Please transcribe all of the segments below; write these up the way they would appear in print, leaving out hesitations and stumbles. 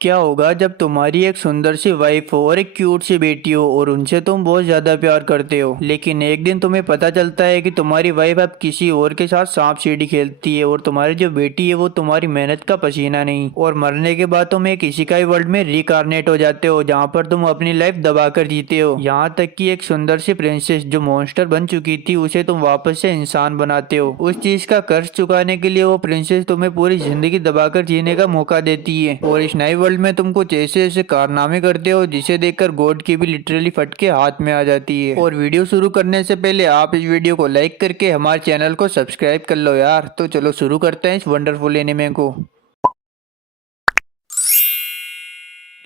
क्या होगा जब तुम्हारी एक सुंदर सी वाइफ हो और एक क्यूट सी बेटी हो और उनसे तुम बहुत ज्यादा प्यार करते हो, लेकिन एक दिन तुम्हें पता चलता है कि तुम्हारी वाइफ अब किसी और के साथ सांप सीढ़ी खेलती है और तुम्हारी जो बेटी है वो तुम्हारी मेहनत का पसीना नहीं, और मरने के बाद तुम एक किसी का ही वर्ल्ड में रिकारनेट हो जाते हो जहाँ पर तुम अपनी लाइफ दबाकर जीते हो। यहाँ तक कि एक सुंदर सी प्रिंसेस जो मॉन्स्टर बन चुकी थी उसे तुम वापस से इंसान बनाते हो। उस चीज का कर्ज चुकाने के लिए वो प्रिंसेस तुम्हें पूरी जिंदगी दबाकर जीने का मौका देती है, और इस नए वर्ल्ड में तुम कुछ ऐसे ऐसे कारनामे करते हो जिसे देखकर गॉड की भी लिटरली फटके हाथ में आ जाती है। और वीडियो शुरू करने से पहले आप इस वीडियो को लाइक करके हमारे चैनल को सब्सक्राइब कर लो यार। तो चलो शुरू करते हैं इस वंडरफुल एनिमे को।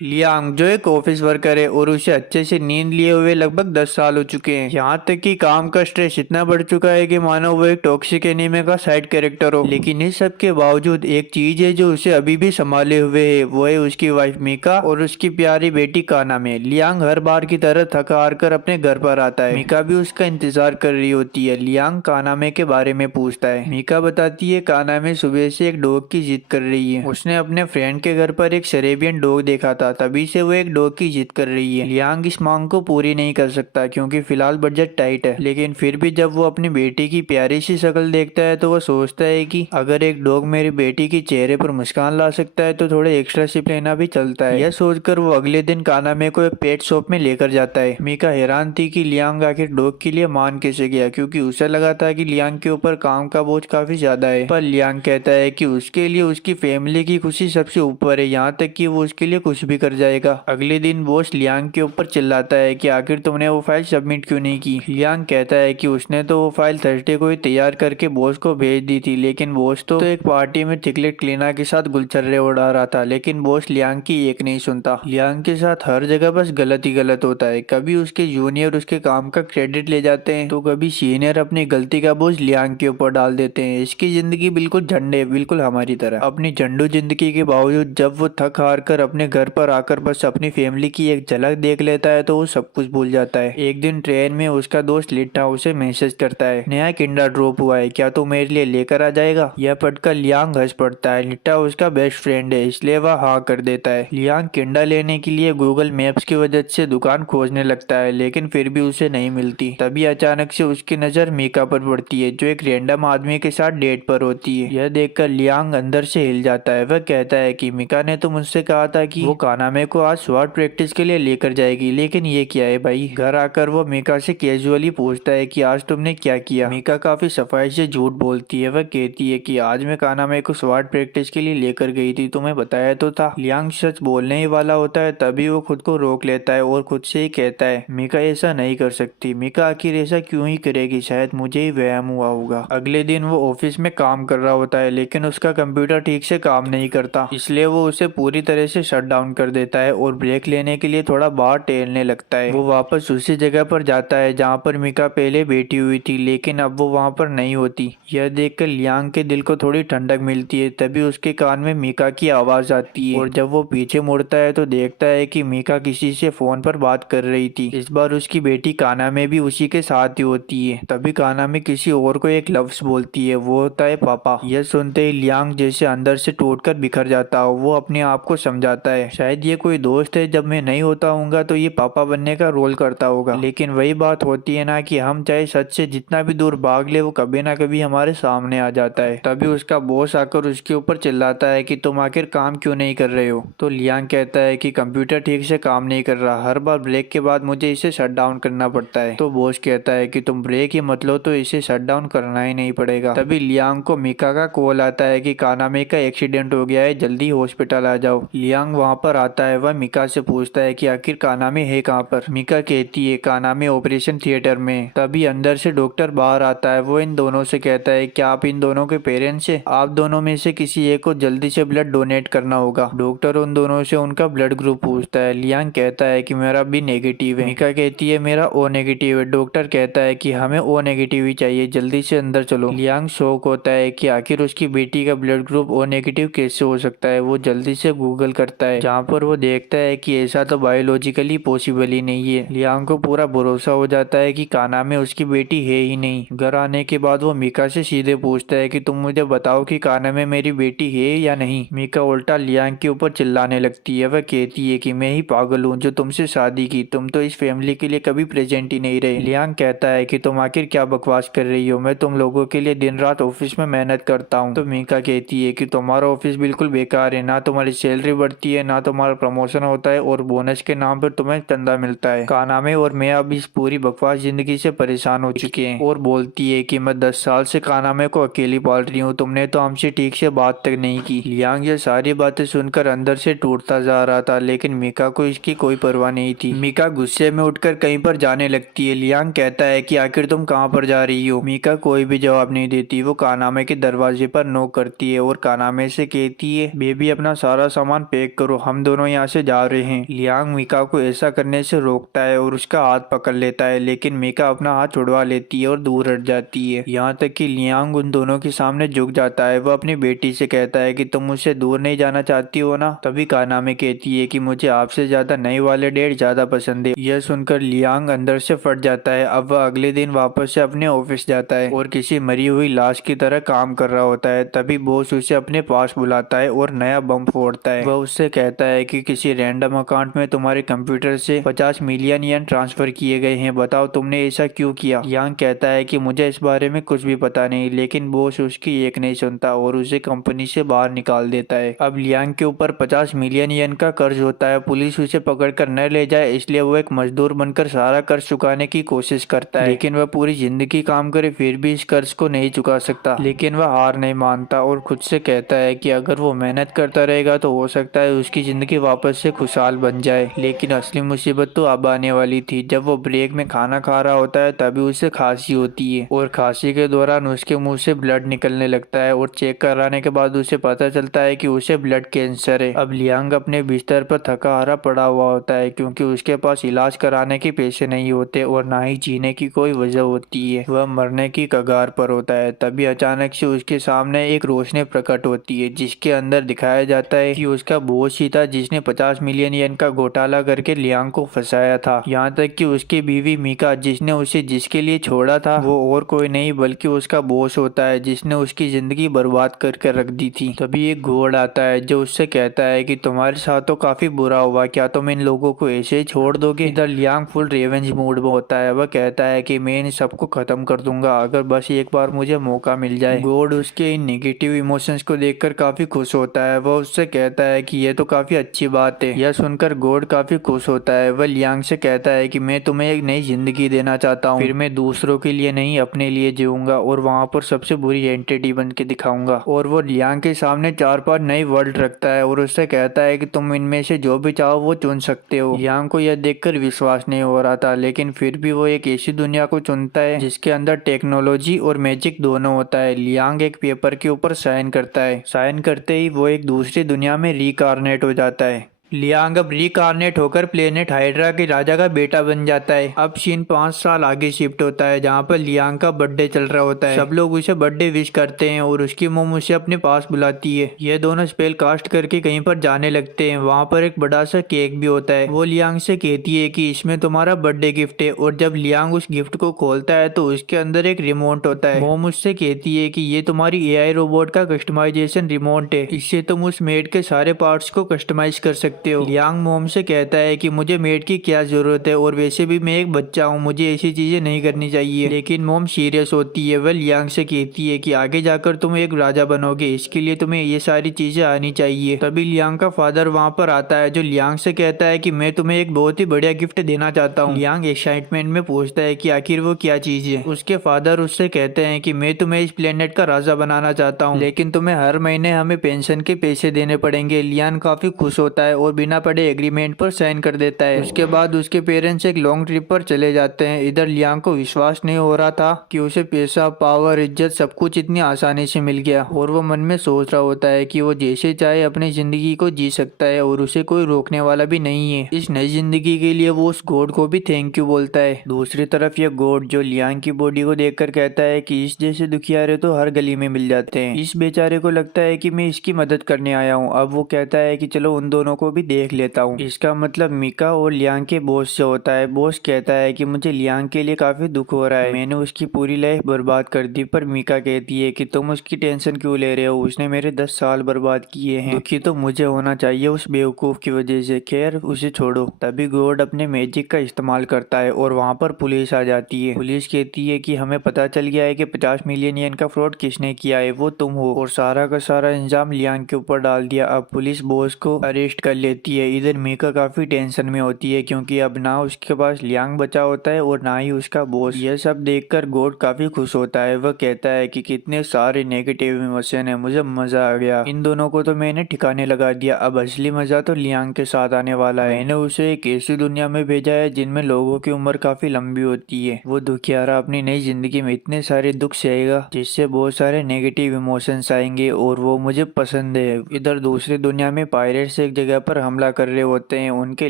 लियांग जो एक ऑफिस वर्कर है और उसे अच्छे से नींद लिए हुए लगभग 10 साल हो चुके हैं। यहाँ तक कि काम का स्ट्रेस इतना बढ़ चुका है कि मानो वो एक टॉक्सिक एनीमे का साइड कैरेक्टर हो। लेकिन इस सब के बावजूद एक चीज है जो उसे अभी भी संभाले हुए है, वो है उसकी वाइफ मीका और उसकी प्यारी बेटी कानामे। लियांग हर बार की तरह थक हार कर अपने घर पर आता है। मीका भी उसका इंतजार कर रही होती है। लियांग कानामे के बारे में पूछता है। मीका बताती है कानामे सुबह से एक डॉग की जिद कर रही है। उसने अपने फ्रेंड के घर पर एक शरेबियन डॉग देखा था, तभी से वो एक डॉग की जिद कर रही है। लियांग इस मांग को पूरी नहीं कर सकता क्योंकि फिलहाल बजट टाइट है, लेकिन फिर भी जब वो अपनी बेटी की प्यारी सी शक्ल देखता है तो वो सोचता है कि अगर एक डॉग मेरी बेटी के चेहरे पर मुस्कान ला सकता है तो थोड़े एक्स्ट्रा सिप लेना भी चलता है। यह सोचकर वो अगले दिन कानामे को एक पेट शॉप में लेकर जाता है। मीका हैरान थी कि लियांग आखिर डॉग के लिए मान कैसे गया, क्योंकि उसे लगा था कि लियांग के ऊपर काम का बोझ काफी ज्यादा है। पर लियांग कहता है कि उसके लिए उसकी फैमिली की खुशी सबसे ऊपर है, यहाँ तक कि वो उसके लिए कुछ भी कर जाएगा। अगले दिन बॉस लियांग के ऊपर चिल्लाता है कि आखिर तुमने वो फाइल सबमिट क्यों नहीं की। लियांग कहता है कि उसने तो वो फाइल थर्सडे को ही तैयार करके बॉस को भेज दी थी, लेकिन बॉस तो एक पार्टी में चिकलेट क्लीना के साथ गुलछर्रे उड़ा रहा था। लेकिन बॉस लियांग की एक नहीं सुनता। लियांग के साथ हर जगह बस गलत ही गलत होता है। कभी उसके जूनियर उसके काम का क्रेडिट ले जाते हैं तो कभी सीनियर अपनी गलती का बोझ लियांग के ऊपर डाल देते हैं। इसकी जिंदगी बिल्कुल झंडे, बिल्कुल हमारी तरह। अपनी झंडू जिंदगी के बावजूद जब वो थक हार कर अपने घर पर आकर बस अपनी फैमिली की एक झलक देख लेता है तो वो सब कुछ भूल जाता है। एक दिन ट्रेन में उसका दोस्त लिट्टा उसे मैसेज करता है, नया किंडर ड्रॉप हुआ है, क्या तू मेरे लिए लेकर आ जाएगा। यह पढ़कर लियांग हंस पड़ता है। लिट्टा उसका बेस्ट फ्रेंड है इसलिए वह हाँ कर देता है। लियांग किंडा लेने के लिए गूगल मैप्स की वजह से दुकान खोजने लगता है, लेकिन फिर भी उसे नहीं मिलती। तभी अचानक से उसकी नजर मीका पर पड़ती है जो एक रैंडम आदमी के साथ डेट पर होती है। यह देखकर लियांग अंदर से हिल जाता है। वह कहता है कि मीका ने तो मुझसे कहा था कि वो कानामे को आज स्वॉर्ड प्रैक्टिस के लिए लेकर जाएगी, लेकिन ये क्या है भाई। घर आकर वो मीका से कैजुअली पूछता है कि आज तुमने क्या किया। मीका काफी सफाई से झूठ बोलती है। वह कहती है कि आज मैं कानामे को स्वॉर्ड प्रैक्टिस के लिए लेकर गई थी, तुम्हें बताया तो था। लियांग सच बोलने ही वाला होता है तभी वो खुद को रोक लेता है और खुद से ही कहता है मीका ऐसा नहीं कर सकती। मीका आखिर ऐसा क्यों ही करेगी, शायद मुझे ही वहम हुआ होगा। अगले दिन वो ऑफिस में काम कर रहा होता है, लेकिन उसका कंप्यूटर ठीक से काम नहीं करता, इसलिए वो उसे पूरी तरह से शट डाउन कर देता है और ब्रेक लेने के लिए थोड़ा बाहर टहलने लगता है। वो वापस उसी जगह पर जाता है जहाँ पर मीका पहले बैठी हुई थी, लेकिन अब वो वहाँ पर नहीं होती। यह देखकर लियांग के दिल को थोड़ी ठंडक मिलती है। तभी उसके कान में मीका की आवाज आती है और जब वो पीछे मुड़ता है तो देखता है कि मीका किसी से फोन पर बात कर रही थी। इस बार उसकी बेटी कानामे भी उसी के साथ ही होती है। तभी कानामे किसी और को एक लफ्ज बोलती है, वो होता है पापा। यह सुनते ही लियांग जैसे अंदर से टूटकर बिखर जाता हो। वो अपने आप को समझाता है शायद ये कोई दोस्त है, जब मैं नहीं होता हूँगा तो ये पापा बनने का रोल करता होगा। लेकिन वही बात होती है ना कि हम चाहे सच से जितना भी दूर भाग ले वो कभी ना कभी हमारे सामने आ जाता है। तभी उसका बॉस आकर उसके ऊपर चिल्लाता है कि तुम आखिर काम क्यों नहीं कर रहे हो। तो लियांग कहता है कि कंप्यूटर ठीक से काम नहीं कर रहा, हर बार ब्रेक के बाद मुझे इसे शट डाउन करना पड़ता है। तो बॉस कहता है कि तुम ब्रेक ही मत लो तो इसे शट डाउन करना ही नहीं पड़ेगा। तभी लियांग को मीका का कॉल आता है कि कानामे का एक्सीडेंट हो गया है, जल्दी हॉस्पिटल आ जाओ। लियांग वहाँ पर आता है। वह मीका से पूछता है कि आखिर कानामे है कहाँ पर। मीका कहती है कानामे ऑपरेशन थिएटर में। तभी अंदर से डॉक्टर बाहर आता है। वो इन दोनों से कहता है क्या आप इन दोनों के पेरेंट्स हैं, आप दोनों में से किसी एक को जल्दी से ब्लड डोनेट करना होगा। डॉक्टर उन दोनों से उनका ब्लड ग्रुप पूछता है। लियांग कहता है कि मेरा बी नेगेटिव है। मीका कहती है मेरा ओ नेगेटिव है। डॉक्टर कहता है कि हमें ओ नेगेटिव ही चाहिए, जल्दी से अंदर चलो। लियांग शॉक होता है कि आखिर उसकी बेटी का ब्लड ग्रुप ओ नेगेटिव कैसे हो सकता है। वो जल्दी से गूगल करता है जहाँ पर वो देखता है कि ऐसा तो बायोलॉजिकली पॉसिबल ही नहीं है। लियांग को पूरा भरोसा हो जाता है कि कानामे उसकी बेटी है ही नहीं। घर आने के बाद वो मीका से सीधे पूछता है कि तुम मुझे बताओ कि कानामे मेरी बेटी है या नहीं। मीका उल्टा लियांग के ऊपर चिल्लाने लगती है। वह कहती है कि मैं ही पागल हूँ जो तुमसे शादी की, तुम तो इस फैमिली के लिए कभी प्रेजेंट ही नहीं रहे। लियांग कहता है कि तुम आखिर क्या बकवास कर रही हो, मैं तुम लोगों के लिए दिन रात ऑफिस में मेहनत करता हूँ। तो मीका कहती है कि तुम्हारा ऑफिस बिल्कुल बेकार है, ना तुम्हारी सैलरी बढ़ती है, ना तुम्हारा प्रमोशन होता है, और बोनस के नाम पर तुम्हें चंदा मिलता है। कानामे और मैं अब इस पूरी बकवास जिंदगी से परेशान हो चुके हैं। और बोलती है कि मैं 10 साल से कानामे को अकेली पाल रही हूँ, तुमने तो हमसे ठीक से बात तक नहीं की। लियांग ये सारी बातें सुनकर अंदर से टूटता जा रहा था, लेकिन मीका को इसकी कोई परवाह नहीं थी। मीका गुस्से में उठकर कहीं पर जाने लगती है। लियांग कहता है कि आखिर तुम कहाँ पर जा रही हो। मीका कोई भी जवाब नहीं देती। वो कानामे के दरवाजे पर नॉक करती है और कानामे से कहती है, बेबी अपना सारा सामान पैक करो, हम दोनों यहाँ से जा रहे हैं। लियांग मीका को ऐसा करने से रोकता है और उसका हाथ पकड़ लेता है, लेकिन मीका अपना हाथ छुड़वा लेती है और दूर हट जाती है। यहाँ तक कि लियांग उन दोनों के सामने झुक जाता है। वह अपनी बेटी से कहता है कि तुम मुझसे दूर नहीं जाना चाहती हो ना। तभी कानामे कहती है कि मुझे आपसे ज्यादा नए वाले डेट ज्यादा पसंद है। यह सुनकर लियांग अंदर से फट जाता है। अब वह अगले दिन वापस से अपने ऑफिस जाता है और किसी मरी हुई लाश की तरह काम कर रहा होता है। तभी बॉस उसे अपने पास बुलाता है और नया बम फोड़ता है। वह उससे कहता है कि किसी रैंडम अकाउंट में तुम्हारे कंप्यूटर से 50 मिलियन येन ट्रांसफर किए गए हैं, बताओ तुमने ऐसा क्यों किया। यांग कहता है कि मुझे इस बारे में कुछ भी पता नहीं, लेकिन बॉस उसकी एक नहीं सुनता और उसे कंपनी से बाहर निकाल देता है। अब लियांग के ऊपर 50 मिलियन येन का कर्ज होता है। पुलिस उसे पकड़कर न ले जाए इसलिए वो एक मजदूर बनकर सारा कर्ज चुकाने की कोशिश करता है, लेकिन वह पूरी जिंदगी काम करे फिर भी इस कर्ज को नहीं चुका सकता। लेकिन वह हार नहीं मानता और खुद से कहता है कि अगर वो मेहनत करता रहेगा तो हो सकता है उसकी जिंदगी वापस से खुशहाल बन जाए। लेकिन असली मुसीबत तो अब आने वाली थी। जब वो ब्रेक में खाना खा रहा होता है तभी उसे खांसी होती है और खांसी के दौरान उसके मुंह से ब्लड निकलने लगता है और चेक कराने के बाद उसे पता चलता है कि उसे ब्लड कैंसर है। अब लियांग अपने बिस्तर पर थका हारा पड़ा हुआ होता है क्योंकि उसके पास इलाज कराने के पैसे नहीं होते और ना ही जीने की कोई वजह होती है। वह मरने की कगार पर होता है। तभी अचानक से उसके सामने एक रोशनी प्रकट होती है जिसके अंदर दिखाया जाता है कि उसका बॉस ही था जिसने 50 मिलियन येन का घोटाला करके लियांग को फंसाया था। यहाँ तक कि उसकी बीवी मीका जिसने उसे जिसके लिए छोड़ा था वो और कोई नहीं बल्कि उसका बॉस होता है जिसने उसकी जिंदगी बर्बाद करके रख दी थी। तभी एक घोड़ आता है जो उससे कहता है कि तुम्हारे साथ तो काफी बुरा हुआ, क्या तुम इन लोगों को ऐसे ही छोड़ दोगे। इधर लियांग फुल रेवेंज मूड में होता है। वह कहता है कि मैं इन सबको खत्म कर दूंगा अगर बस एक बार मुझे मौका मिल जाए। गॉड उसके इन नेगेटिव इमोशंस को देखकर काफी खुश होता है। वह उससे कहता है कि यह तो काफी अच्छी बात है। यह सुनकर गॉड काफी खुश होता है। वह लियांग से कहता है कि मैं तुम्हें एक नई जिंदगी देना चाहता हूँ, फिर मैं दूसरों के लिए नहीं अपने लिए जीऊंगा और वहाँ पर सबसे बुरी एंटिटी बन के दिखाऊंगा। और वो लियांग के सामने 4-5 नई वर्ल्ड रखता है और उससे कहता है कि तुम इनमें से जो भी चाहो वो चुन सकते हो। लियांग को यह देखकर विश्वास नहीं हो रहा था, लेकिन फिर भी वो एक ऐसी दुनिया को चुनता है जिसके अंदर टेक्नोलॉजी और मैजिक दोनों होता है। लियांग एक पेपर के ऊपर साइन करता है। साइन करते ही वो एक दूसरी दुनिया में रिकारनेट हो जाता है। लियांग अब रिकारनेट होकर प्लेनेट हाइड्रा के राजा का बेटा बन जाता है। अब सीन 5 साल आगे शिफ्ट होता है जहाँ पर लियांग का बर्थडे चल रहा होता है। सब लोग उसे बर्थडे विश करते हैं और उसकी मॉम उसे अपने पास बुलाती है। ये दोनों स्पेल कास्ट करके कहीं पर जाने लगते हैं। वहाँ पर एक बड़ा सा केक भी होता है। वो लियांग से कहती है कि इसमें तुम्हारा बर्थडे गिफ्ट है और जब लियांग उस गिफ्ट को खोलता है तो उसके अंदर एक रिमोट होता है। मॉम उससे कहती है कि ये तुम्हारी एआई रोबोट का कस्टमाइजेशन रिमोट है, इससे तुम उस मेड के सारे पार्ट्स को कस्टमाइज कर सकते हो। लियांग मोम से कहता है कि मुझे मेड की क्या जरूरत है और वैसे भी मैं एक बच्चा हूँ, मुझे ऐसी चीजें नहीं करनी चाहिए। लेकिन मोम सीरियस होती है। वह लियांग से कहती है कि आगे जाकर तुम एक राजा बनोगे, इसके लिए तुम्हें ये सारी चीजें आनी चाहिए। तभी लियांग का फादर वहाँ पर आता है जो लियांग से कहता है कि मैं तुम्हें एक बहुत ही बढ़िया गिफ्ट देना चाहता हूँ। लियांग एक्साइटमेंट में पूछता है कि आखिर वो क्या चीज है। उसके फादर उससे कहते हैं कि मैं तुम्हें इस प्लेनेट का राजा बनाना चाहता हूँ, लेकिन तुम्हें हर महीने हमें पेंशन के पैसे देने पड़ेंगे। लियांग काफी खुश होता है और बिना पढ़े एग्रीमेंट पर साइन कर देता है। उसके बाद उसके पेरेंट्स एक लॉन्ग ट्रिप पर चले जाते हैं। इधर लियांग को विश्वास नहीं हो रहा था कि उसे पैसा, पावर, इज्जत सब कुछ इतनी आसानी से मिल गया और वो मन में सोच रहा होता है कि वो जैसे चाहे अपनी जिंदगी को जी सकता है और उसे कोई रोकने वाला भी नहीं है। इस नई जिंदगी के लिए वो उस गॉड को भी थैंक यू बोलता है। दूसरी तरफ ये गॉड जो लियांग की बॉडी को देखकर कहता है कि इस जैसे दुखियारे तो हर गली में मिल जाते हैं। इस बेचारे को लगता है कि मैं इसकी मदद करने आया हूँ। अब वो कहता है कि चलो उन दोनों को भी देख लेता हूँ। इसका मतलब मीका और लियांग के बॉस से होता है। बॉस कहता है कि मुझे लियांग के लिए काफी दुख हो रहा है, मैंने उसकी पूरी लाइफ बर्बाद कर दी। पर मीका कहती है कि तुम उसकी टेंशन क्यों ले रहे हो, उसने मेरे 10 साल बर्बाद किए हैं। दुखी तो मुझे होना चाहिए उस बेवकूफ की वजह से। खैर उसे छोड़ो। तभी गॉड अपने मैजिक का इस्तेमाल करता है और वहाँ पर पुलिस आ जाती है। पुलिस कहती है कि हमें पता चल गया है कि 50 मिलियन येन का फ्रॉड किसने किया है, वो तुम हो, और सारा का सारा इंजाम लियांग के ऊपर डाल दिया। अब पुलिस बॉस को अरेस्ट कर लेती है। इधर मीका काफी टेंशन में होती है क्योंकि अब ना उसके पास लियांग बचा होता है और ना ही उसका बॉस। यह सब देखकर गॉड काफी खुश होता है। वह कहता है कि कितने सारे नेगेटिव इमोशन है, मुझे मजा आ गया। इन दोनों को तो मैंने ठिकाने लगा दिया। अब असली मजा तो लियांग के साथ आने वाला है। मैंने उसे एक ऐसी दुनिया में भेजा है जिनमें लोगों की उम्र काफी लंबी होती है। वो दुखियारा अपनी नई जिंदगी में इतने सारे दुख सहेगा जिससे बहुत सारे नेगेटिव इमोशंस आएंगे और वो मुझे पसंद है। इधर दूसरी दुनिया में पायरेट्स एक जगह पर हमला कर रहे होते हैं। उनके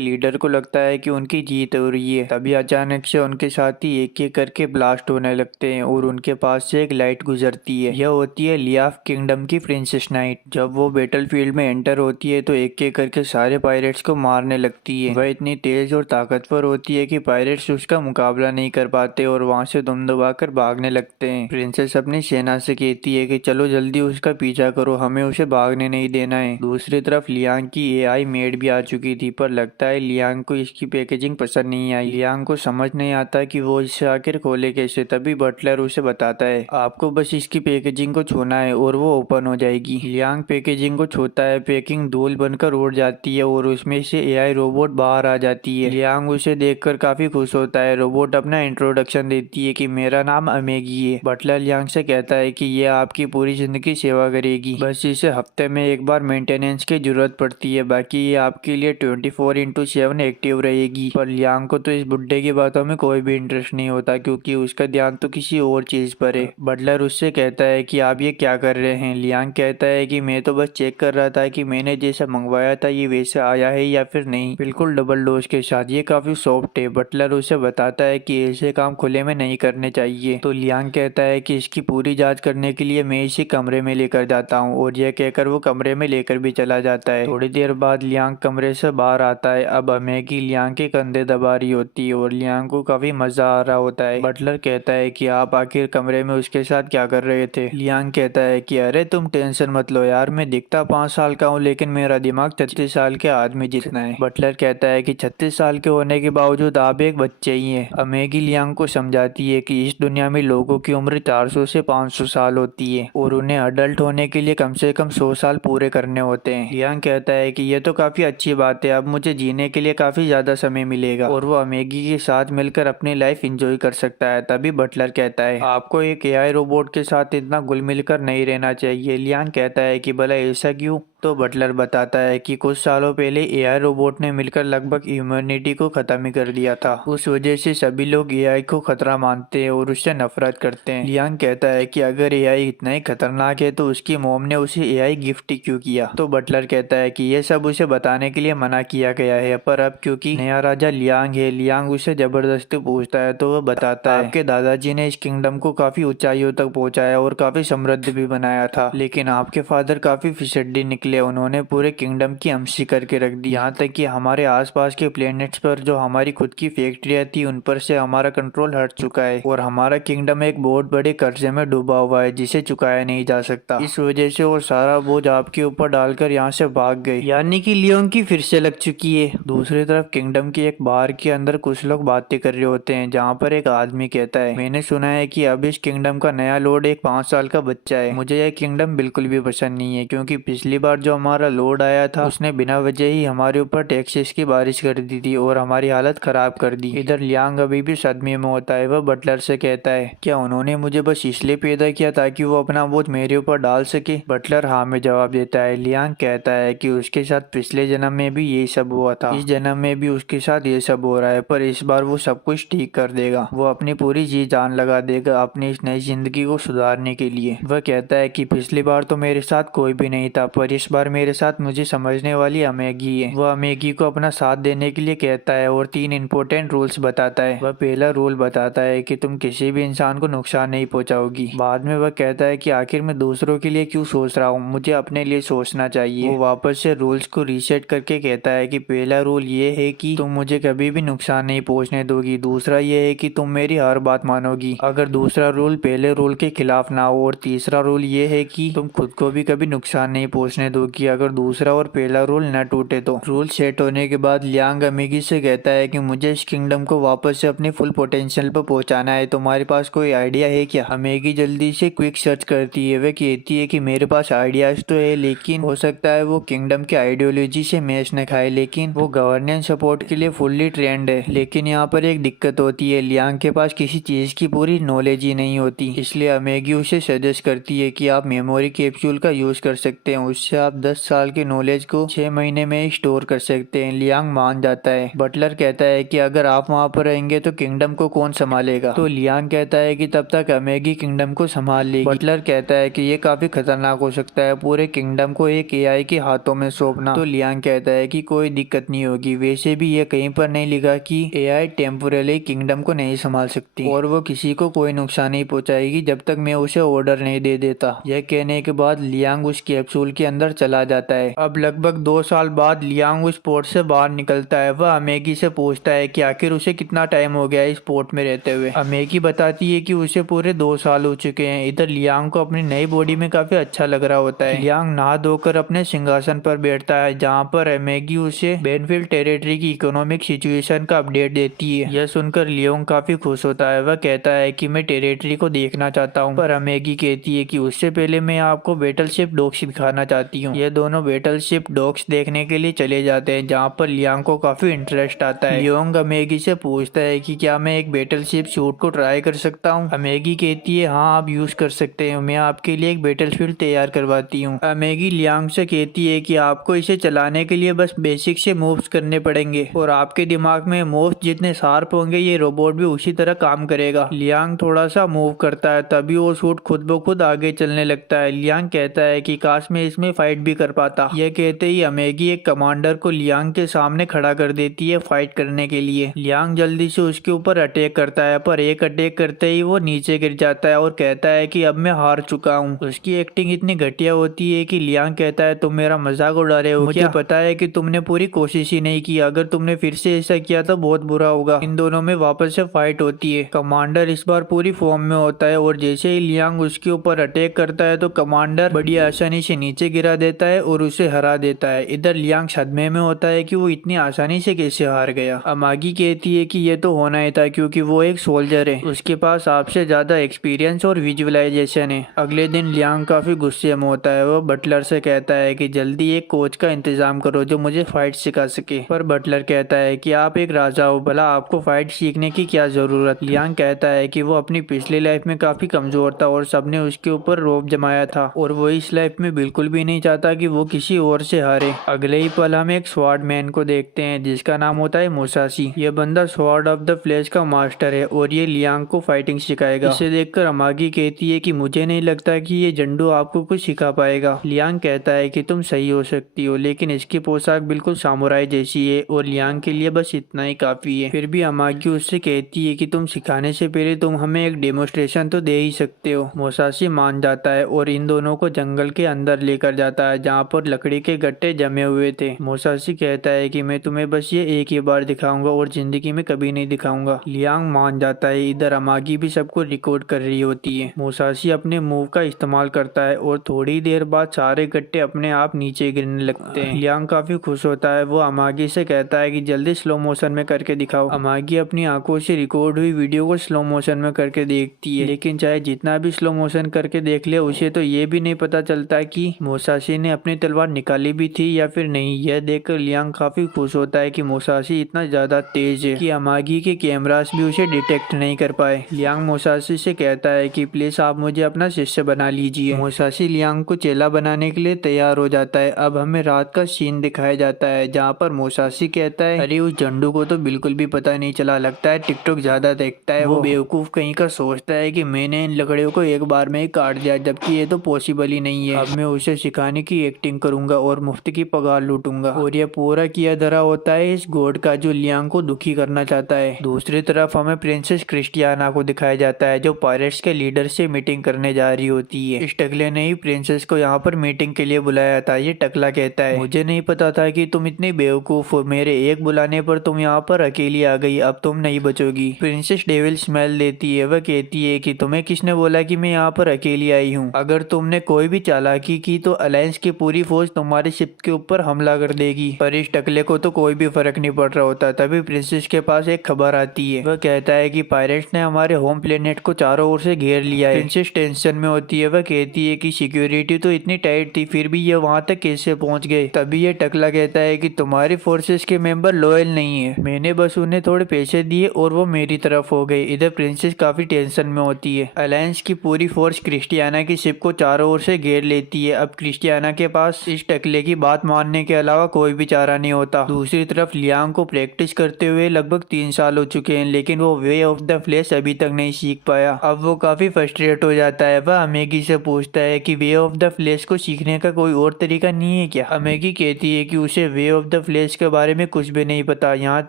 लीडर को लगता है कि उनकी जीत हो रही है। तभी अचानक से उनके साथी एक एक करके ब्लास्ट होने लगते हैं और उनके पास से एक लाइट गुजरती है। यह होती है लियाफ किंगडम की प्रिंसेस नाइट। जब वो बैटल फील्ड में एंटर होती है तो एक एक करके सारे पायरेट्स को मारने लगती है। वह इतनी तेज और ताकतवर होती है कि पायरेट्स उसका मुकाबला नहीं कर पाते और वहाँ से दुम दबाकर भागने लगते हैं। प्रिंसेस अपनी सेना से कहती है कि चलो जल्दी उसका पीछा करो, हमें उसे भागने नहीं देना है। दूसरी तरफ लियांग की एआई मेड भी आ चुकी थी, पर लगता है लियांग को इसकी पैकेजिंग पसंद नहीं आई। लियांग को समझ नहीं आता कि वो इसे आखिर खोले कैसे। तभी बटलर उसे बताता है आपको बस इसकी पैकेजिंग को छूना है और वो ओपन हो जाएगी। लियांग पैकेजिंग को छूता है, पैकिंग धूल बनकर उड़ जाती है और उसमें से एआई रोबोट बाहर आ जाती है। लियांग उसे देखकर काफी खुश होता है। रोबोट अपना इंट्रोडक्शन देती है कि मेरा नाम अमेगी है। बटलर लियांग से कहता है कि ये आपकी पूरी जिंदगी सेवा करेगी, बस इसे हफ्ते में एक बार मेंटेनेंस की जरूरत पड़ती है, बाकी ये आपके लिए 24/7 एक्टिव रहेगी। पर लियांग को तो इस बुड्ढे की बातों में कोई भी इंटरेस्ट नहीं होता क्योंकि उसका ध्यान तो किसी और चीज पर है। बटलर उससे कहता है कि आप ये क्या कर रहे हैं। लियांग कहता है कि मैं तो बस चेक कर रहा था कि मैंने जैसा मंगवाया था ये वैसा आया है या फिर नहीं, बिल्कुल डबल डोज के साथ, ये काफी सॉफ्ट है। बटलर उसे बताता है कि ऐसे काम खुले में नहीं करने चाहिए। तो लियांग कहता है कि इसकी पूरी जांच करने के लिए मैं इसे कमरे में लेकर जाता हूँ और यह कहकर वो कमरे में लेकर भी चला जाता है। थोड़ी देर बाद लियांग कमरे से बाहर आता है। अब अमेगी लियांग के कंधे दबा रही होती है और लियांग को काफी मजा आ रहा होता है। बटलर कहता है कि आप आखिर कमरे में उसके साथ क्या कर रहे थे। लियांग कहता है कि अरे तुम टेंशन मत लो यार, मैं दिखता 5 साल का हूँ लेकिन मेरा दिमाग 36 साल के आदमी जितना है। बटलर कहता है कि 36 साल के होने के बावजूद आप एक बच्चे ही हैं। अमेगी लियांग को समझाती है कि इस दुनिया में लोगों की उम्र 400 से 500 साल होती है और उन्हें अडल्ट होने के लिए कम से कम 100 साल पूरे करने होते हैं। लियांग कहता है कि यह तो काफी अच्छी बात है, अब मुझे जीने के लिए काफी ज्यादा समय मिलेगा और वो अमेगी के साथ मिलकर अपनी लाइफ एंजॉय कर सकता है। तभी बटलर कहता है आपको एक एआई रोबोट के साथ इतना घुल मिलकर नहीं रहना चाहिए। लियांग कहता है कि भला ऐसा क्यों। तो बटलर बताता है कि कुछ सालों पहले एआई रोबोट ने मिलकर लगभग ह्यूमैनिटी को खत्म ही कर दिया था। उस वजह से सभी लोग एआई को खतरा मानते हैं और उससे नफरत करते हैं। लियांग कहता है कि अगर एआई इतना ही खतरनाक है तो उसकी मॉम ने उसे एआई गिफ्ट क्यों किया। तो बटलर कहता है कि यह सब उसे बताने के लिए मना किया गया है, पर अब क्योंकि नया राजा लियांग है, लियांग उसे जबरदस्ती पूछता है तो वह बताता है आपके दादाजी ने इस किंगडम को काफी ऊंचाइयों तक पहुंचाया और काफी समृद्ध भी बनाया था, लेकिन आपके फादर काफी फिसड्डी निकले। उन्होंने पूरे किंगडम की अमसी करके रख दी, यहाँ तक कि हमारे आसपास के प्लेनेट्स पर जो हमारी खुद की फैक्ट्रियां थी उन पर से हमारा कंट्रोल हट चुका है और हमारा किंगडम एक बहुत बड़े कर्जे में डूबा हुआ है जिसे चुकाया नहीं जा सकता। इस वजह से वो सारा बोझ आपके ऊपर डालकर यहाँ से भाग गए। यानी कि लियोन की फिर से लग चुकी है। दूसरी तरफ किंगडम के एक बार के अंदर कुछ लोग बातें कर रहे होते हैं, जहाँ पर एक आदमी कहता है मैंने सुना है कि अब इस किंगडम का नया लॉर्ड एक 5 साल का बच्चा है। मुझे यह किंगडम बिल्कुल भी पसंद नहीं है क्योंकि पिछली बार जो हमारा लॉर्ड आया था उसने बिना वजह ही हमारे ऊपर टैक्सेस की बारिश कर दी थी और हमारी हालत खराब कर दी। इधर लियांग अभी भी सदमे में होता है। वह बटलर से कहता है क्या उन्होंने मुझे बस इसलिए पैदा किया ताकि वो अपना बोझ मेरे ऊपर डाल सके। बटलर हाँ में जवाब देता है। लियांग कहता है कि उसके साथ पिछले जन्म में भी यही सब हुआ था, इस जन्म में भी उसके साथ ये सब हो रहा है, पर इस बार वो सब कुछ ठीक कर देगा। वो अपनी पूरी जी जान लगा देगा अपनी इस नई जिंदगी को सुधारने के लिए। वह कहता है कि पिछली बार तो मेरे साथ कोई भी नहीं था, पर इस बार मेरे साथ मुझे समझने वाली अमेगी है। वह अमेगी को अपना साथ देने के लिए कहता है और 3 इंपॉर्टेंट रूल्स बताता है। वह पहला रूल बताता है कि तुम किसी भी इंसान को नुकसान नहीं पहुंचाओगी। बाद में वह कहता है कि आखिर मैं दूसरों के लिए क्यों सोच रहा हूँ, मुझे अपने लिए सोचना चाहिए। वो वापस से रूल्स को रीसेट करके कहता है कि पहला रूल ये है कि तुम मुझे कभी भी नुकसान नहीं पहुंचने दोगी, दूसरा ये है कि तुम मेरी हर बात मानोगी अगर दूसरा रूल पहले रूल के खिलाफ ना हो, और तीसरा रूल ये है कि तुम खुद को भी कभी नुकसान नहीं पहुंचने दोगी अगर दूसरा और पहला रूल न टूटे तो। रूल सेट होने के बाद लियांग अमेगी से कहता है कि मुझे इस किंगडम को वापस से अपने फुल पोटेंशियल पर पहुंचाना है, तुम्हारे पास कोई आइडिया है क्या? अमेगी जल्दी से क्विक सर्च करती है, वह कहती है कि मेरे पास आइडियाज तो है, लेकिन हो सकता है वो किंगडम के आइडियोलॉजी से मैच न खाए, लेकिन वो गवर्नेंस सपोर्ट के लिए फुल्ली ट्रेंड है। लेकिन यहाँ पर एक दिक्कत होती है, लियांग के पास किसी चीज की पूरी नॉलेज ही नहीं होती, इसलिए अमेगी उसे सजेस्ट करती है कि आप मेमोरी कैप्सूल का यूज कर सकते हैं, उससे आप 10 साल की नॉलेज को 6 महीने में स्टोर कर सकते हैं। लियांग मान जाता है। बटलर कहता है कि अगर आप वहाँ पर रहेंगे तो किंगडम को कौन संभालेगा? तो लियांग कहता है कि तब तक अमेगी किंगडम को संभाल लेगी। बटलर कहता है कि ये काफी खतरनाक हो सकता है, पूरे किंगडम को एक एआई के हाथों में सौंपना। तो लियांग कहता है कि कोई दिक्कत नहीं होगी, वैसे भी ये कहीं पर नहीं लिखा कि एआई टेम्पोरली किंगडम को नहीं संभाल सकती, और वो किसी को कोई नुकसान नहीं पहुंचाएगी जब तक मैं उसे ऑर्डर नहीं दे देता। यह कहने के बाद लियांग उस कैप्सूल के अंदर चला जाता है। अब लगभग 2 साल बाद लियांग उस पोर्ट से बाहर निकलता है। वह अमेगी से पूछता है कि आखिर उसे कितना टाइम हो गया इस पोर्ट में रहते हुए। अमेगी बताती है कि उसे पूरे 2 साल हो चुके हैं। इधर लियांग को अपनी नई बॉडी में काफी अच्छा लग रहा होता है। लियांग नहा धोकर अपने सिंहासन पर बैठता है, जहाँ पर अमेगी उसे बेनफील्ड टेरिटरी की इकोनॉमिक सिचुएशन का अपडेट देती है। यह सुनकर लियांग काफी खुश होता है। वह कहता है कि मैं टेरिटरी को देखना चाहता हूँ, पर अमेगी कहती है कि उससे पहले मैं आपको बैटलशिप डॉक्स दिखाना चाहती हूँ। ये दोनों बैटलशिप डॉक्स देखने के लिए चले जाते हैं, जहाँ पर लियांग को काफी इंटरेस्ट आता है। लियांग अमेगी से पूछता है कि क्या मैं एक बैटलशिप सूट को ट्राई कर सकता हूँ? अमेगी कहती है हाँ, आप यूज कर सकते हैं, मैं आपके लिए एक बैटलफील्ड तैयार करवाती हूँ। अमेगी लियांग से कहती है कि आपको इसे चलाने के लिए बस बेसिक से मूव्स करने पड़ेंगे, और आपके दिमाग में मूव्स जितने शार्प होंगे ये रोबोट भी उसी तरह काम करेगा। लियांग थोड़ा सा मूव करता है, तभी वो सूट खुद ब खुद आगे चलने लगता है। लियांग कहता है कि काश मैं इसमें फाइट भी कर पाता। यह कहते ही अमेगी एक कमांडर को लियांग के सामने खड़ा कर देती है फाइट करने के लिए। लियांग जल्दी से उसके ऊपर अटैक करता है, पर एक अटैक करते ही वो नीचे गिर जाता है और कहता है कि अब मैं हार चुका हूँ। उसकी एक्टिंग इतनी घटिया होती है कि लियांग कहता है तुम मेरा मजाक उड़ा रहे हो, मुझे पता है कि तुमने पूरी कोशिश ही नहीं की, अगर तुमने फिर से ऐसा किया तो बहुत बुरा होगा। इन दोनों में वापस से फाइट होती है। कमांडर इस बार पूरी फॉर्म में होता है, और जैसे ही लियांग उसके ऊपर अटैक करता है तो कमांडर बड़ी आसानी से नीचे गिरा देता है और उसे हरा देता है। इधर लियांग सदमे में होता है कि वो इतनी आसानी से कैसे हार गया। अमागी कहती है कि ये तो होना ही था, क्योंकि वो एक सोल्जर है, उसके पास आपसे ज्यादा एक्सपीरियंस और विजुअलाइजेशन है। अगले दिन लियांग काफी गुस्से में होता है। वो बटलर से कहता है कि जल्दी एक कोच का इंतजाम करो जो मुझे फाइट सिखा सके, पर बटलर कहता है कि आप एक राजा हो, भला आपको फाइट सीखने की क्या जरूरत। लियांग कहता है कि वो अपनी पिछली लाइफ में काफी कमजोर था और सबने उसके ऊपर रोब जमाया था, और वो इस लाइफ में बिल्कुल भी नहीं चाहता कि वो किसी और से हारे। अगले ही पल हम एक स्वॉर्ड मैन को देखते हैं जिसका नाम होता है मुसाशी। यह बंदा स्वॉर्ड ऑफ द फ्लैश का मास्टर है और ये लियांग को फाइटिंग सिखाएगा। इसे देखकर अमागी कहती है कि मुझे नहीं लगता कि ये जंडू आपको कुछ सिखा पाएगा। लियांग कहता है कि तुम सही हो सकती हो, लेकिन इसकी पोशाक बिल्कुल सामुराई जैसी है और लियांग के लिए बस इतना ही काफी है। फिर भी अमागी उससे कहती है कि तुम सिखाने से पहले तुम हमें एक डेमोस्ट्रेशन तो दे ही सकते हो। मुसाशी मान जाता है और इन दोनों को जंगल के अंदर लेकर जाता है, जहाँ पर लकड़ी के गट्टे जमे हुए थे। मुसाशी कहता है कि मैं तुम्हें बस ये एक ही बार दिखाऊंगा और जिंदगी में कभी नहीं दिखाऊंगा। लियांग मान जाता है। इधर अमागी भी सबको रिकॉर्ड कर रही होती है। मुसाशी अपने मूव का इस्तेमाल करता है और थोड़ी देर बाद सारे गट्टे अपने आप नीचे गिरने लगते हैं। लियांग काफी खुश होता है। वो अमागी से कहता है कि जल्दी स्लो मोशन में करके दिखाओ। अमागी अपनी आंखों से रिकॉर्ड हुई वीडियो को स्लो मोशन में करके देखती है, लेकिन चाहे जितना भी स्लो मोशन करके देख ले उसे तो ये भी नहीं पता चलता कि मुसाशी ने अपनी तलवार निकाली भी थी या फिर नहीं। यह देखकर लियांग काफी खुश होता है कि मुसाशी इतना ज्यादा तेज है कि अमागी के कैमरास भी उसे डिटेक्ट नहीं कर पाए। लियांग मुसाशी से कहता है कि प्लीज आप मुझे अपना शिष्य बना लीजिए। मुसाशी लियांग को चेला बनाने के लिए तैयार हो जाता है। अब हमें रात का सीन दिखाया जाता है, जहाँ पर मुसाशी कहता है अरे उस झंडू को तो बिल्कुल भी पता नहीं चला, लगता है टिकटॉक ज्यादा देखता है। वो बेवकूफ कहीं का सोचता है कि मैंने इन लकड़ियों को एक बार में ही काट दिया, जबकि ये तो पॉसिबल ही नहीं है। अब मैं उसे सिखाने की एक्टिंग करूंगा और मुफ्त की पगार लूटूंगा। और ये पूरा किया धरा होता है इस गॉड का जो लियांग को दुखी करना चाहता है। दूसरी तरफ हमें प्रिंसेस क्रिस्टियाना को दिखाया जाता है, जो पायरेट्स के लीडर से मीटिंग करने जा रही होती है। इस टकले ने ही प्रिंसेस को यहाँ पर मीटिंग के लिए बुलाया था। ये टकला कहता है मुझे नहीं पता था कि तुम इतनी बेवकूफ हो, मेरे एक बुलाने पर तुम यहाँ पर अकेली आ गई, अब तुम नहीं बचोगी। प्रिंसेस डेविल स्मेल देती है। वह कहती है कि तुम्हें किसने बोला कि मैं यहाँ पर अकेली आई हूँ? अगर तुमने कोई भी चालाकी की तो अलायंस की पूरी फौज तुम्हारे शिप के ऊपर हमला कर देगी। पर इस टकले को तो कोई भी फर्क नहीं पड़ रहा होता। तभी प्रिंसेस के पास एक खबर आती है। वह कहता है कि पायरेट्स ने हमारे होम प्लेनेट को चारों ओर से घेर लिया है। प्रिंसेस टेंशन में होती है। वह कहती है कि सिक्योरिटी तो इतनी टाइट थी, फिर भी ये वहां तक कैसे पहुंच गए? तभी ये टकला कहता है कि तुम्हारी फोर्सेस के मेंबर लॉयल नहीं है, मैंने बस उन्हें थोड़े पैसे दिए और वो मेरी तरफ हो गए। इधर प्रिंसेस काफी टेंशन में होती है। अलायंस की पूरी फोर्स क्रिस्टियाना की शिप को चारों ओर से घेर लेती है। अब क्रिस्टियाना के पास इस टकले की बात मानने के अलावा कोई भी चारा नहीं होता। दूसरी तरफ लियांग को प्रैक्टिस करते हुए लगभग 3 साल हो चुके हैं, लेकिन वो वे ऑफ द फ्लैश अभी तक नहीं सीख पाया। अब वो काफी फ्रस्ट्रेट हो जाता है। वह अमेगी से पूछता है कि वे ऑफ द फ्लैश को सीखने का कोई और तरीका नहीं है क्या? अमेगी कहती है कि उसे वे ऑफ द फ्लैश के बारे में कुछ भी नहीं पता, यहाँ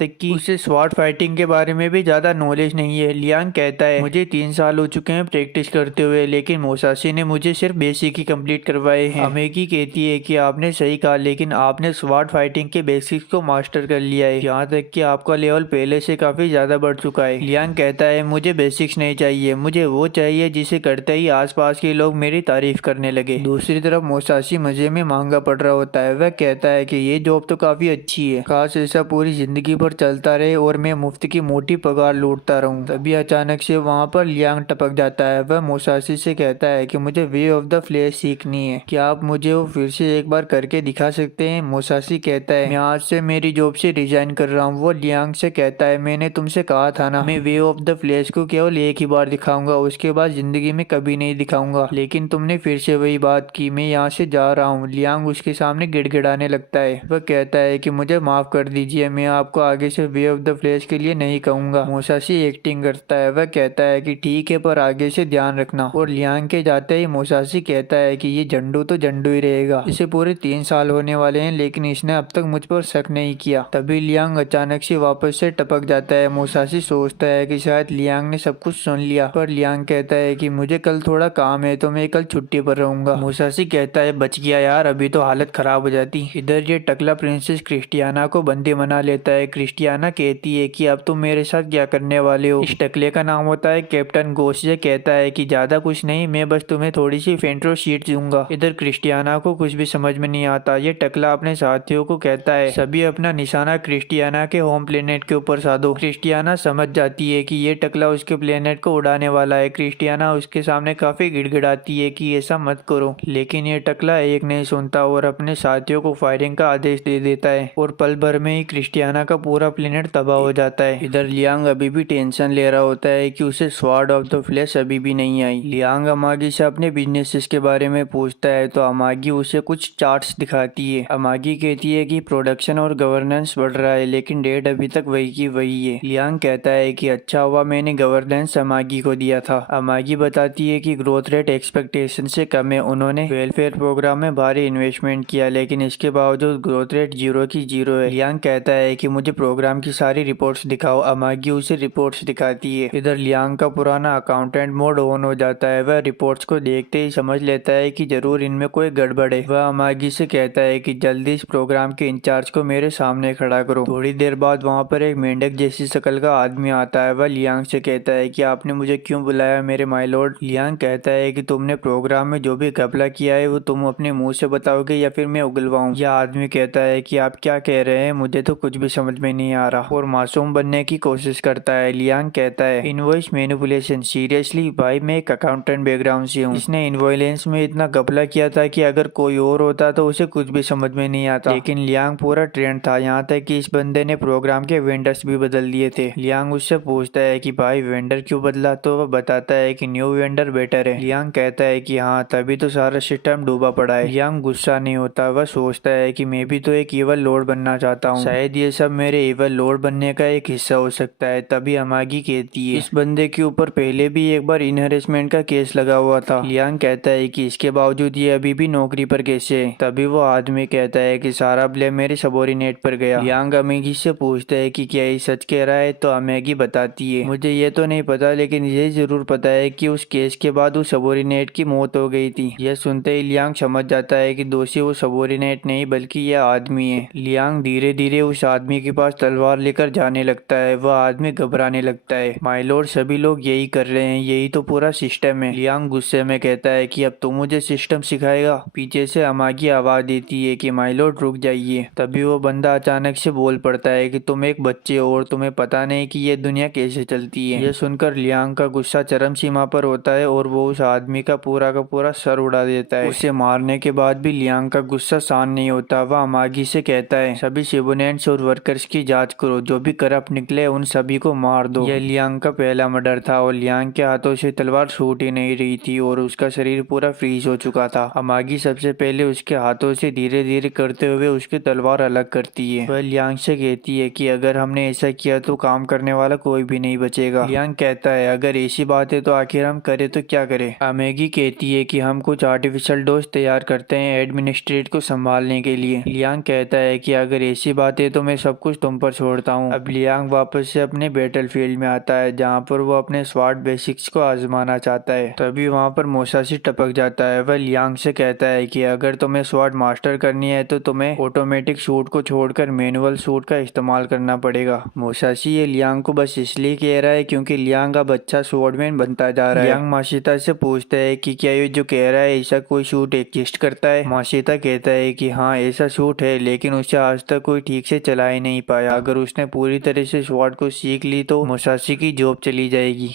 तक कि उसे स्वॉर्ड फाइटिंग के बारे में भी ज्यादा नॉलेज नहीं है। लियांग कहता है मुझे 3 साल हो चुके हैं प्रैक्टिस करते हुए, लेकिन मोसासी ने मुझे सिर्फ बेसिक ही कंप्लीट करवाए हैं। अमेगी कहती है कि आपने सही कहा, लेकिन आपने स्वॉर्ड फाइटिंग के बेसिक्स को मास्टर कर लिया है, यहाँ तक कि आपका लेवल पहले से काफी ज्यादा बढ़ चुका है। लियांग कहता है मुझे बेसिक्स नहीं चाहिए, मुझे वो चाहिए जिसे करते ही आसपास के लोग मेरी तारीफ करने लगे। दूसरी तरफ मोसासी मजे में महंगा पड़ रहा होता है। वह कहता है कि ये जॉब तो काफी अच्छी है, काश ऐसा पूरी जिंदगी भर चलता रहे और मैं मुफ्त की मोटी पगार लूटता रहूं। तभी अचानक से वहाँ पर लियांग टपक जाता है। वह मोसासी से कहता है कि मुझे वे ऑफ द फ्लैश सीखनी है, क्या आप मुझे वो फिर से एक बार करके दिखा सकते हैं? मोसासी कहता है मैं आज से मेरी जॉब से रिजाइन कर रहा हूँ। वो लियांग से कहता है मैंने तुमसे कहा था ना, मैं वे ऑफ द फ्लैश को केवल एक ही बार दिखाऊंगा, उसके बाद जिंदगी में कभी नहीं दिखाऊंगा, लेकिन तुमने फिर से वही बात की, मैं यहाँ से जा रहा हूँ। लियांग उसके सामने गिड़गिड़ाने लगता है। वह कहता है कि मुझे माफ कर दीजिए, मैं आपको आगे से वे ऑफ द फ्लैश के लिए नहीं कहूंगा। मोसासी एक्टिंग करता है। वह कहता है कि ठीक है, पर आगे से ध्यान रखना। और लियांग के जाते ही मोसासी कहता है कि ये झंडू तो झंडू ही रहेगा, इसे पूरे 3 साल होने वाले हैं, लेकिन इसने अब तक मुझ पर शक नहीं किया। तभी लियांग अचानक से वापस से टपक जाता है। मोसासी सोचता है कि शायद लियांग ने सब कुछ सुन लिया, पर लियांग कहता है कि मुझे कल थोड़ा काम है तो मैं कल छुट्टी पर रहूंगा। मोसासी कहता है बच गया यार, अभी तो हालत खराब हो जाती। इधर ये टकला प्रिंसेस क्रिस्टियाना को बंदी बना लेता है। क्रिस्टियाना कहती है कि अब तुम मेरे साथ क्या करने वाले हो? इस टकले का नाम होता है कैप्टन गोश। ये कहता है कि ज्यादा कुछ नहीं, मैं बस तुम्हें थोड़ी सी फेंट्रो शीट दूंगा। इधर क्रिस्टियाना को कुछ भी समझ में नहीं आता। ये टकला अपने साथियों को कहता है सभी अपना निशाना क्रिस्टियाना के होम प्लेनेट के ऊपर साधो। क्रिस्टियाना समझ जाती है कि ये टकला उसके प्लेनेट को उड़ाने वाला है। क्रिस्टियाना उसके सामने काफी गिड़गिड़ाती है कि ऐसा मत करो, लेकिन ये टकला एक नहीं सुनता और अपने साथियों को फायरिंग का आदेश दे देता है और पल भर में ही क्रिस्टियाना का पूरा प्लेनेट तबाह हो जाता है। इधर लियांग अभी भी टेंशन ले रहा होता है कि उसे स्वॉर्ड ऑफ द फ्लैश अभी भी नहीं आई। लियांग अमागी से अपने बिजनेसेस के बारे में पूछता है तो अमागी उसे कुछ चार्ट्स दिखाती है। अमागी कहती है कि प्रोडक्शन और गवर्नेंस बढ़ रहा है, लेकिन डेट अभी तक वही की वही है। लियांग कहता है कि अच्छा हुआ मैंने गवर्नेंस अमागी को दिया था। अमागी बताती है कि ग्रोथ रेट एक्सपेक्टेशन से कम है, उन्होंने वेलफेयर प्रोग्राम में भारी इन्वेस्टमेंट किया, लेकिन इसके बावजूद ग्रोथ रेट 0 की 0 है। लियांग कहता है कि मुझे प्रोग्राम की सारी रिपोर्ट्स दिखाओ। अमागी उसे रिपोर्ट्स दिखाती है। इधर लियांग का पुराना अकाउंटेंट मोड ऑन हो जाता है। वह रिपोर्ट्स को देखते ही समझ लेता है कि जरूर इनमें कोई गड़बड़ है। वह अमागी से कहता है कि जल्दी इस प्रोग्राम के इंचार्ज को मेरे सामने खड़ा करो। थोड़ी देर बाद वहाँ पर एक मेंढक जैसी शक्ल का आदमी आता है। वह लियांग से कहता है कि आपने मुझे क्यों बुलाया मेरे माय लॉर्ड? लियांग कहता है कि तुमने प्रोग्राम में जो भी घपला किया है वो तुम अपने मुंह से बताओगे या फिर मैं उगलवाऊं? यह आदमी कहता है कि आप क्या कह रहे हैं, मुझे तो कुछ भी समझ में नहीं आ रहा, और मासूम बनने की कोशिश करता है। लियांग कहता है इनवॉइस मैनिपुलेशन, सीरियसली भाई मैं एक अकाउंटेंट बैकग्राउंड से हूँ, इसने इनवॉइलेंस में इतना घपला किया था कि अगर कोई और होता तो उसे कुछ भी समझ में नहीं आता। लेकिन लियांग पूरा ट्रेंड था, यहाँ तक कि इस बंदे ने प्रोग्राम के वेंडर्स भी बदल दिए थे। लियांग उससे पूछता है कि भाई वेंडर क्यों बदला? तो वह बताता है कि न्यू वेंडर बेटर है। लियांग कहता है कि हाँ, तभी तो सारा सिस्टम डूबा पड़ा है। लियांग गुस्सा नहीं होता। वह सोचता है कि मैं भी तो एक इवल लॉर्ड बनना चाहता हूँ, शायद ये सब मेरे इवल लॉर्ड बनने का एक हिस्सा हो सकता है। तभी अमागी कहती है इस बंदे के ऊपर पहले भी एक बार इनहेरेसमेंट का केस लगा हुआ था। लियांग कहता है कि इसके बावजूद ये अभी भी नौकरी पर कैसे है? तभी वो आदमी कहता है कि सारा ब्लेम मेरे सबोर्डिनेट पर गया। लियांग अमेगी से पूछता है कि क्या ये सच कह रहा है? तो अमेगी बताती है मुझे ये तो नहीं पता, लेकिन ये जरूर पता है कि उस केस के बाद उस सबोर्डिनेट की मौत हो गई थी। यह सुनते ही लियांग समझ जाता है कि दोषी वो सबोर्डिनेट प्लेनेट नहीं बल्कि यह आदमी है। लियांग धीरे धीरे उस आदमी के पास तलवार लेकर जाने लगता है। वह आदमी घबराने लगता है। माय लॉर्ड, सभी लोग यही कर रहे हैं, यही तो पूरा सिस्टम है। लियांग गुस्से में कहता है कि अब तुम मुझे सिस्टम सिखाएगा। पीछे से अमागी आवाज देती है कि माय लॉर्ड रुक जाइए। तभी वो बंदा अचानक से बोल पड़ता है कि तुम एक बच्चे हो और तुम्हें पता नहीं कि ये दुनिया कैसे चलती है। यह सुनकर लियांग का गुस्सा चरम सीमा पर होता है और वो उस आदमी का पूरा सर उड़ा देता है। उसे मारने के बाद भी लियांग का गुस्सा शांत नहीं होता। वह अमागी से कहता है सभी सिबोनेंट्स और वर्कर्स की जांच करो, जो भी करप्ट निकले उन सभी को मार दो। यह लियांग का पहला मर्डर था और लियांग के हाथों से तलवार छूट ही नहीं रही थी और उसका शरीर पूरा फ्रीज हो चुका था। अमागी सबसे पहले उसके हाथों से धीरे धीरे करते हुए उसकी तलवार अलग करती है। वह लियांग से कहती है कि अगर हमने ऐसा किया तो काम करने वाला कोई भी नहीं बचेगा। लियांग कहता है अगर ऐसी बात है तो आखिर हम करें तो क्या करें। अमेगी कहती है कि हम कुछ आर्टिफिशियल डोज तैयार करते हैं एडमिनिस्ट्रेट को संभालने के लिए। लियांग कहता है कि अगर ऐसी बात है तो मैं सब कुछ तुम पर छोड़ता हूँ। अब लियांग वापस से अपने बैटलफील्ड में आता है जहाँ पर वो अपने स्वॉर्ड बेसिक्स को आजमाना चाहता है। तभी वहाँ पर मोसासी टपक जाता है। वह लियांग से कहता है कि अगर तुम्हें स्वॉर्ड मास्टर करनी है तो तुम्हें ऑटोमेटिक सूट को छोड़कर मैनुअल सूट का इस्तेमाल करना पड़ेगा। मोसासी ये लियांग को बस इसलिए कह रहा है क्योंकि लियांग अब अच्छा स्वॉर्डमैन बनता जा रहा है। लियांग माशिता से पूछता है कि क्या ये जो कह रहा है ऐसा कोई सूट एग्जिस्ट करता है। माशिता कहता है कि हाँ ऐसा सूट है, लेकिन उसे आज तक कोई ठीक से चला ही नहीं पाया। अगर उसने पूरी तरह से स्वॉर्ड को सीख ली तो मोसासी की जॉब चली जाएगी।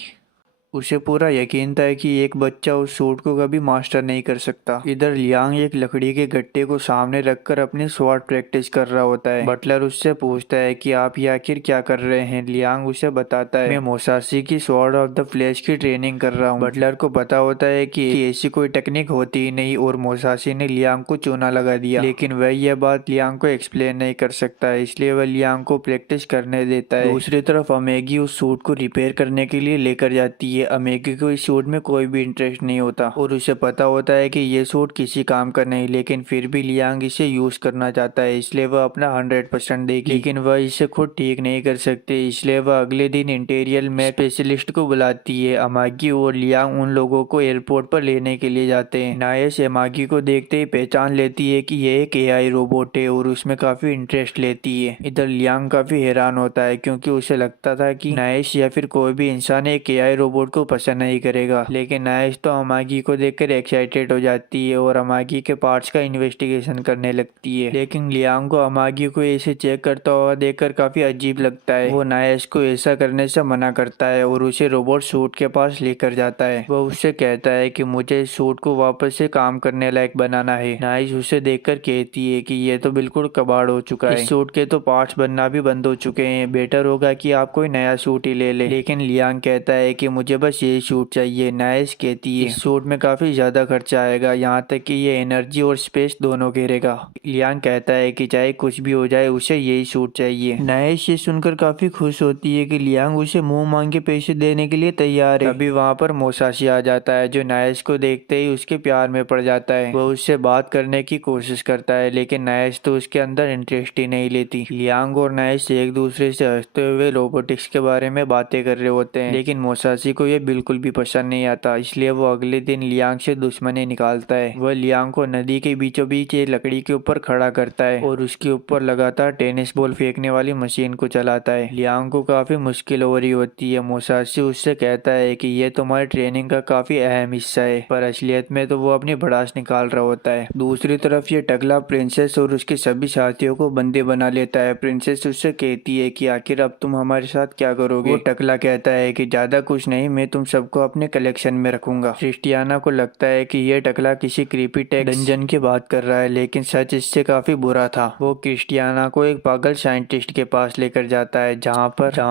उसे पूरा यकीन था कि एक बच्चा उस सूट को कभी मास्टर नहीं कर सकता। इधर लियांग एक लकड़ी के गट्टे को सामने रखकर अपनी स्वॉर्ड प्रैक्टिस कर रहा होता है। बटलर उससे पूछता है कि आप ये आखिर क्या कर रहे हैं। लियांग उसे बताता है मैं मोसासी की स्वॉर्ड ऑफ द फ्लैश की ट्रेनिंग कर रहा हूँ। बटलर को पता होता है कि ऐसी कोई टेक्निक होती ही नहीं और मोसासी ने लियांग को चूना लगा दिया, लेकिन वह यह बात लियांग को एक्सप्लेन नहीं कर सकता, इसलिए वह लियांग को प्रैक्टिस करने देता है। दूसरी तरफ अमेगी उस सूट को रिपेयर करने के लिए लेकर जाती है। अमेगी को इस सूट में कोई भी इंटरेस्ट नहीं होता और उसे पता होता है कि ये सूट किसी काम का नहीं, लेकिन फिर भी लियांग इसे यूज करना चाहता है, इसलिए वह अपना 100% देगी। लेकिन वह इसे खुद ठीक नहीं कर सकते, इसलिए वह अगले दिन इंटीरियर में स्पेशलिस्ट को बुलाती है। अमागी और लियांग उन लोगों को एयरपोर्ट पर लेने के लिए जाते हैं। नायस अमागी को देखते ही पहचान लेती है कि यह एक एआई रोबोट है और उसमें काफी इंटरेस्ट लेती है। इधर लियांग काफी हैरान होता है क्योंकि उसे लगता था कि नायस या फिर कोई भी इंसान एक एआई रोबोट को पसंद नहीं करेगा, लेकिन नायस तो अमागी को देखकर एक्साइटेड हो जाती है और अमागी के पार्ट्स का इन्वेस्टिगेशन करने लगती है। लेकिन लियांग को अमागी को ऐसे चेक करता हुआ देखकर काफी अजीब लगता है। वो नायस को ऐसा करने से मना करता है और उसे रोबोट सूट के पास लेकर जाता है। वह उससे कहता है कि मुझे इस सूट को वापस से काम करने लायक बनाना है। नायस उसे देखकर कहती है कि यह तो बिल्कुल कबाड़ हो चुका है, इस सूट के तो पार्ट्स बनना भी बंद हो चुके हैं, बेटर होगा कि आप कोई नया सूट ही ले ले। लेकिन लियांग कहता है कि मुझे बस यही सूट चाहिए। नायस कहती है इस सूट में काफी ज्यादा खर्चा आएगा, यहाँ तक कि ये एनर्जी और स्पेस दोनों घेरेगा। लियांग कहता है कि चाहे कुछ भी हो जाए उसे यही सूट चाहिए। नायस ये सुनकर काफी खुश होती है कि लियांग उसे मुंह मांगे पैसे देने के लिए तैयार है। अभी वहाँ पर मोसाशी आ जाता है जो नायस को देखते ही उसके प्यार में पड़ जाता है। वह उससे बात करने की कोशिश करता है, लेकिन नायस तो उसके अंदर इंटरेस्ट ही नहीं लेती। लियांग और नायस एक दूसरे से हंसते हुए रोबोटिक्स के बारे में बातें कर रहे होते हैं, लेकिन मोसाशी को यह बिल्कुल भी पसंद नहीं आता, इसलिए वो अगले दिन लियांग से दुश्मनी निकालता है। वह लियांग को नदी के बीचों बीच एक लकड़ी के ऊपर खड़ा करता है और उसके ऊपर लगातार टेनिस बॉल फेंकने वाली मशीन को चलाता है। लियांग को काफी मुश्किल हो रही होती है। मोसाशी उससे कहता है कि यह तुम्हारी ट्रेनिंग का काफी अहम हिस्सा है, पर असलियत में तो वो अपनी भड़ास निकाल रहा होता है। दूसरी तरफ ये टकला प्रिंसेस और उसके सभी साथियों को बंदी बना लेता है। प्रिंसेस उससे कहती है कि आखिर अब तुम हमारे साथ क्या करोगे। वो टकला कहता है कि ज्यादा कुछ नहीं, मैं तुम सबको अपने कलेक्शन में रखूंगा। क्रिस्टियाना को लगता है कि ये टकला किसी क्रीपी टेक डंजन की बात कर रहा है, लेकिन सच इससे काफी बुरा था। वो क्रिस्टियाना को एक पागल साइंटिस्ट के पास लेकर जाता है जहाँ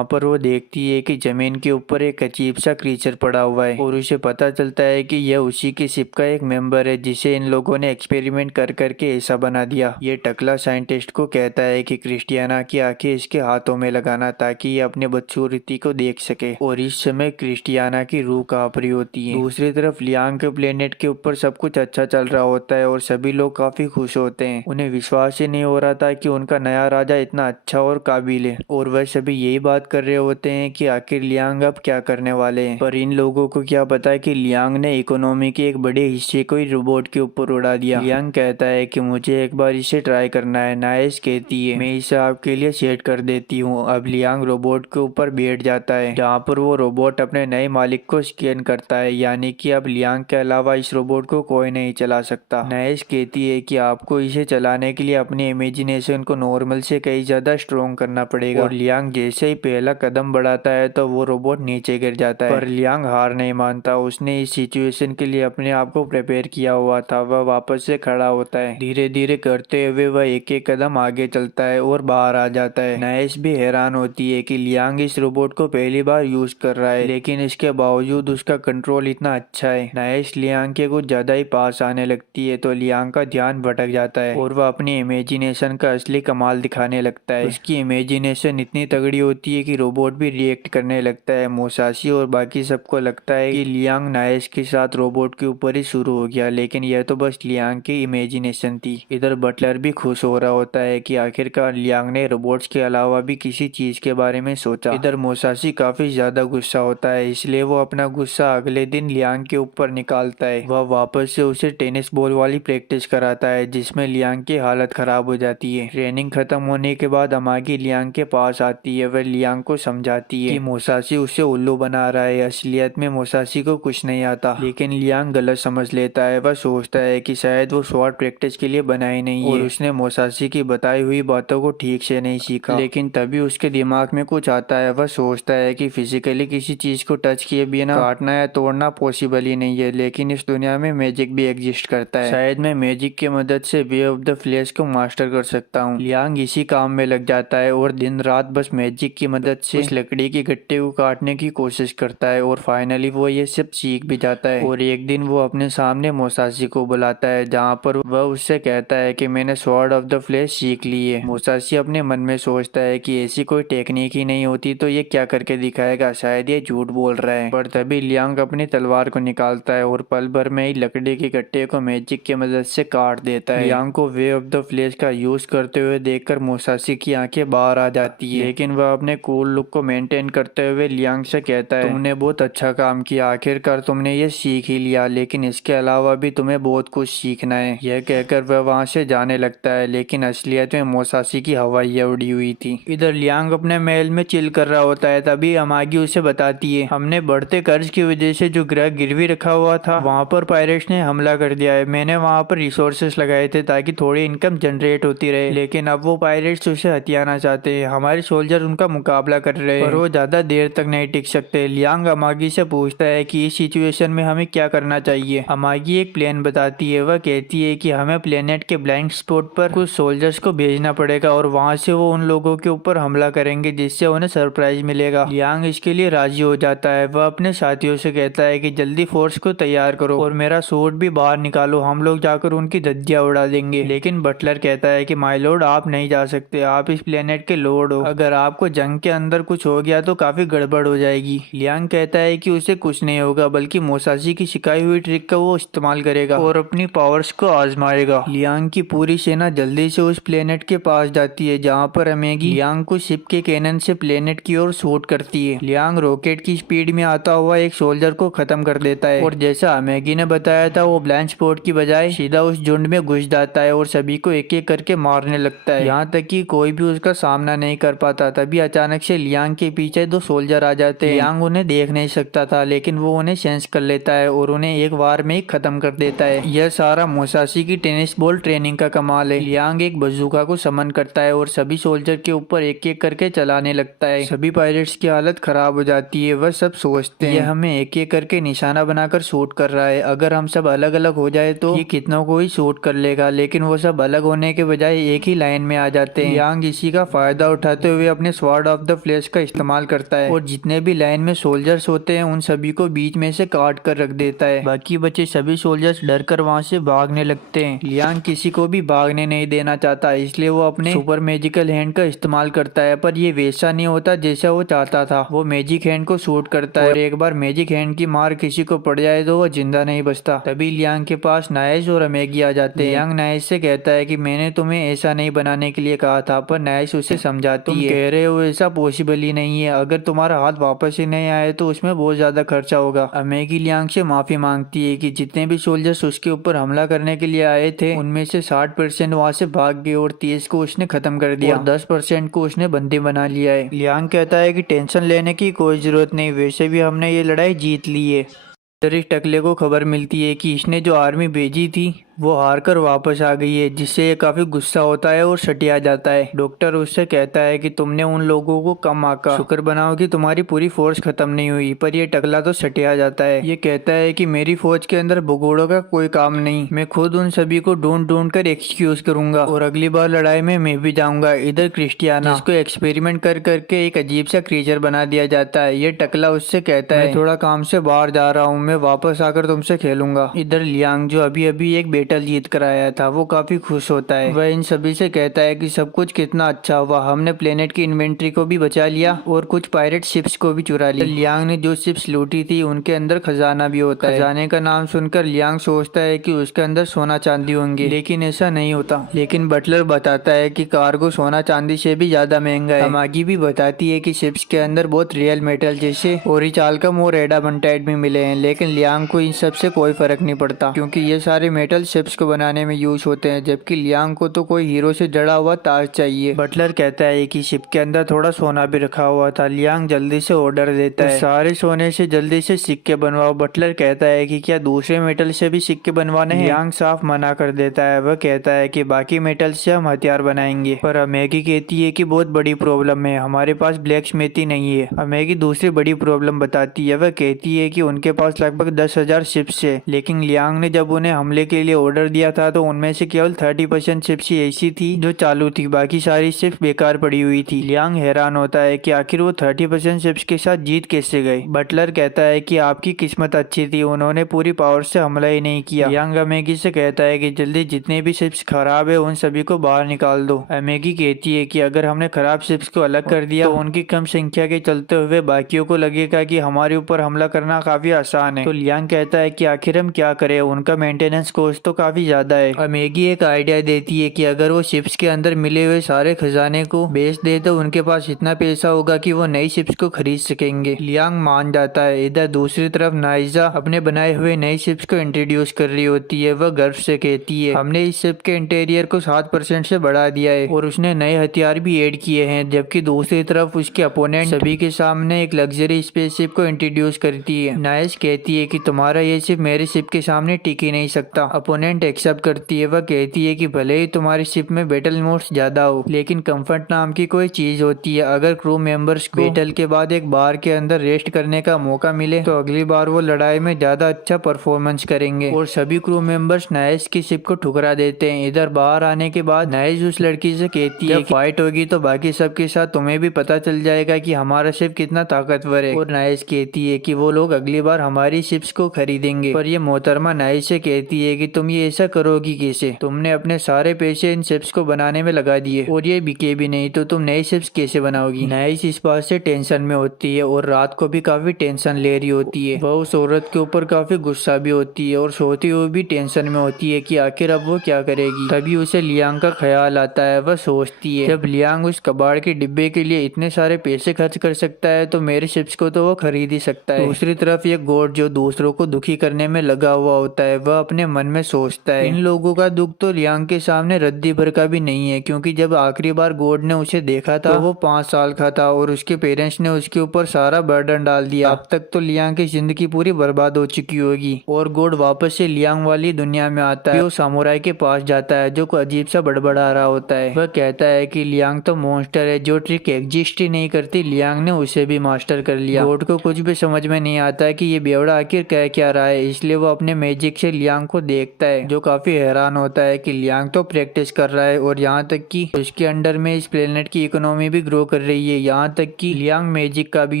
पर वो देखती है कि जमीन के ऊपर एक अजीब सा क्रीचर पड़ा हुआ है और उसे पता चलता है कि यह उसी की शिप का एक मेंबर है जिसे इन लोगों ने एक्सपेरिमेंट कर करके ऐसा बना दिया। ये टकला साइंटिस्ट को कहता है कि क्रिस्टियाना की आंखें इसके हाथों में लगाना ताकि ये अपने बदसूरती को देख सके और इस समय क्रिस्टियाना टियाना की रूह कांप रही होती है। दूसरी तरफ लियांग के प्लेनेट के ऊपर सब कुछ अच्छा चल रहा होता है और सभी लोग काफी खुश होते हैं। उन्हें विश्वास ही नहीं हो रहा था कि उनका नया राजा इतना अच्छा और काबिल है, और वह सभी यही बात कर रहे होते हैं कि आखिर लियांग अब क्या करने वाले हैं। पर इन लोगों को क्या पता है कि लियांग ने इकोनॉमी के एक बड़े हिस्से को ही रोबोट के ऊपर उड़ा दिया। लियांग कहता है कि मुझे एक बार इसे ट्राई करना है। नाइस कहती है मैं इसे आपके लिए सेट कर देती हूँ। अब लियांग रोबोट के ऊपर बैठ जाता है, जहाँ पर वो रोबोट अपने नए मालिक को स्कैन करता है, यानी कि अब लियांग के अलावा इस रोबोट को कोई नहीं चला सकता। नाइस कहती है कि आपको इसे चलाने के लिए अपनी इमेजिनेशन को नॉर्मल से कहीं ज्यादा स्ट्रॉन्ग करना पड़ेगा। और लियांग जैसे ही पहला कदम बढ़ाता है तो वो रोबोट नीचे गिर जाता है। पर लियांग हार नहीं मानता, उसने इस सिचुएशन के लिए अपने आप को प्रिपेयर किया हुआ था। वह वापस से खड़ा होता है, धीरे धीरे करते हुए वह एक एक कदम आगे चलता है और बाहर आ जाता है। नाइस भी हैरान होती है कि लियांग इस रोबोट को पहली बार यूज कर रहा है, लेकिन इसके बावजूद उसका कंट्रोल इतना अच्छा है। नाइस लियांग के कुछ ज्यादा ही पास आने लगती है तो लियांग का ध्यान भटक जाता है और वह अपनी इमेजिनेशन का असली कमाल दिखाने लगता है। उसकी इमेजिनेशन इतनी तगड़ी होती है कि रोबोट भी रिएक्ट करने लगता है। मोसाशी और बाकी सबको लगता है कि लियांग नाइस के साथ रोबोट के ऊपर ही शुरू हो गया, लेकिन यह तो बस लियांग की इमेजिनेशन थी। इधर बटलर भी खुश हो रहा होता है कि आखिरकार लियांग ने रोबोट्स के अलावा भी किसी चीज के बारे में सोचा। इधर मोसाशी काफी ज्यादा गुस्सा होता है, इसलिए वो अपना गुस्सा अगले दिन लियांग के ऊपर निकालता है। वह वापस से उसे टेनिस बॉल वाली प्रैक्टिस कराता है, जिसमें लियांग की हालत खराब हो जाती है। ट्रेनिंग खत्म होने के बाद अमागी लियांग के पास आती है। वह लियांग को समझाती है कि मोसाशी उसे उल्लू बना रहा है, असलियत में मोसाशी को कुछ नहीं आता। लेकिन लियांग गलत समझ लेता है। वह सोचता है कि शायद वो स्वॉर्ड प्रैक्टिस के लिए बना ही नहीं है और उसने मोसाशी की बताई हुई बातों को ठीक से नहीं सीखा। लेकिन तभी उसके दिमाग में कुछ आता है। वह सोचता है कि फिजिकली किसी चीज को टच किए बिना काटना या तोड़ना पॉसिबल ही नहीं है, लेकिन इस दुनिया में मैजिक भी एग्जिस्ट करता है। शायद मैं मैजिक की मदद से वे ऑफ द फ्लैश को मास्टर कर सकता हूँ। लियांग इसी काम में लग जाता है और दिन रात बस मैजिक की मदद से उस लकड़ी के गट्टे को काटने की कोशिश करता है और फाइनली वो ये सब सीख भी जाता है। और एक दिन वो अपने सामने मोसाशी को बुलाता है, जहाँ पर वह उससे कहता है कि मैंने स्वॉर्ड ऑफ द फ्लैश सीख ली है। मोसाशी अपने मन में सोचता है कि ऐसी कोई टेक्निक ही नहीं होती तो ये क्या करके दिखाएगा, शायद ये झूठ बोल रहा है। पर तभी लियांग अपनी तलवार को निकालता है और पल भर में ही लकड़ी के गट्टे को मैजिक की मदद से काट देता है। लियांग को वे ऑफ द फ्लैश का यूज करते हुए देखकर मोसाशी की आंखें बाहर आ जाती है, लेकिन वह अपने कूल लुक को मेंटेन करते हुए लियांग से कहता है तुमने बहुत अच्छा काम किया, आखिरकार तुमने ये सीख ही लिया, लेकिन इसके अलावा भी तुम्हें बहुत कुछ सीखना है। यह कहकर वह वहाँ से जाने लगता है, लेकिन असलियत में मोसाशी की हवाइयाँ उड़ी हुई थी। इधर लियांग अपने महल में चिल कर रहा होता है, तभी अमागी उसे बताती है हमने बढ़ते कर्ज की वजह से जो ग्रह गिरवी रखा हुआ था वहाँ पर पायरेट्स ने हमला कर दिया है। मैंने वहाँ पर रिसोर्सेस लगाए थे ताकि थोड़ी इनकम जनरेट होती रहे, लेकिन अब वो पायरेट्स उसे हथियाना चाहते हैं। हमारे सोल्जर उनका मुकाबला कर रहे हैं पर वो ज्यादा देर तक नहीं टिक सकते। लियांग अमागी से पूछता है कि इस सिचुएशन में हमें क्या करना चाहिए। अमागी एक प्लान बताती है। वह कहती है कि हमें प्लेनेट के ब्लाइंड स्पॉट पर कुछ सोल्जर्स को भेजना पड़ेगा और वहाँ से वो उन लोगों के ऊपर हमला करेंगे, जिससे उन्हें सरप्राइज मिलेगा। लियांग इसके लिए राजी हो जाता है। वह अपने साथियों से कहता है कि जल्दी फोर्स को तैयार करो और मेरा सूट भी बाहर निकालो, हम लोग जाकर उनकी धज्जियां उड़ा देंगे। लेकिन बटलर कहता है कि माय लॉर्ड आप नहीं जा सकते, आप इस प्लेनेट के लॉर्ड हो, अगर आपको जंग के अंदर कुछ हो गया तो काफी गड़बड़ हो जाएगी। लियांग कहता है कि उसे कुछ नहीं होगा, बल्कि मोसाशी की सिखाई हुई ट्रिक का वो इस्तेमाल करेगा और अपनी पावर्स को आजमाएगा। लियांग की पूरी सेना जल्दी से उस प्लेनेट के पास जाती है, जहाँ पर अमेगी लियांग को शिप के कैनन से प्लेनेट की ओर शूट करती है। लियांग रॉकेट की स्पीड में आता हुआ एक सोल्जर को खत्म कर देता है और जैसा अमेगी ने बताया था वो ब्लाइंड स्पॉट की बजाय सीधा उस झुंड में घुस जाता है और सभी को एक एक करके मारने लगता है, यहाँ तक कि कोई भी उसका सामना नहीं कर पाता। तभी अचानक से लियांग के पीछे दो सोल्जर आ जाते हैं। लियांग उन्हें देख नहीं सकता था, लेकिन वो उन्हें सेंस कर लेता है और उन्हें एक बार में ही खत्म कर देता है। यह सारा मोसाशी की टेनिस बॉल ट्रेनिंग का कमाल है। लियांग एक बजूका को समन करता है और सभी सोल्जर के ऊपर एक एक करके चलाने लगता है। सभी पायरेट्स की हालत खराब हो जाती है। वह सब सोचते हैं ये हमें एक एक करके निशाना बनाकर शूट कर रहा है, अगर हम सब अलग अलग हो जाए तो ये कितनों को ही शूट कर लेगा, लेकिन वो सब अलग होने के बजाय एक ही लाइन में आ जाते हैं। लियांग इसी का फायदा उठाते हुए अपने स्वॉर्ड ऑफ द फ्लैश का इस्तेमाल करता है और जितने भी लाइन में सोल्जर्स होते हैं उन सभी को बीच में से काट कर रख देता है। बाकी बचे सभी सोल्जर्स डर कर वहाँ से भागने लगते हैं। लियांग किसी को भी भागने नहीं देना चाहता, इसलिए वो अपने सुपर मैजिकल हैंड का इस्तेमाल करता है, पर ये वैसा नहीं होता जैसा वो चाहता था। वो मैजिक हैंड को शूट करता है और एक बार मैजिक हैंड की मार किसी को पड़ जाए तो वो जिंदा नहीं बचता। तभी लियांग के पास नाइस और अमेगी आ जाते हैं। लियांग नाइस से कहता है कि मैंने तुम्हें ऐसा नहीं बनाने के लिए कहा था, पर नाइस उसे समझाती है, तुम कह रहे हो ऐसा पॉसिबल ही नहीं है, अगर तुम्हारा हाथ वापस ही नहीं आए तो उसमें बहुत ज्यादा खर्चा होगा। अमेगी लियांग से माफी मांगती है कि जितने भी सोल्जर्स उसके ऊपर हमला करने के लिए आए थे उनमें से 60% वहाँ से भाग गए और 30 को उसने खत्म कर दिया और 10% को उसने बंदी बना लिया है। लियांग कहता है कि टेंशन लेने की कोई जरूरत नहीं, वैसे भी हमने ये लड़ाई जीत ली है। इधर इस टकले को खबर मिलती है कि इसने जो आर्मी भेजी थी वो हार कर वापस आ गई है, जिससे ये काफी गुस्सा होता है और सटिया जाता है। डॉक्टर उससे कहता है कि तुमने उन लोगों को कम आका, शुक्र बनाओ कि तुम्हारी पूरी फोर्स खत्म नहीं हुई, पर ये टकला तो सटिया जाता है। ये कहता है कि मेरी फौज के अंदर भगोड़ों का कोई काम नहीं, मैं खुद उन सभी को ढूंढ ढूंढ कर एक्सक्यूज करूंगा और अगली बार लड़ाई में मैं भी जाऊंगा। इधर क्रिस्टियाना, जिसको एक्सपेरिमेंट कर करके एक अजीब सा क्रीचर बना दिया जाता है। ये टकला उससे कहता है मैं थोड़ा काम से बाहर जा रहा हूँ, मैं वापस आकर तुमसे खेलूंगा। इधर लियांग जो अभी अभी एक बैटल जीत कर आया था वो काफी खुश होता है। वह इन सभी से कहता है कि सब कुछ कितना अच्छा हुआ, हमने प्लेनेट की इन्वेंट्री को भी बचा लिया और कुछ पायरेट शिप्स को भी चुरा लिया। लियांग ने जो शिप्स लूटी थी उनके अंदर खजाना भी होता है। खजाने का नाम सुनकर लियांग सोचता है कि उसके अंदर सोना चांदी होंगे, लेकिन ऐसा नहीं होता। लेकिन बटलर बताता है कि कार्गो सोना चांदी से भी ज्यादा महंगा है। अमागी भी बताती है कि शिप्स के अंदर बहुत रियल मेटल जैसे ओरिचाल्कम और एडामंटाइट भी मिले हैं, लेकिन लियांग को इन सब से कोई फर्क नहीं पड़ता क्योंकि ये सारे मेटल शिप्स को बनाने में यूज होते हैं, जबकि लियांग को तो कोई हीरो से जड़ा हुआ ताज चाहिए। बटलर कहता है कि शिप के अंदर थोड़ा सोना भी रखा हुआ था। लियांग जल्दी से ऑर्डर देता है सारे सोने से जल्दी से सिक्के बनवाओ। बटलर कहता है कि क्या दूसरे मेटल से भी सिक्के बनवाने हैं? लियांग साफ मना कर देता है। वह कहता है कि बाकी मेटल से हम हथियार बनाएंगे, पर अमेगी कहती है कि बहुत बड़ी प्रॉब्लम है, हमारे पास ब्लैक स्मिथी नहीं है। अमेगी दूसरी बड़ी प्रॉब्लम बताती है। वह कहती है कि उनके पास लगभग 10,000 शिप्स है, लेकिन लियांग ने जब उन्हें हमले के लिए ऑर्डर दिया था तो उनमें से केवल 30% शिप्स ही ऐसी थी जो चालू थी, बाकी सारी शिप्स बेकार पड़ी हुई थी। लियांग हैरान होता है कि आखिर वो 30% शिप्स के साथ जीत कैसे गए। बटलर कहता है कि आपकी किस्मत अच्छी थी, उन्होंने पूरी पावर से हमला ही नहीं किया। लियांग अमेगी से कहता है कि जल्दी जितने भी शिप्स खराब है उन सभी को बाहर निकाल दो। अमेगी कहती है कि अगर हमने खराब शिप्स को अलग कर दिया तो उनकी कम संख्या के चलते हुए बाकियों को लगेगा कि हमारे ऊपर हमला करना काफी आसान है। तो लियांग कहता है कि आखिर हम क्या करें, उनका मेंटेनेंस कॉस्ट तो काफी ज्यादा है। अमेगी एक आइडिया देती है कि अगर वो शिप्स के अंदर मिले हुए सारे खजाने को बेच दे तो उनके पास इतना पैसा होगा कि वो नई शिप्स को खरीद सकेंगे। लियांग मान जाता है। इधर दूसरी तरफ नाइजा अपने बनाए हुए नई शिप्स को इंट्रोड्यूस कर रही होती है। वह गर्व से कहती है हमने इस शिप के इंटीरियर को 7% से बढ़ा दिया है और उसने नए हथियार भी ऐड किए हैं, जबकि दूसरी तरफ उसके अपोनेंट सभी के सामने एक लग्जरी स्पेसशिप को इंट्रोड्यूस करती है। नाइस कहती है कि तुम्हारा ये शिप मेरे शिप के सामने टिक ही नहीं सकता। अपोनेंट एक्सेप्ट करती है। वह कहती है कि भले ही तुम्हारी शिप में बैटल मोड्स ज्यादा हो, लेकिन कंफर्ट नाम की कोई चीज होती है। अगर क्रू मेंबर्स को बैटल के बाद एक बार के अंदर रेस्ट करने का मौका मिले तो अगली बार वो लड़ाई में ज्यादा अच्छा परफॉर्मेंस करेंगे और सभी क्रू मेंबर्स नाइस की शिप को ठुकरा देते हैं। इधर बाहर आने के बाद नाइस उस लड़की से कहती है फाइट होगी तो बाकी सब के साथ तुम्हें भी पता चल जाएगा कि हमारा शिप कितना ताकतवर है। और नाइस कहती है कि वो लोग अगली बार हमारी शिप्स को खरीदेंगे, पर ये मोहतरमा नाइस से कहती है कि तुम ये ऐसा करोगी कैसे, तुमने अपने सारे पैसे इन शिप्स को बनाने में लगा दिए और ये बिके भी नहीं तो तुम नई शिप्स कैसे बनाओगी। नाइस इस बात से टेंशन में होती है और रात को भी काफी टेंशन ले रही होती है। वह उस औरत के ऊपर काफी गुस्सा भी होती है और सोती हुई भी टेंशन में होती है कि आखिर अब वो क्या करेगी। तभी उसे लियांग का ख्याल आता है। वह सोचती है जब लियांग उस कबाड़ के डिब्बे के लिए इतने सारे पैसे खर्च कर सकता है तो मेरे शिप्स को तो वो खरीद ही सकता है। दूसरी तरफ ये गॉड जो दूसरों को दुखी करने में लगा हुआ होता है, वह अपने मन में सोचता है इन लोगों का दुख तो लियांग के सामने रद्दी भर का भी नहीं है, क्योंकि जब आखिरी बार गॉड ने उसे देखा था तो वो 5 साल का था और उसके पेरेंट्स ने उसके ऊपर सारा बर्डन डाल दिया। अब तक तो लियांग की जिंदगी पूरी बर्बाद हो चुकी होगी। और गॉड वापस से लियांग वाली दुनिया में आता है। वो सामुराई के पास जाता है जो अजीब सा बड़बड़ा रहा होता है। वह कहता है कि लियांग तो मॉन्स्टर है, जो ट्रिक एग्जिस्ट ही नहीं करती लियांग ने उसे भी मास्टर कर लिया। गॉड को कुछ भी समझ में नहीं आता है कि ये बेवड़ा आखिर कह क्या रहा है, इसलिए वो अपने मैजिक से लियांग को देखता है, जो काफी हैरान होता है कि लियांग तो प्रैक्टिस कर रहा है और यहाँ तक कि उसके अंडर में इस प्लेनेट की इकोनॉमी भी ग्रो कर रही है। यहाँ तक कि लियांग मैजिक का भी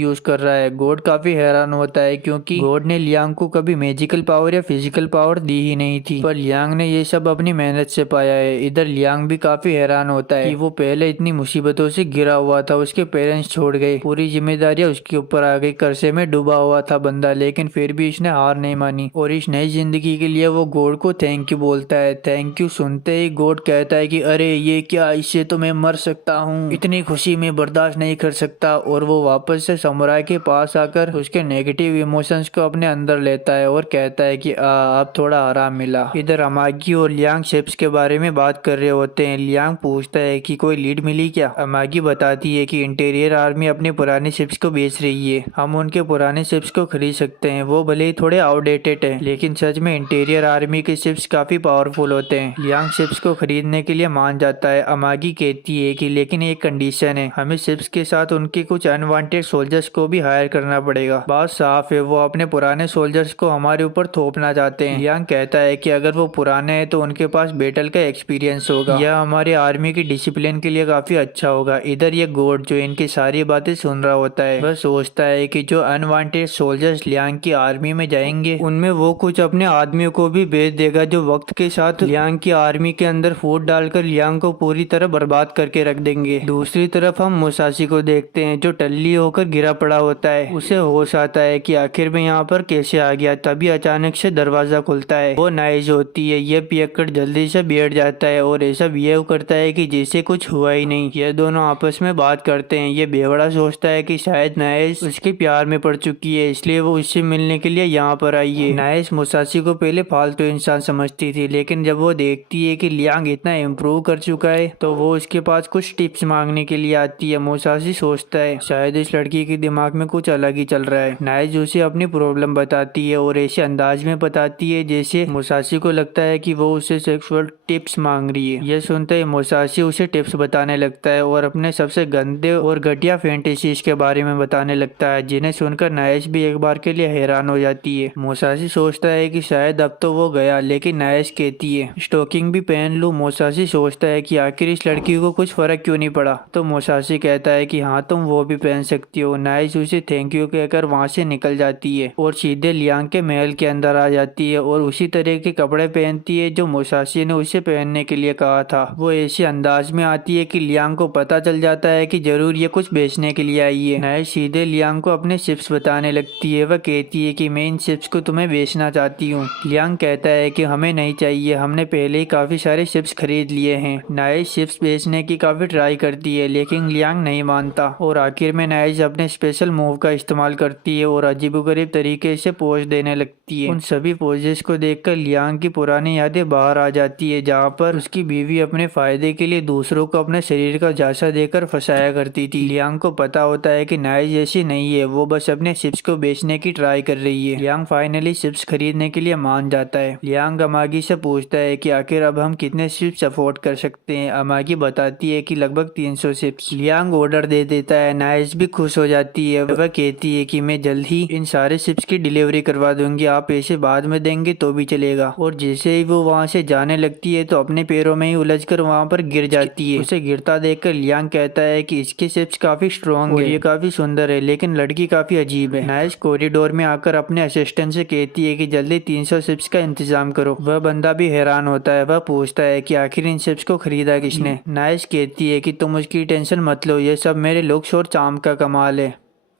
यूज कर रहा है। गॉड काफी हैरान होता है क्योंकि गॉड ने लियांग को कभी मैजिकल पावर या फिजिकल पावर दी ही नहीं थी, पर लियांग ने ये सब अपनी मेहनत से पाया है। इधर लियांग भी काफी हैरान होता है कि वो पहले इतनी मुसीबतों से घिरा हुआ था, उसके पेरेंट्स छोड़ गए, पूरी जिम्मेदारियां उसके ऊपर आ गई, कर्जे में डूबा हुआ था बंदा, लेकिन फिर भी इसने हार नहीं मानी और इस नई जिंदगी के लिए वो गॉड को थैंक यू बोलता है। थैंक यू सुनते ही गॉड कहता है कि अरे ये क्या, इससे तो मैं मर सकता हूँ, इतनी खुशी में बर्दाश्त नहीं कर सकता। और वो वापस से समुराई के पास आकर उसके नेगेटिव इमोशंस को अपने अंदर लेता है और कहता है कि अब थोड़ा आराम मिला। इधर अमागी और लियांग शिप्स के बारे में बात कर रहे होते हैं। लियांग पूछता है कि कोई लीड मिली क्या। अमागी बताती है कि इंटीरियर आर्मी अपने पुराने शिप्स को बेच रही है, हम उनके पुराने शिप्स को खरीद सकते हैं, वो भले ही थोड़े आउटडेटेड है, लेकिन सच में इंटीरियर आर्मी के शिप्स काफी पावरफुल होते हैं। लियांग शिप्स को खरीदने के लिए मान जाता है। अमागी कहती है कि लेकिन एक कंडीशन है, हमें शिप्स के साथ उनके कुछ अनवांटेड सोल्जर्स को भी हायर करना पड़ेगा। बात साफ है, वो अपने पुराने सोल्जर्स को हमारे ऊपर थोपना चाहते हैं। लियांग कहता है कि अगर वो पुराने हैं तो उनके पास बैटल का एक्सपीरियंस होगा, यह हमारे आर्मी की डिसिप्लिन के लिए काफी अच्छा होगा। इधर ये गॉड जो इनकी सारी बातें सुन रहा होता है, वह सोचता है कि जो अनवांटेड सोल्जर्स लियांग की आर्मी में जाएंगे उनमें वो कुछ अपने आदमियों को भी भेज देगा, जो वक्त के साथ लियांग की आर्मी के अंदर फूट डालकर लियांग को पूरी तरह बर्बाद करके रख देंगे। दूसरी तरफ हम मुसाशी को देखते हैं, जो टल्ली होकर गिरा पड़ा होता है। उसे होश आता है कि आखिर में यहाँ पर कैसे आ गया। तभी अचानक से दरवाजा खुलता है, वो नाइज होती है। ये पियक्कड़ जल्दी से बैठ जाता है और ऐसा बिहेव करता है कि जैसे कुछ हुआ ही नहीं। ये दोनों आपस में बात करते हैं। ये बेवड़ा सोचता है कि शायद नाइस उसके प्यार में पड़ चुकी है, इसलिए वो उससे मिलने के लिए यहाँ पर आई है। नाइस मुसाशी को पहले फालतू इंसान समझती थी, लेकिन जब वो देखती है कि लियांग इतना इम्प्रूव कर चुका है तो वो उसके पास कुछ टिप्स मांगने के लिए आती है। मुसाशी सोचता है शायद इस लड़की के दिमाग में कुछ अलग ही चल रहा है। नाइस उसे अपनी प्रॉब्लम बताती है और ऐसे अंदाज में बताती है जैसे मुसाशी को लगता है कि वो उससे सेक्सुअल टिप्स मांग रही है। यह सुनते ही मुसाशी उसे टिप्स बताने लगता है और अपने सबसे गंदे और घटिया फैंटेसीज के बारे में बताने लगता है, जिन्हें सुनकर नाइस भी एक बार के लिए हैरान हो जाती है। मुसाशी सोचता है कि शायद अब तो वो गया, लेकिन नाइस कहती है स्टोकिंग भी पहन लूं। मुसाशी सोचता है कि आखिर इस लड़की को कुछ फर्क क्यों नहीं पड़ा, तो मुसाशी कहता है कि हाँ तुम वो भी पहन सकती हो। नाइस उसे थैंक यू कहकर वहाँ से निकल जाती है और सीधे लियांग के महल के अंदर आ जाती है और उसी तरह के कपड़े पहनती है जो मुसाशी ने उसे पहनने के लिए कहा था। वो ऐसे अंदाज में आती है कि लियांग को पता चल जाता है कि जरूर ये कुछ बेचने के लिए आई है। नाइस सीधे लियांग को अपने शिप्स बताने लगती है। वह कहती है कि मैं इन शिप्स को तुम्हें बेचना चाहती हूँ। लियांग कहता है कि हमें नहीं चाहिए, हमने पहले ही काफी सारे शिप्स खरीद लिए हैं। नाइस शिप्स बेचने की काफी ट्राई करती है, लेकिन लियांग नहीं मानता और आखिर में नाइस अपने स्पेशल मूव का इस्तेमाल करती है और अजीबोगरीब तरीके से पोज देने लगती है। उन सभी पोजेस को देखकर लियांग की पुरानी यादें बाहर आ जाती है, जहाँ पर उसकी बीवी अपने फायदे के लिए दूसरों को अपने शरीर का झांसा देकर फंसाया करती थी। लियांग को पता होता है कि नाइस ऐसी नहीं है, वो बस अपने शिप्स को बेचने की ट्राई कर रही है। लियांग फाइनली शिप्स खरीदने के लिए मान जाता है। लियांग अमागी से पूछता है कि आखिर अब हम कितने शिप्स अफोर्ड कर सकते हैं। अमागी बताती है कि लगभग 300 शिप्स। लियांग ऑर्डर दे देता है। नाइस भी खुश हो जाती है। वह कहती है कि मैं जल्द ही इन सारे शिप्स की डिलीवरी करवा दूंगी, आप पैसे बाद में देंगे तो भी चलेगा। और जैसे ही वो वहाँ से जाने लगती है तो अपने पैरों में ही उलझकर वहाँ पर गिर जाती है। उसे गिरता देखकर लियांग कहता है कि इसके शिप्स काफी स्ट्रॉन्ग है, ये काफी सुंदर है, लेकिन लड़की काफी अजीब है। नाइस कॉरिडोर में आकर अपने असिस्टेंट से कहती है कि जल्दी 300 शिप्स का इंतजाम करो। वह बंदा भी हैरान होता है। वह पूछता है कि आखिर इन शिप्स को खरीदा किसने। नाइस कहती है कि तुम उसकी टेंशन मत लो, ये सब मेरे लुक्स और चार्म का कमाल है।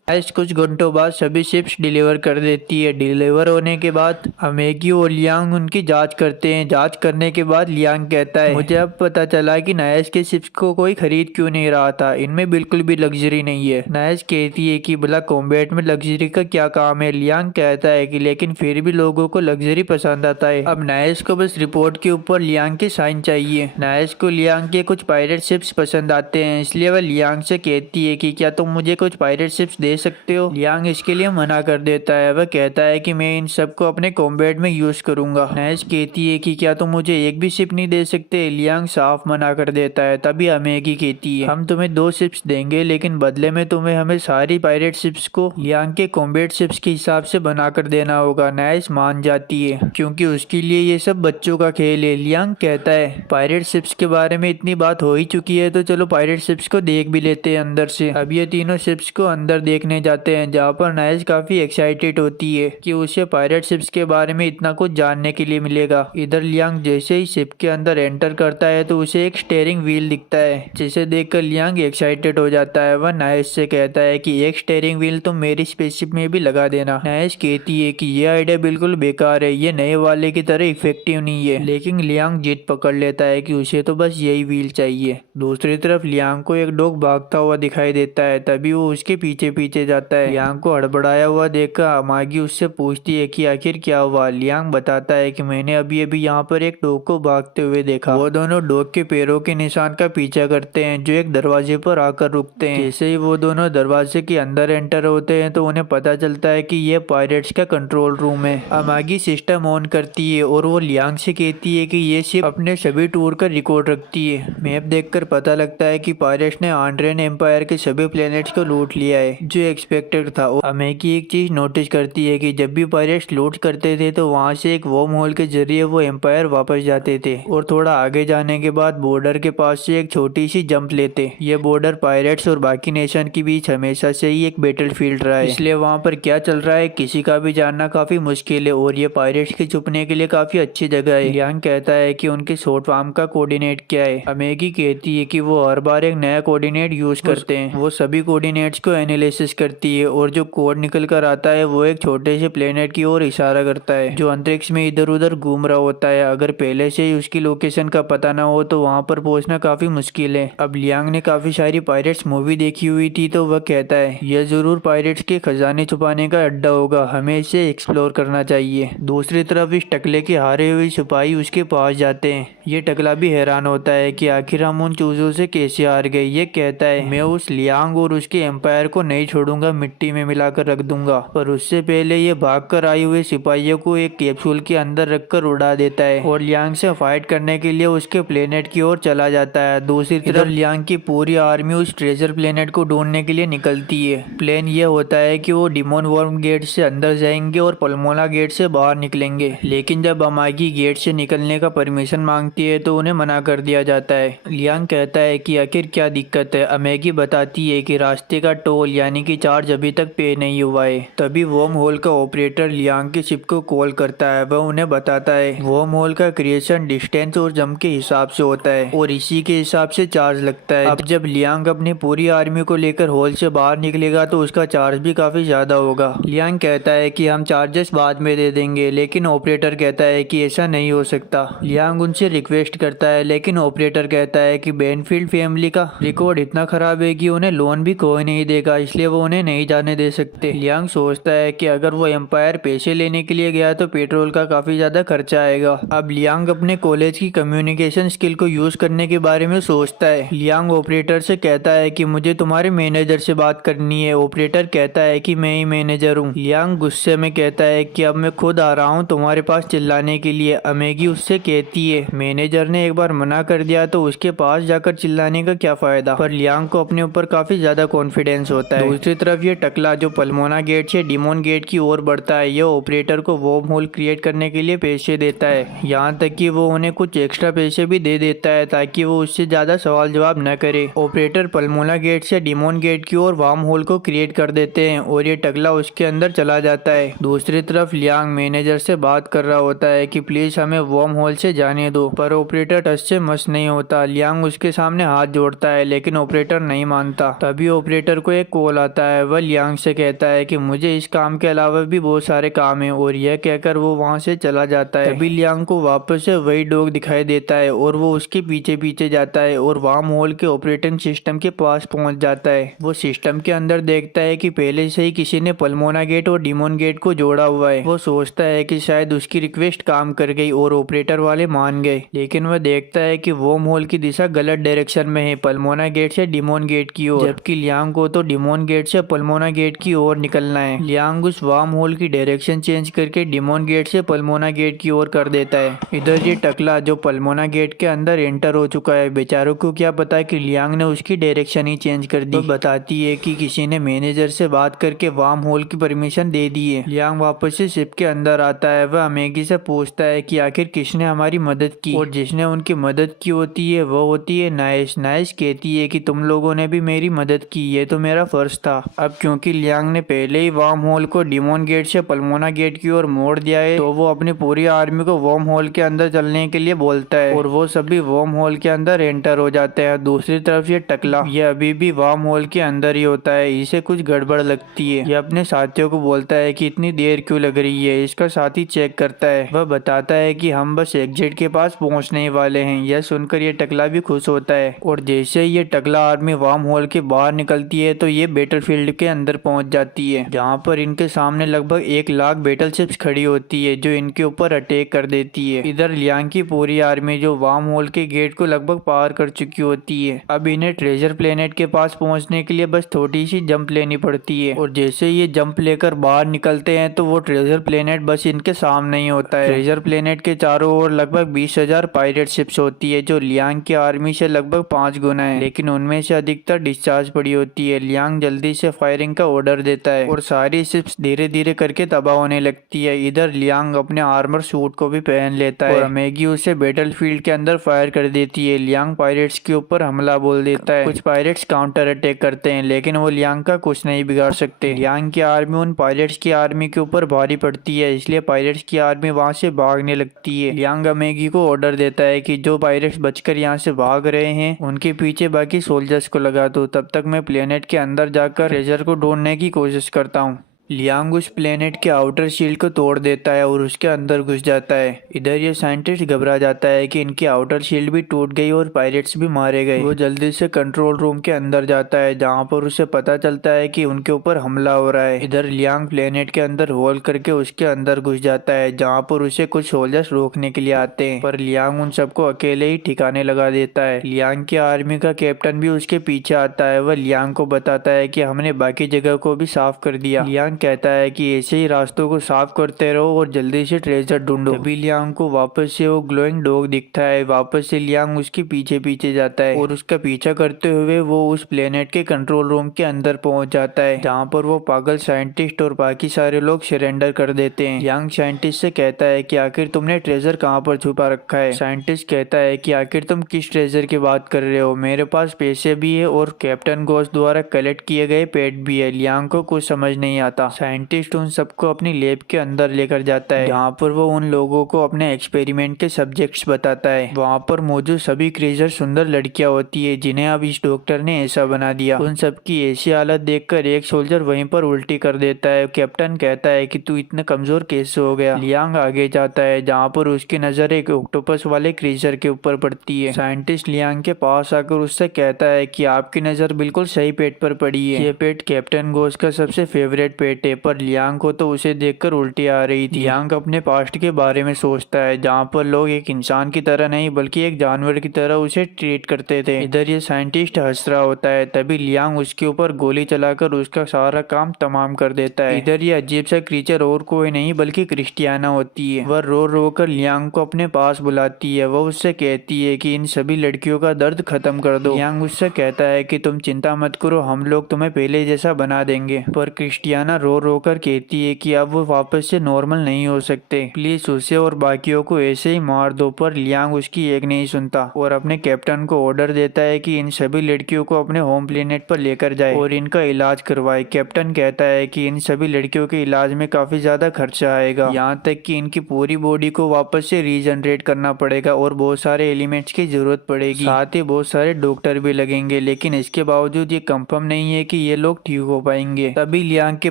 नाइस कुछ घंटों बाद सभी शिप्स डिलीवर कर देती है। डिलीवर होने के बाद अमेगी और लियांग उनकी जांच करते हैं। जांच करने के बाद लियांग कहता है मुझे अब पता चला कि नाइस के शिप्स को कोई खरीद क्यों नहीं रहा था, इनमें बिल्कुल भी लग्जरी नहीं है। नाइस कहती है कि भला कॉम्बैट में लग्जरी का क्या काम है। लियांग कहता है कि लेकिन फिर भी लोगों को लग्जरी पसंद आता है। अब नाइस को बस रिपोर्ट के ऊपर लियांग की साइन चाहिए। नाइस को लियांग के कुछ पायरेट शिप्स पसंद आते हैं, इसलिए वह लियांग से कहती है कि क्या तुम मुझे कुछ पायरेट शिप्स दे दे सकते हो? लियांग इसके लिए मना कर देता है। वह कहता है कि मैं इन सबको अपने कॉम्बैट में यूज करूंगा। नाइस कहती है कि क्या तुम मुझे एक भी शिप नहीं दे सकते? लियांग साफ मना कर देता है। तभी अमेगी कहती है हम तुम्हें 2 शिप्स देंगे, लेकिन बदले में तुम्हें हमें सारी पायरेट शिप्स को लियांग के कॉम्बैट शिप्स के हिसाब से बना कर देना होगा। नाइस मान जाती है क्योंकि उसके लिए ये सब बच्चों का खेल है। लियांग कहता है पायरेट शिप्स के बारे में इतनी बात हो ही चुकी है तो चलो पायरेट शिप्स को देख भी लेते हैं अंदर से। अब ये तीनों शिप्स को अंदर देखने जाते हैं, जहाँ पर नाइस काफी एक्साइटेड होती है कि उसे पायरेट शिप्स के बारे में इतना कुछ जानने के लिए मिलेगा। इधर लियांग जैसे ही शिप के अंदर एंटर करता है तो उसे एक स्टीयरिंग व्हील दिखता है, जिसे देखकर लियांग एक्साइटेड हो जाता है। वह नाइस से कहता है कि एक स्टीयरिंग व्हील तुम मेरी स्पेसशिप में भी लगा देना। नाइस कहती है कि ये आइडिया बिल्कुल बेकार है, ये नए वाले की तरह इफेक्टिव नहीं है। लेकिन लियांग जिद पकड़ लेता है कि उसे तो बस यही व्हील चाहिए। दूसरी तरफ लियांग को एक डॉग भागता हुआ दिखाई देता है, तभी वो उसके पीछे पीछे जाता है। लियांग को हड़बड़ाया हुआ देखकर अमागी उससे पूछती है कि आखिर क्या हुआ। लियांग बताता है कि मैंने अभी अभी यहाँ पर एक डॉग को भागते हुए देखा। वो दोनों डॉग के पैरों के निशान का पीछा करते हैं जो एक दरवाजे पर आकर रुकते हैं। जैसे ही वो दोनों दरवाजे के अंदर एंटर होते हैं तो उन्हें पता चलता है कि ये पायरेट्स का कंट्रोल रूम है। अमागी सिस्टम ऑन करती है और वो लियांग से कहती है कि ये शिप अपने सभी टूर का रिकॉर्ड रखती है। मैप देखकर पता लगता है कि पायरेट्स ने आंड्रेन एम्पायर के सभी प्लेनेट्स को लूट लिया है, जो एक्सपेक्टेड था। अमेगी एक चीज नोटिस करती है कि जब भी पायरेट्स लूट करते थे तो वहाँ से एक वर्म होल के जरिए वो एम्पायर वापस जाते थे और थोड़ा आगे जाने के बाद बॉर्डर के पास से एक छोटी सी जंप लेते। ये बॉर्डर पायरेट्स और बाकी नेशन के बीच हमेशा से ही एक बैटलफील्ड रहा है, इसलिए वहाँ पर क्या चल रहा है किसी का भी जानना काफी मुश्किल है और ये पायरेट्स के छुपने के लिए काफी अच्छी जगह है। लियांग कहता है कि उनके शॉर्ट फार्म का कोऑर्डिनेट क्या है। अमेगी कहती है कि वो हर बार एक नया कोऑर्डिनेट यूज करते हैं। वो सभी कोऑर्डिनेट्स को एनालिसिस करती है और जो कोड निकल कर आता है वो एक छोटे से प्लेनेट की ओर इशारा करता है जो अंतरिक्ष में इधर उधर घूम रहा होता है। अगर पहले से ही उसकी लोकेशन का पता ना हो तो वहाँ पर पहुँचना काफी मुश्किल है। अब लियांग ने काफी सारी पायरेट्स मूवी देखी हुई थी तो वह कहता है यह जरूर पायरेट्स के खजाने छुपाने का अड्डा होगा, हमें इसे एक्सप्लोर करना चाहिए। दूसरी तरफ इस टकले के हारे हुए सिपाही उसके पास जाते हैं। ये टकला भी हैरान होता है कि आखिर हम उन चूजों से कैसे हार गए। ये कहता है मैं उस लियांग और उसके एम्पायर को नहीं छोड़ूंगा, मिट्टी में मिलाकर रख दूंगा। पर उससे पहले ये भागकर आए हुए सिपाहियों को एक कैप्सूल के अंदर रखकर उड़ा देता है और लियांग से फाइट करने के लिए उसके प्लेनेट की ओर चला जाता है। दूसरी तरफ लियांग की पूरी आर्मी उस ट्रेजर प्लेनेट को ढूंढने के लिए निकलती है। प्लान ये होता है कि वो डिमोन वर्म गेट से अंदर जाएंगे और पल्मोना गेट से बाहर निकलेंगे, लेकिन जब अमागी गेट से निकलने का परमिशन मांगती है तो उन्हें मना कर दिया जाता है। लियांग कहता है कि आखिर क्या दिक्कत है। अमेगी बताती है कि रास्ते का टोल यानी कि चार्ज अभी तक पे नहीं हुआ है। तभी वर्म होल का ऑपरेटर लियांग की शिप को कॉल करता है। वह उन्हें बताता है वर्म होल का क्रिएशन डिस्टेंस और जंप के हिसाब से होता है और इसी के हिसाब से चार्ज लगता है। अब जब लियांग अपनी पूरी आर्मी को लेकर होल से बाहर निकलेगा तो उसका चार्ज भी काफी ज्यादा होगा। लियांग कहता है कि हम चार्जेस बाद में दे देंगे, लेकिन ऑपरेटर कहता है कि ऐसा नहीं हो सकता। लियांग उनसे रिक्वेस्ट करता है लेकिन ऑपरेटर कहता है कि बेनफील्ड फैमिली का रिकॉर्ड इतना खराब है कि उन्हें लोन भी कोई नहीं देगा, इसलिए वो उन्हें नहीं जाने दे सकते। लियांग सोचता है कि अगर वो एम्पायर पैसे लेने के लिए गया तो पेट्रोल का काफी ज्यादा खर्चा आएगा। अब लियांग अपने कॉलेज की कम्युनिकेशन स्किल को यूज करने के बारे में सोचता है। लियांग ऑपरेटर से कहता है कि मुझे तुम्हारे मैनेजर से बात करनी है। ऑपरेटर कहता है कि मैं ही मैनेजर हूँ। लियांग गुस्से में कहता है कि अब मैं खुद आ रहा हूँ तुम्हारे पास चिल्लाने के लिए। अमेगी उससे कहती है मैनेजर ने एक बार मना कर दिया तो उसके पास जाकर चिल्लाने का क्या फायदा। पर लियांग को अपने ऊपर काफी ज्यादा कॉन्फिडेंस होता है। दूसरी तरफ ये टकला जो पल्मोना गेट से डिमोन गेट की ओर बढ़ता है, यह ऑपरेटर को वर्म होल क्रिएट करने के लिए पैसे देता है। यहाँ तक कि वो उन्हें कुछ एक्स्ट्रा पैसे भी दे देता है ताकि वो उससे ज्यादा सवाल जवाब न करे। ऑपरेटर पल्मोना गेट से डिमोन गेट की ओर वर्म होल को क्रिएट कर देते हैं और ये टकला उसके अंदर चला जाता है। दूसरी तरफ लियांग मैनेजर से बात कर रहा होता है कि प्लीज हमें वर्म होल से जाने दो, पर ऑपरेटर टच से मस नहीं होता। लियांग उसके सामने हाथ जोड़ता है लेकिन ऑपरेटर नहीं मानता। तभी ऑपरेटर को एक कॉल आता है। वह लियांग से कहता है कि मुझे इस काम के अलावा भी बहुत सारे काम है और यह कहकर वो वहाँ से चला जाता है। तभी लियांग को वापस से वही डॉग दिखाई देता है और वो उसके पीछे पीछे जाता है और वर्म होल के ऑपरेटिंग सिस्टम के पास पहुंच जाता है। वो सिस्टम के अंदर देखता है कि पहले से ही किसी ने पल्मोना गेट और डिमोन गेट को जोड़ा हुआ है। वो सोचता है कि शायद उसकी रिक्वेस्ट काम कर गई और ऑपरेटर वाले मान गए, लेकिन वह देखता है कि वर्म होल की दिशा गलत डायरेक्शन में है, पल्मोना गेट से डिमोन गेट की ओर, जबकि लियांग को तो डिमोन गेट गेट से पल्मोना गेट की ओर निकलना है। लियांग उस वार्म होल की डायरेक्शन चेंज करके डिमोन गेट से पल्मोना गेट की ओर कर देता है। इधर ये टकला जो पल्मोना गेट के अंदर एंटर हो चुका है, बेचारों को क्या पता कि लियांग ने उसकी डायरेक्शन ही चेंज कर दी। बताती है कि किसी ने मैनेजर से बात करके वार्म होल की परमिशन दे दी है। लियांग वापस से शिप के अंदर आता है। वह मैगी से पूछता है कि आखिर किसने हमारी मदद की, और जिसने उनकी मदद की होती है वो होती है नाइस। नाइस कहती है कि तुम लोगों ने भी मेरी मदद की, ये तो मेरा फर्ज था। अब क्योंकि लियांग ने पहले ही वार्म होल को डिमोन गेट से पल्मोना गेट की ओर मोड़ दिया है, तो वो अपनी पूरी आर्मी को वार्म होल के अंदर चलने के लिए बोलता है और वो सभी वार्म होल के अंदर एंटर हो जाते हैं। दूसरी तरफ ये टकला, ये अभी भी वार्म होल के अंदर ही होता है। इसे कुछ गड़बड़ लगती है। ये अपने साथियों को बोलता है कि इतनी देर क्यों लग रही है। इसका साथी चेक करता है। वह बताता है कि हम बस एग्जिट के पास पहुंचने वाले हैं। यह सुनकर ये टकला भी खुश होता है और जैसे ही ये टकला आर्मी वार्म होल के बाहर निकलती है तो ये बैटलफील्ड के अंदर पहुंच जाती है, जहां पर इनके सामने लगभग 1 लाख बैटलशिप्स खड़ी होती है जो इनके ऊपर अटैक कर देती है। इधर लियांग की पूरी आर्मी जो वार्म होल के गेट को लगभग पार कर चुकी होती है। अब इन्हें ट्रेजर प्लेनेट के पास पहुंचने के लिए बस थोड़ी सी जंप लेनी पड़ती है और जैसे ये जंप लेकर बाहर निकलते हैं तो वो ट्रेजर प्लेनेट बस इनके सामने ही होता है। ट्रेजर प्लेनेट के चारों ओर लगभग 20,000 पायरेट शिप्स होती है जो लियांग की आर्मी से लगभग 5 गुना है, लेकिन उनमें से अधिकतर डिस्चार्ज पड़ी होती है। लियांग जल्दी से फायरिंग का ऑर्डर देता है और सारी शिप्स धीरे धीरे करके तबाह होने लगती है। इधर लियांग अपने आर्मर सूट को भी पहन लेता है और मैगी उसे बैटलफील्ड के अंदर फायर कर देती है। लियांग पायरेट्स के ऊपर हमला बोल देता है। कुछ पायरेट्स काउंटर अटैक करते हैं लेकिन वो लियांग का कुछ नहीं बिगाड़ सकते। लियांग की आर्मी उन पायरेट्स की आर्मी के ऊपर भारी पड़ती है, इसलिए पायरेट्स की आर्मी वहां से भागने लगती है। लियांग मैगी को ऑर्डर देता है कि जो पायरेट्स बचकर यहाँ से भाग रहे हैं उनके पीछे बाकी सोल्जर्स को लगा दो, तब तक मैं प्लेनेट के अंदर जाकर ट्रेजर को ढूंढने की कोशिश करता हूँ। लियांग उस प्लेनेट के आउटर शील्ड को तोड़ देता है और उसके अंदर घुस जाता है। इधर ये साइंटिस्ट घबरा जाता है कि इनकी आउटर शील्ड भी टूट गई और पायरेट्स भी मारे गए। वो जल्दी से कंट्रोल रूम के अंदर जाता है जहां पर उसे पता चलता है कि उनके ऊपर हमला हो रहा है। इधर लियांग प्लेनेट के अंदर होल करके उसके अंदर घुस जाता है जहाँ पर उसे कुछ सोल्जर्स रोकने के लिए आते हैं, पर लियांग उन सबको अकेले ही ठिकाने लगा देता है। लियांग की आर्मी का कैप्टन भी उसके पीछे आता है। वह लियांग को बताता है कि हमने बाकी जगह को भी साफ कर दिया। लियांग कहता है कि ऐसे ही रास्तों को साफ करते रहो और जल्दी से ट्रेजर ढूंढो। तभी लियांग को वापस से वो ग्लोइंग डॉग दिखता है। वापस से लियांग उसके पीछे पीछे जाता है और उसका पीछा करते हुए वो उस प्लेनेट के कंट्रोल रूम के अंदर पहुंच जाता है जहां पर वो पागल साइंटिस्ट और बाकी सारे लोग सरेंडर कर देते हैं। लियांग साइंटिस्ट से कहता है कि आखिर तुमने ट्रेजर कहाँ पर छुपा रखा है। साइंटिस्ट कहता है कि आखिर तुम किस ट्रेजर की बात कर रहे हो, मेरे पास पैसे भी है और कैप्टन घोस्ट द्वारा कलेक्ट किए गए पेट भी है। लियांग को कुछ समझ नहीं आता। साइंटिस्ट उन सबको अपनी लैब के अंदर लेकर जाता है जहाँ पर वो उन लोगों को अपने एक्सपेरिमेंट के सब्जेक्ट्स बताता है। वहाँ पर मौजूद सभी क्रीचर सुंदर लड़कियां होती है जिन्हें अब इस डॉक्टर ने ऐसा बना दिया। उन सबकी ऐसी हालत देखकर एक सोल्जर वहीं पर उल्टी कर देता है। कैप्टन कहता है कि तू इतना कमजोर कैसे हो गया। लियांग आगे जाता है जहाँ पर उसकी नजर एक ऑक्टोपस वाले क्रीचर के ऊपर पड़ती है। साइंटिस्ट लियांग के पास आकर उससे कहता है कि आपकी नजर बिल्कुल सही पेट पर पड़ी है। ये पेट कैप्टन घोस्ट का सबसे फेवरेट पेट है, पर लियांग को तो उसे देखकर उल्टी आ रही थी। लियांग अपने पास्ट के बारे में सोचता है जहाँ पर लोग एक इंसान की तरह नहीं बल्कि एक जानवर की तरह उसे ट्रीट करते थे। इधर ये साइंटिस्ट हंस रहा होता है, तभी लियांग उसके ऊपर गोली चलाकर उसका सारा काम तमाम कर देता है। इधर ये अजीब सा क्रीचर और कोई नहीं बल्कि क्रिस्टियाना होती है। वह रो रो कर लियांग को अपने पास बुलाती है। वह उससे कहती है कि इन सभी लड़कियों का दर्द खत्म कर दो। लियांग उससे कहता है कि तुम चिंता मत करो, हम लोग तुम्हें पहले जैसा बना देंगे। पर क्रिस्टियाना रो रो कर कहती है कि अब वो वापस से नॉर्मल नहीं हो सकते, प्लीज उसे और बाकियों को ऐसे ही मार दो। पर लियांग उसकी एक नहीं सुनता और अपने कैप्टन को ऑर्डर देता है कि इन सभी लड़कियों को अपने होम प्लेनेट पर लेकर जाए और इनका इलाज करवाए। कैप्टन कहता है कि इन सभी लड़कियों के इलाज में काफी ज्यादा खर्चा आएगा, यहाँ तक कि इनकी पूरी बॉडी को वापस से रीजनरेट करना पड़ेगा और बहुत सारे एलिमेंट्स की जरूरत पड़ेगी, साथ ही बहुत सारे डॉक्टर भी लगेंगे, लेकिन इसके बावजूद ये कंफर्म नहीं है कि ये लोग ठीक हो पाएंगे। तभी लियांग के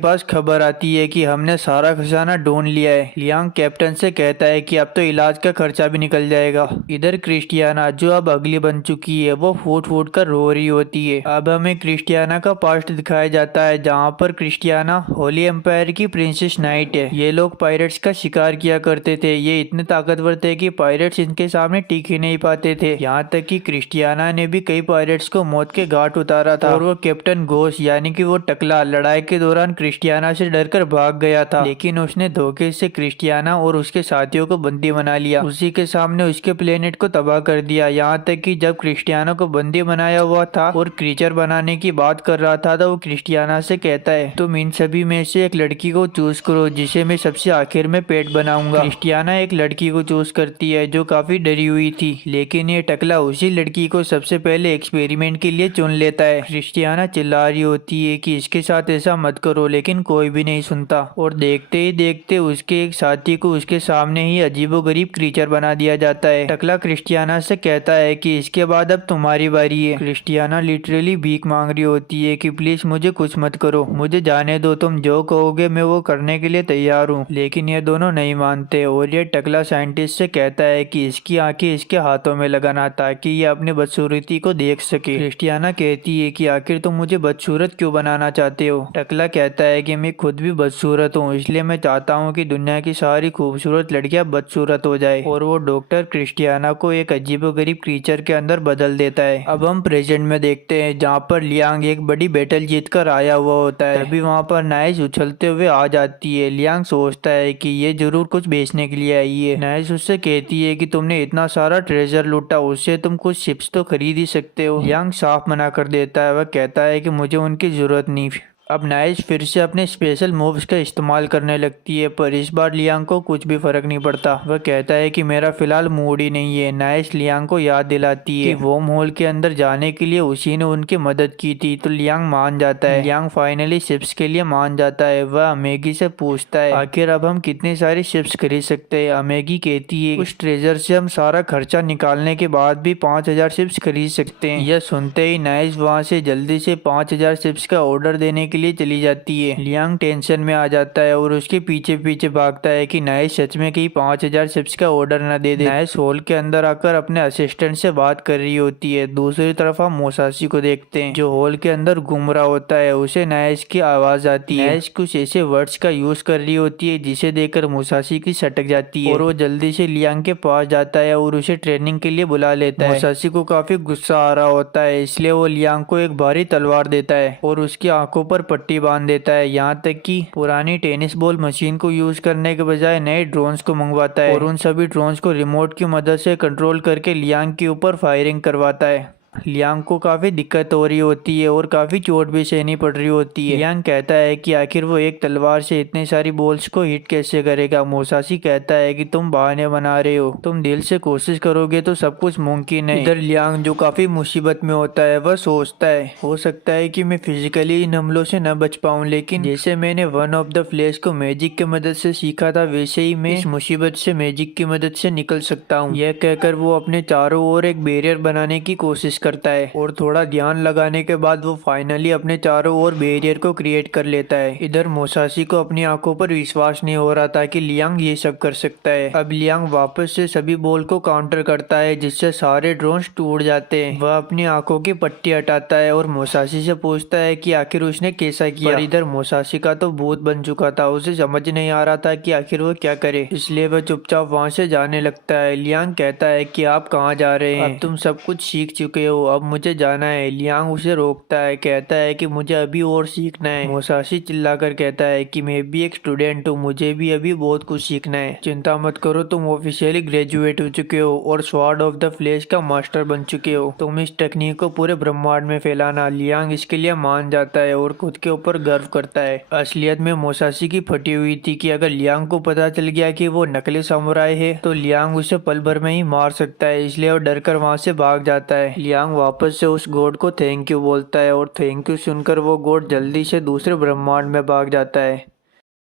पास पास खबर आती है कि हमने सारा खजाना ढूंढ लिया है। लियांग कैप्टन से कहता है कि अब तो इलाज का खर्चा भी निकल जाएगा। इधर क्रिस्टियाना जो अब अगली बन चुकी है वो फूट फूट कर रो रही होती है। अब हमें क्रिस्टियाना का पास्ट दिखाया जाता है जहाँ पर क्रिस्टियाना होली एम्पायर की प्रिंसेस नाइट है। ये लोग पायरेट्स का शिकार किया करते थे। ये इतने ताकतवर थे कि पायरेट्स इनके सामने टिक ही नहीं पाते थे। यहाँ तक कि क्रिस्टियाना ने भी कई पायरेट्स को मौत के घाट उतारा था और वो कैप्टन घोष यानी कि वो टकला लड़ाई के दौरान क्रिस्टियाना से डरकर भाग गया था, लेकिन उसने धोखे से क्रिस्टियाना और उसके साथियों को बंदी बना लिया। उसी के सामने उसके प्लेनेट को तबाह कर दिया। यहाँ तक कि जब क्रिस्टियाना को बंदी बनाया हुआ था और क्रीचर बनाने की बात कर रहा था तो वो क्रिस्टियाना से कहता है तुम इन सभी में से एक लड़की को चूज करो जिसे मैं सबसे आखिर में पेट बनाऊंगा। क्रिस्टियाना एक लड़की को चूज करती है जो काफी डरी हुई थी, लेकिन ये टकला उसी लड़की को सबसे पहले एक्सपेरिमेंट के लिए चुन लेता है। क्रिस्टियाना चिल्ला रही होती है कि इसके साथ ऐसा मत करो, लेकिन कोई भी नहीं सुनता और देखते ही देखते उसके एक साथी को उसके सामने ही अजीबोगरीब क्रीचर बना दिया जाता है। टकला क्रिस्टियाना से कहता है कि इसके बाद अब तुम्हारी बारी है। क्रिस्टियाना लिटरली भीख मांग रही होती है कि प्लीज मुझे कुछ मत करो, मुझे जाने दो, तुम जो कहोगे मैं वो करने के लिए तैयार हूँ। लेकिन ये दोनों नहीं मानते और ये टकला साइंटिस्ट से कहता है कि इसकी आंखें इसके हाथों में लगाना ताकि ये अपनी बदसूरती को देख सके। क्रिस्टियाना कहती है कि आखिर तुम मुझे बदसूरत क्यों बनाना चाहते हो। टकला कहता है कि मैं खुद भी बदसूरत हूँ, इसलिए मैं चाहता हूँ कि दुनिया की सारी खूबसूरत लड़कियां बदसूरत हो जाए। और वो डॉक्टर क्रिस्टियाना को एक अजीबोगरीब क्रीचर के अंदर बदल देता है। अब हम प्रेजेंट में देखते हैं जहाँ पर लियांग एक बड़ी बैटल जीत कर आया हुआ होता है। तभी वहाँ पर नाइस उछलते हुए आ जाती है। लियांग सोचता है कि ये जरूर कुछ बेचने के लिए आई है। नाइस उससे कहती है कि तुमने इतना सारा ट्रेजर लूटा, उससे तुम कुछ शिप्स तो खरीद ही सकते हो। लियांग साफ मना कर देता है। वह कहता है कि मुझे उनकी जरूरत नहीं। अब नाइस फिर से अपने स्पेशल मूव्स का इस्तेमाल करने लगती है, पर इस बार लियांग को कुछ भी फर्क नहीं पड़ता। वह कहता है कि मेरा फिलहाल मूड ही नहीं है। नाइस लियांग को याद दिलाती है कि वोम होल के अंदर जाने के लिए उसी ने उनकी मदद की थी, तो लियांग मान जाता है। लियांग फाइनली शिप्स के लिए मान जाता है। वह अमेगी से पूछता है आखिर अब हम कितनी सारी शिप्स खरीद सकते हैं। अमेगी कहती है उस ट्रेजर से हम सारा खर्चा निकालने के बाद भी 5000 शिप्स खरीद सकते हैं। यह सुनते ही नाइस वहाँ से जल्दी से 5000 शिप्स का ऑर्डर देने के लिए चली जाती है। लियांग टेंशन में आ जाता है और उसके पीछे पीछे भागता है कि नाइस सच में कहीं 5000 शिप्स का ऑर्डर न दे दे। नाइस हॉल के अंदर आकर अपने असिस्टेंट से बात कर रही होती है। दूसरी तरफ हम मोसासी को देखते हैं जो हॉल के अंदर घूम रहा होता है। उसे नाइस की आवाज आती है। नाइस कुछ ऐसे वर्ड्स का यूज कर रही होती है जिसे देखकर मोसासी की सटक जाती है और वो जल्दी से लियांग के पास जाता है और उसे ट्रेनिंग के लिए बुला लेता है। मोसासी को काफी गुस्सा आ रहा होता है, इसलिए वो लियांग को एक भारी तलवार देता है और उसकी आंखों पर पट्टी बांध देता है। यहाँ तक कि पुरानी टेनिस बॉल मशीन को यूज करने के बजाय नए ड्रोन्स को मंगवाता है और उन सभी ड्रोन्स को रिमोट की मदद से कंट्रोल करके लियांग के ऊपर फायरिंग करवाता है। लियांग को काफी दिक्कत हो रही होती है और काफी चोट भी सहनी पड़ रही होती है। लियांग कहता है कि आखिर वो एक तलवार से इतनी सारी बॉल्स को हिट कैसे करेगा। मोसासी कहता है कि तुम बहाने बना रहे हो, तुम दिल से कोशिश करोगे तो सब कुछ मुमकिन है। इधर लियांग जो काफी मुसीबत में होता है वह सोचता है हो सकता है कि मैं फिजिकली इन हमलों से न बच पाऊँ, लेकिन जैसे मैंने वन ऑफ द फ्लैश को मैजिक की मदद से सीखा था वैसे ही मैं इस मुसीबत से मैजिक की मदद से निकल सकता हूँ। यह कहकर वो अपने चारों ओर एक बैरियर बनाने की कोशिश करता है और थोड़ा ध्यान लगाने के बाद वो फाइनली अपने चारों ओर बैरियर को क्रिएट कर लेता है। इधर मोसासी को अपनी आंखों पर विश्वास नहीं हो रहा था कि लियांग ये सब कर सकता है। अब लियांग वापस से सभी बॉल को काउंटर करता है जिससे सारे ड्रोन्स टूट जाते हैं। वह अपनी आंखों की पट्टी हटाता है और मोसासी से पूछता है कि आखिर उसने कैसा किया। पर इधर मोसासी का तो भूत बन चुका था, उसे समझ नहीं आ रहा था कि आखिर वो क्या करे, इसलिए वह चुपचाप वहाँ से जाने लगता है। लियांग कहता है कि आप कहाँ जा रहे हैं, अब तुम सब कुछ सीख चुके हो, अब मुझे जाना है। लियांग उसे रोकता है, कहता है कि मुझे अभी और सीखना है। मोसासी चिल्लाकर कहता है कि मैं भी एक स्टूडेंट हूँ, मुझे भी अभी बहुत कुछ सीखना है। चिंता मत करो, तुम ऑफिशियली ग्रेजुएट हो चुके हो और स्वॉर्ड ऑफ द फ्लैश का मास्टर बन चुके हो, तुम इस टेक्निक को पूरे ब्रह्मांड में फैलाना। लियांग इसके लिए मान जाता है और खुद के ऊपर गर्व करता है। असलियत में मोसासी की फटी हुई थी कि अगर लियांग को पता चल गया कि वो नकली समुराई है तो लियांग उसे पल भर में ही मार सकता है, इसलिए वो डरकर वहाँ से भाग जाता है। लियांग वापस से उस गॉड को थैंक यू बोलता है और थैंक यू सुनकर वो गॉड जल्दी से दूसरे ब्रह्मांड में भाग जाता है।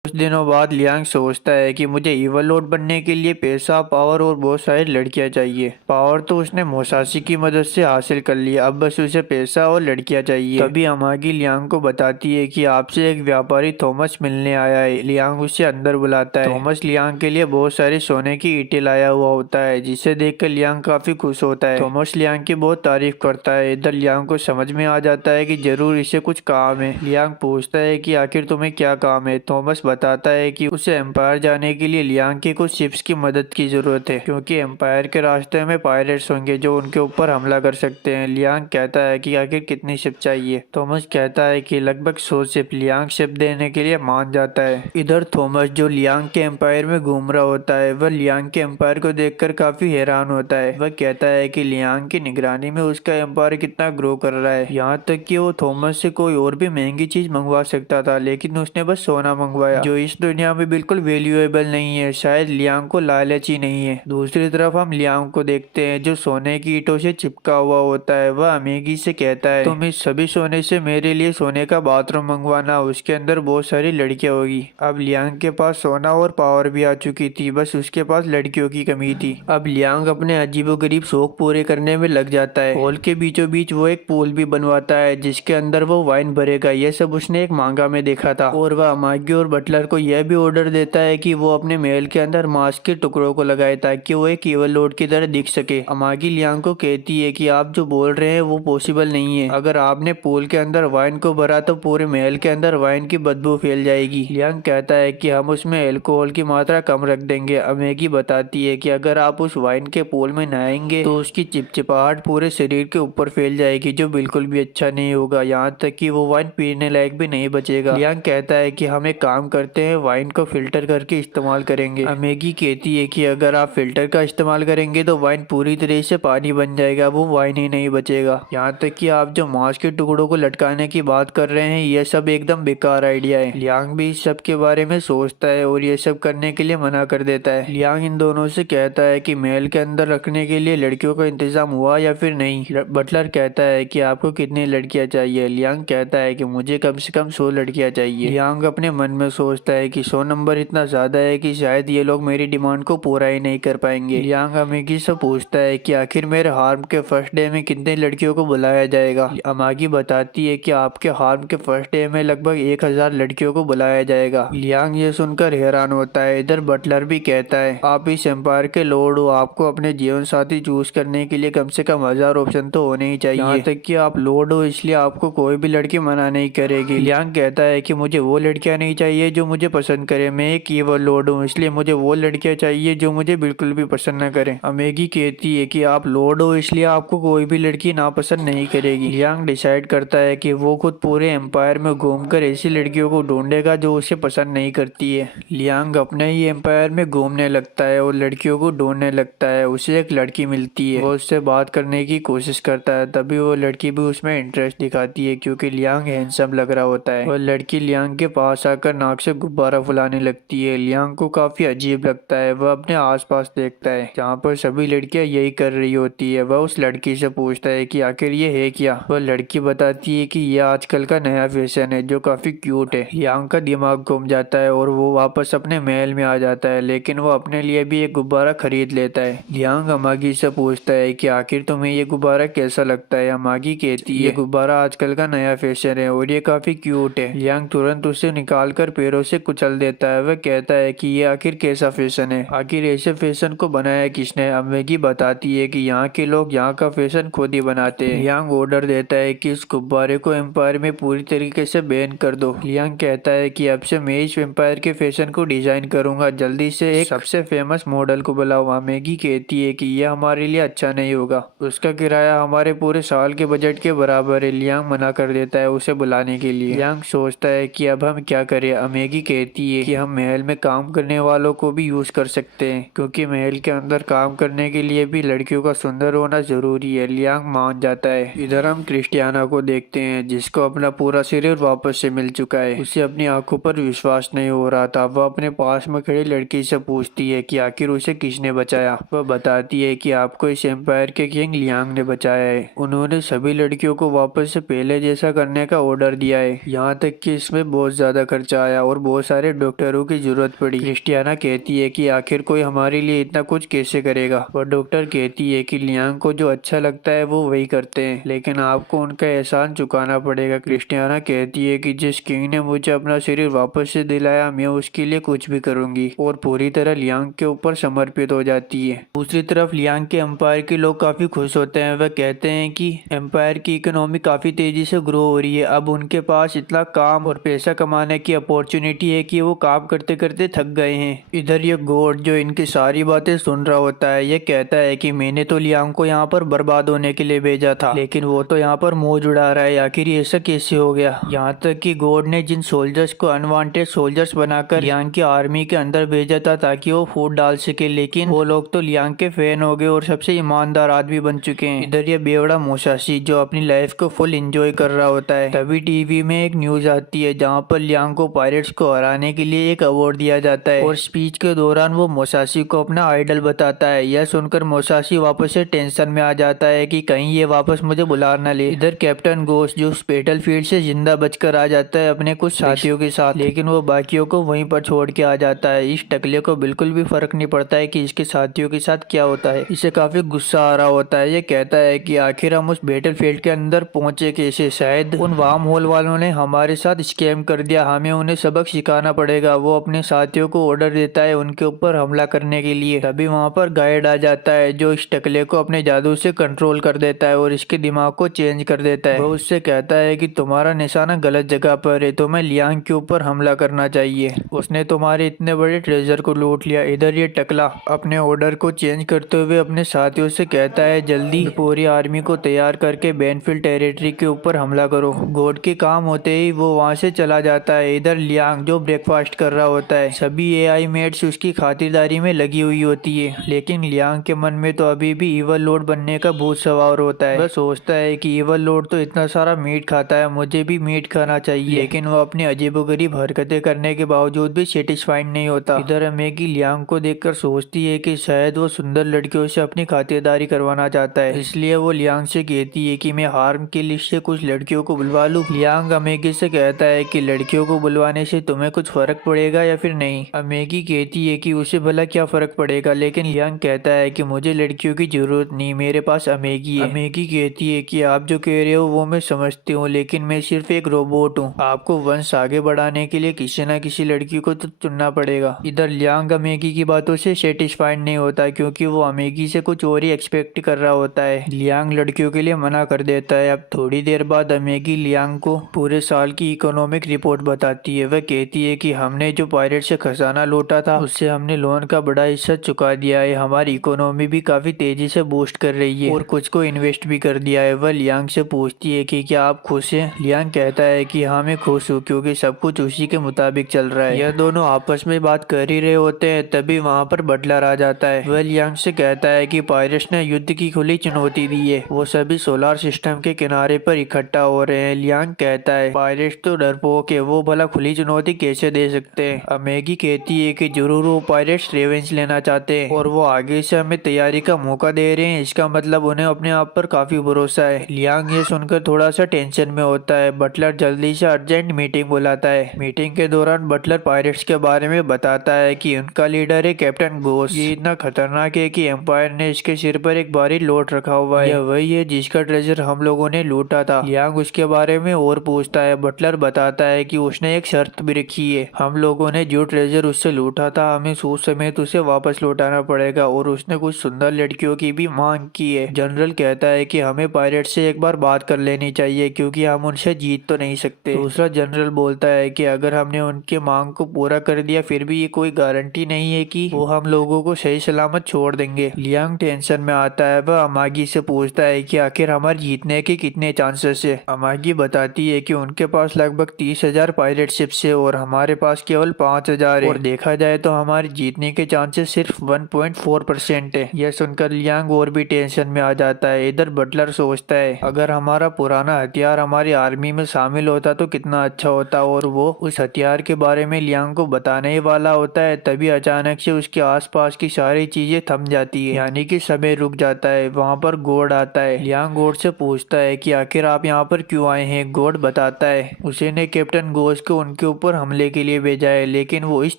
कुछ दिनों बाद लियांग सोचता है कि मुझे इवल लॉर्ड बनने के लिए पैसा, पावर और बहुत सारी लड़कियां चाहिए। पावर तो उसने मोसासी की मदद से हासिल कर लिया, अब बस उसे पैसा और लड़कियां चाहिए। तभी अमागी लियांग को बताती है कि आपसे एक व्यापारी थॉमस मिलने आया है। लियांग उसे अंदर बुलाता है। थॉमस लियांग के लिए बहुत सारे सोने की ईंटें लाया हुआ होता है, जिसे देखकर लियांग काफी खुश होता है। थॉमस लियांग की बहुत तारीफ करता है। इधर लियांग को समझ में आ जाता है कि जरूर इसे कुछ काम है। लियांग पूछता है कि आखिर तुम्हें क्या काम है। थॉमस बताता है कि उसे एम्पायर जाने के लिए लियांग की कुछ शिप्स की मदद की जरूरत है, क्योंकि एम्पायर के रास्ते में पायरेट्स होंगे जो उनके ऊपर हमला कर सकते हैं। लियांग कहता है कि आखिर कितनी शिप चाहिए। थॉमस कहता है कि लगभग 100 शिप। लियांग शिप देने के लिए मान जाता है। इधर थॉमस जो लियांग के एम्पायर में घूम रहा होता है, वह लियांग के एम्पायर को देखकर काफी हैरान होता है। वह कहता है कि लियांग की निगरानी में उसका एम्पायर कितना ग्रो कर रहा है, यहाँ तक कि वो थॉमस से कोई और भी महंगी चीज मंगवा सकता था, लेकिन उसने बस सोना मंगवाया, जो इस दुनिया में बिल्कुल वैल्यूएबल नहीं है। शायद लियांग को लालच ही नहीं है। दूसरी तरफ हम लियांग को देखते हैं जो सोने की ईंटों से चिपका हुआ होता है। वह अमेगी से कहता है, तुम इस सभी सोने से मेरे लिए सोने का बाथरूम मंगवाना, उसके अंदर बहुत सारी लड़कियां होगी। अब लियांग के पास सोना और पावर भी आ चुकी थी, बस उसके पास लड़कियों की कमी थी। अब लियांग अपने अजीबोगरीब शौक पूरे करने में लग जाता है। हॉल के बीचों बीच वो एक पूल भी बनवाता है, जिसके अंदर वो वाइन भरेगा। यह सब उसने एक मांगा में देखा था। और वह अमागी और बटलर को यह भी ऑर्डर देता है कि वो अपने महल के अंदर मांस के टुकड़ों को लगाए, ताकि वो एक इवल लॉर्ड की तरह दिख सके। अमागी लियांग को कहती है कि आप जो बोल रहे हैं वो पॉसिबल नहीं है। अगर आपने पूल के अंदर वाइन को भरा तो पूरे महल के अंदर वाइन की बदबू फैल जाएगी। लियांग कहता है कि हम उसमें अल्कोहल की मात्रा कम रख देंगे। अमेगी बताती है कि अगर आप उस वाइन के पूल में नहाएंगे तो उसकी चिपचिपाहट पूरे शरीर के ऊपर फैल जाएगी, जो बिल्कुल भी अच्छा नहीं होगा। यहाँ तक कि वो वाइन पीने लायक भी नहीं बचेगा। लियांग कहता है कि हम एक काम करते हैं, वाइन को फिल्टर करके इस्तेमाल करेंगे। अमेगी कहती है कि अगर आप फिल्टर का इस्तेमाल करेंगे तो वाइन पूरी तरह से पानी बन जाएगा, वो वाइन ही नहीं बचेगा। यहाँ तक कि आप जो मांस के टुकड़ों को लटकाने की बात कर रहे हैं, यह सब एकदम बेकार आइडिया है। लियांग भी इस सब के बारे में सोचता है और ये सब करने के लिए मना कर देता है। लियांग इन दोनों से कहता है कि महल के अंदर रखने के लिए लड़कियों का इंतजाम हुआ या फिर नहीं। बटलर कहता है कि आपको कितनी लड़कियां चाहिए। लियांग कहता है कि मुझे कम से कम 100 लड़कियां चाहिए। लियांग अपने मन में सोचता है कि 100 नंबर इतना ज्यादा है कि शायद ये लोग मेरी डिमांड को पूरा ही नहीं कर पाएंगे। लियांग अमागी से पूछता है कि आखिर मेरे हार्म के फर्स्ट डे में कितनी लड़कियों को बुलाया जाएगा। अमागी बताती है कि आपके हार्म के फर्स्ट डे में लगभग 1000 लड़कियों को बुलाया जाएगा। लियांग ये सुनकर हैरान होता है। इधर बटलर भी कहता है, आप इस एम्पायर के लॉर्ड हो, आपको अपने जीवन साथी चूज करने के लिए कम से कम 1000 ऑप्शन तो होने ही चाहिए। यहाँ तक कि आप लॉर्ड हो, इसलिए आपको कोई भी लड़की मना नहीं करेगी। लियांग कहता है कि मुझे वो लड़कियां नहीं चाहिए जो मुझे पसंद करे, मैं एक ईवल लॉर्ड हूँ, इसलिए मुझे वो लड़कियां चाहिए जो मुझे बिल्कुल भी पसंद न करें। अमेगी कहती है कि आप लॉर्ड हो, इसलिए आपको कोई भी लड़की नापसंद नहीं करेगी। लियांग डिसाइड करता है कि वो खुद पूरे एम्पायर में घूमकर ऐसी लड़कियों को ढूंढेगा जो उसे पसंद नहीं करती है। लियांग अपने ही एम्पायर में घूमने लगता है और लड़कियों को ढूंढने लगता है। उसे एक लड़की मिलती है, वो उससे बात करने की कोशिश करता है। तभी वो लड़की भी उसमें इंटरेस्ट दिखाती है, क्योंकि लियांग हैंडसम लग रहा होता है। वह लड़की लियांग के पास आकर नाक से गुब्बारा फुलाने लगती है। लियांग को काफी अजीब लगता है। वह अपने आसपास देखता है जहाँ पर सभी लड़कियां यही कर रही होती है। वह उस लड़की से पूछता है कि आखिर ये है क्या। वह लड़की बताती है कि यह आजकल का नया फैशन है जो काफी क्यूट है। लियांग का दिमाग घूम जाता है और वो वापस अपने महल में आ जाता है, लेकिन वो अपने लिए भी एक गुब्बारा खरीद लेता है। लियांग अमागी से पूछता है कि आखिर तुम्हें ये गुब्बारा कैसा लगता है। अमागी कहती है, ये गुब्बारा आजकल का नया फैशन है और ये काफी क्यूट है। लियांग तुरंत उसे निकालकर पैरों से कुचल देता है। वह कहता है कि ये आखिर कैसा फैशन है, आखिर ऐसे फैशन को बनाया किसने। अमेगी बताती है कि यहाँ के लोग यहाँ का फैशन खुद ही बनाते हैं। लियांग ऑर्डर देता है कि इस गुब्बारे को एम्पायर में पूरी तरीके से बैन कर दो। लियांग कहता है कि अब से मैं इस एम्पायर के फैशन को डिजाइन करूंगा, जल्दी से एक सबसे फेमस मॉडल को बुलाओ। अमेगी कहती है कि यह हमारे लिए अच्छा नहीं होगा, उसका किराया हमारे पूरे साल के बजट के बराबर है। लियांग मना कर देता है उसे बुलाने के लिए। लियांग सोचता है कि अब हम क्या करें। अमेगी कहती है कि हम महल में काम करने वालों को भी यूज कर सकते हैं, क्योंकि महल के अंदर काम करने के लिए भी लड़कियों का सुंदर होना जरूरी है। लियांग मान जाता है। इधर हम क्रिस्टियाना को देखते हैं, जिसको अपना पूरा शरीर वापस से मिल चुका है। उसे अपनी आंखों पर विश्वास नहीं हो रहा था। वह अपने पास में खड़ी लड़की से पूछती है कि आखिर उसे किसने बचाया। वह बताती है कि आपको इस एम्पायर के किंग लियांग ने बचाया है। उन्होंने सभी लड़कियों को वापस से पहले जैसा करने का ऑर्डर दिया है, यहाँ तक कि इसमें बहुत ज्यादा खर्चा आया और बहुत सारे डॉक्टरों की जरूरत पड़ी। क्रिस्टियाना कहती है कि आखिर कोई हमारे लिए इतना कुछ कैसे करेगा। वह डॉक्टर कहती है कि लियांग को जो अच्छा लगता है वो वही करते हैं, लेकिन आपको उनका एहसान चुकाना पड़ेगा। क्रिस्टियाना कहती है कि जिस किंग ने मुझे अपना शरीर वापस से दिलाया, मैं उसके लिए कुछ भी करूंगी, और पूरी तरह लियांग के ऊपर समर्पित हो जाती है। दूसरी तरफ लियांग के एम्पायर के लोग काफी खुश होते हैं। वह कहते हैं कि एम्पायर की इकोनॉमी काफी तेजी से ग्रो हो रही है। अब उनके पास इतना काम और पैसा कमाने की अपॉर्चुनिटी है कि वो काम करते करते थक गए हैं। इधर ये गॉड जो इनकी सारी बातें सुन रहा होता है, ये कहता है कि मैंने तो लियांग को यहाँ पर बर्बाद होने के लिए भेजा था, लेकिन वो तो यहाँ पर मौज उड़ा रहा है। आखिर ये ऐसा कैसे हो गया? यहाँ तक कि गॉड ने जिन सोल्जर्स को अनवांटेड सोल्जर्स बनाकर लियांग की आर्मी के अंदर भेजा था ताकि वो फूट डाल सके, लेकिन वो लोग तो लियांग के फैन हो गए और सबसे ईमानदार आदमी बन चुके हैं। इधर ये बेवड़ा मोसाशी जो अपनी लाइफ को फुल एंजॉय कर रहा होता है, तभी टीवी में एक न्यूज आती है जहाँ पर लियांग को पायरेट्स को हराने के लिए एक अवार्ड दिया जाता है, और स्पीच के दौरान वो मोसाशी को अपना आइडल बताता है। यह सुनकर मोसाशी वापस से टेंशन में आ जाता है कि कहीं ये वापस मुझे बुला न ले। इधर कैप्टन गोस्ट जो बैटल फील्ड से जिंदा बचकर आ जाता है अपने कुछ साथियों के साथ, लेकिन वो बाकियों को वहीं पर छोड़ के आ जाता है। इस टकले को बिल्कुल भी फर्क नहीं पड़ता है कि इसके साथियों के साथ क्या होता है। इसे काफी गुस्सा आ रहा होता है। ये कहता है कि आखिर हम उस बैटल फील्ड के अंदर पहुंचे कैसे? शायद उन वार्म होल वालों ने हमारे साथ स्कैम कर दिया, हमें उन्हें सबक सिखाना पड़ेगा। वो अपने साथियों को ऑर्डर देता है उनके ऊपर हमला करने के लिए। तभी वहाँ पर गाइड आ जाता है जो इस टकले को अपने जादू से कंट्रोल कर देता है और इसके दिमाग को चेंज कर देता है। वो उससे कहता है कि तुम्हारा निशाना गलत जगह पर है, तुम्हें लियांग के ऊपर हमला करना चाहिए, उसने तुम्हारे इतने बड़े ट्रेजर को लूट लिया। इधर ये टकला अपने ऑर्डर को चेंज करते हुए अपने साथियों से कहता है जल्दी पूरी आर्मी को तैयार करके बेनफील्ड टेरिटरी के ऊपर हमला करो। गॉड के काम होते ही वो वहाँ से चला जाता है। इधर लियांग जो ब्रेकफास्ट कर रहा होता है, सभी एआई मेट्स उसकी खातिरदारी में लगी हुई होती है, लेकिन लियांग के मन में तो अभी भी ईवल लॉर्ड बनने का भूत सवार होता है। वह सोचता है कि ईवल लॉर्ड तो इतना सारा मीट खाता है, मुझे भी मीट खाना चाहिए, लेकिन वो अपनी अजीबोगरीब हरकतें करने के बावजूद भी सेटिस्फाइड नहीं होता। इधर मैगी लियांग को देखकर सोचती है कि शायद वो सुंदर लड़कियों से अपनी खातिरदारी करवाना चाहता है, इसलिए वो लियांग से कहती है कि मैं हार्म की लिस्ट से कुछ लड़कियों को बुलवा लूं। लियांग अमेगी से कहता है कि लड़कियों को बुलवाने से तुम्हें कुछ फर्क पड़ेगा या फिर नहीं। अमेगी कहती है कि उसे भला क्या फर्क पड़ेगा, लेकिन लियांग कहता है कि मुझे लड़कियों की जरूरत नहीं, मेरे पास अमेगी है। अमेगी कहती है कि आप जो कह रहे हो वो मैं समझती हूँ, लेकिन मैं सिर्फ एक रोबोट हूँ, आपको वंश आगे बढ़ाने के लिए किसी न किसी लड़की को तो चुनना पड़ेगा। इधर लियांग अमेगी की बातों से सेटिस्फाइड नहीं होता क्योंकि वो अमेगी से कुछ और ही एक्सपेक्ट कर रहा होता है। लियांग लड़कियों के लिए मना कर देता है। अब थोड़ी देर बाद अमेगी लियांग को पूरे साल की इकोनॉमिक रिपोर्ट बताती है। वह कहती है कि हमने जो पायरेट से खजाना लूटा था उससे हमने लोन का बड़ा हिस्सा चुका दिया है, हमारी इकोनॉमी भी काफी तेजी से बूस्ट कर रही है और कुछ को इन्वेस्ट भी कर दिया है। वह लियांग से पूछती है कि क्या आप खुश हैं? लियांग कहता है कि हाँ मैं खुश हूँ क्योंकि सब कुछ उसी के मुताबिक चल रहा है। यह दोनों आपस में बात कर ही रहे होते हैं, तभी वहाँ पर बटलर आ जाता है। वह लियांग से कहता है कि पायरेट्स ने युद्ध की खुली चुनौती दी है, वो सभी सोलर सिस्टम के किनारे पर इकट्ठा हो रहे हैं। लियांग कहता है पायरेट्स तो डरपोक है, वो भला खुली चुनौती कैसे दे सकते हैं? अमेगी कहती है कि जरूर वो पायरेट्स रिवेंज लेना चाहते हैं और वो आगे से हमें तैयारी का मौका दे रहे हैं, इसका मतलब उन्हें अपने आप पर काफी भरोसा है। लियांग ये सुनकर थोड़ा सा टेंशन में होता है। बटलर जल्दी से अर्जेंट मीटिंग बुलाता है। मीटिंग के दौरान बटलर पायरेट्स के बारे में बताता है कि उनका लीडर है कैप्टन गोस्ट, ये इतना खतरनाक है कि एम्पायर ने इसके सिर पर एक भारी लोड रखा हुआ है, यह वही है जिसका ट्रेजर हम लोगों ने लूटा था। लियांग उसके बारे में और पूछता है। बटलर बताता है कि उसने एक शर्त भी रखी है, हम लोगों ने जो ट्रेजर उससे लूटा था हमें सूद समेत उसे वापस लौटाना पड़ेगा, और उसने कुछ सुंदर लड़कियों की भी मांग की है। जनरल कहता है कि हमें पायरेट से एक बार बात कर लेनी चाहिए क्योंकि हम उनसे जीत तो नहीं सकते। दूसरा जनरल बोलता है कि अगर हमने उनके मांग को पूरा कर दिया फिर भी ये कोई गारंटी नहीं है कि वो हम लोगों को सही सलामत छोड़ देंगे। लियांग टेंशन में आता है। वह अमागी से पूछता है कि आखिर हमारे जीतने के कितने चांसेस है। अमागी बताती है कि उनके पास लगभग 30,000 पायरेट शिप्स है और हमारे पास केवल 5,000 है, और देखा जाए तो हमारे जीतने के चांसेस सिर्फ 1.4% है। यह सुनकर लियांग और भी टेंशन में आ जाता है। इधर बटलर सोचता है अगर हमारा पुराना हथियार हमारी आर्मी में शामिल होता तो कितना अच्छा होता, और वो उस हथियार के बारे में लियांग को बताने ही वाला होता है। तभी अचानक से उसके आसपास की सारी चीजें थम जाती है, यानी कि समय रुक जाता है। वहाँ पर गॉड आता है। लियांग गॉड से पूछता है कि आखिर आप यहाँ पर क्यों आए हैं। गॉड बताता है उसे ने कैप्टन गोस्ट को उनके ऊपर हमले के लिए भेजा है, लेकिन वो इस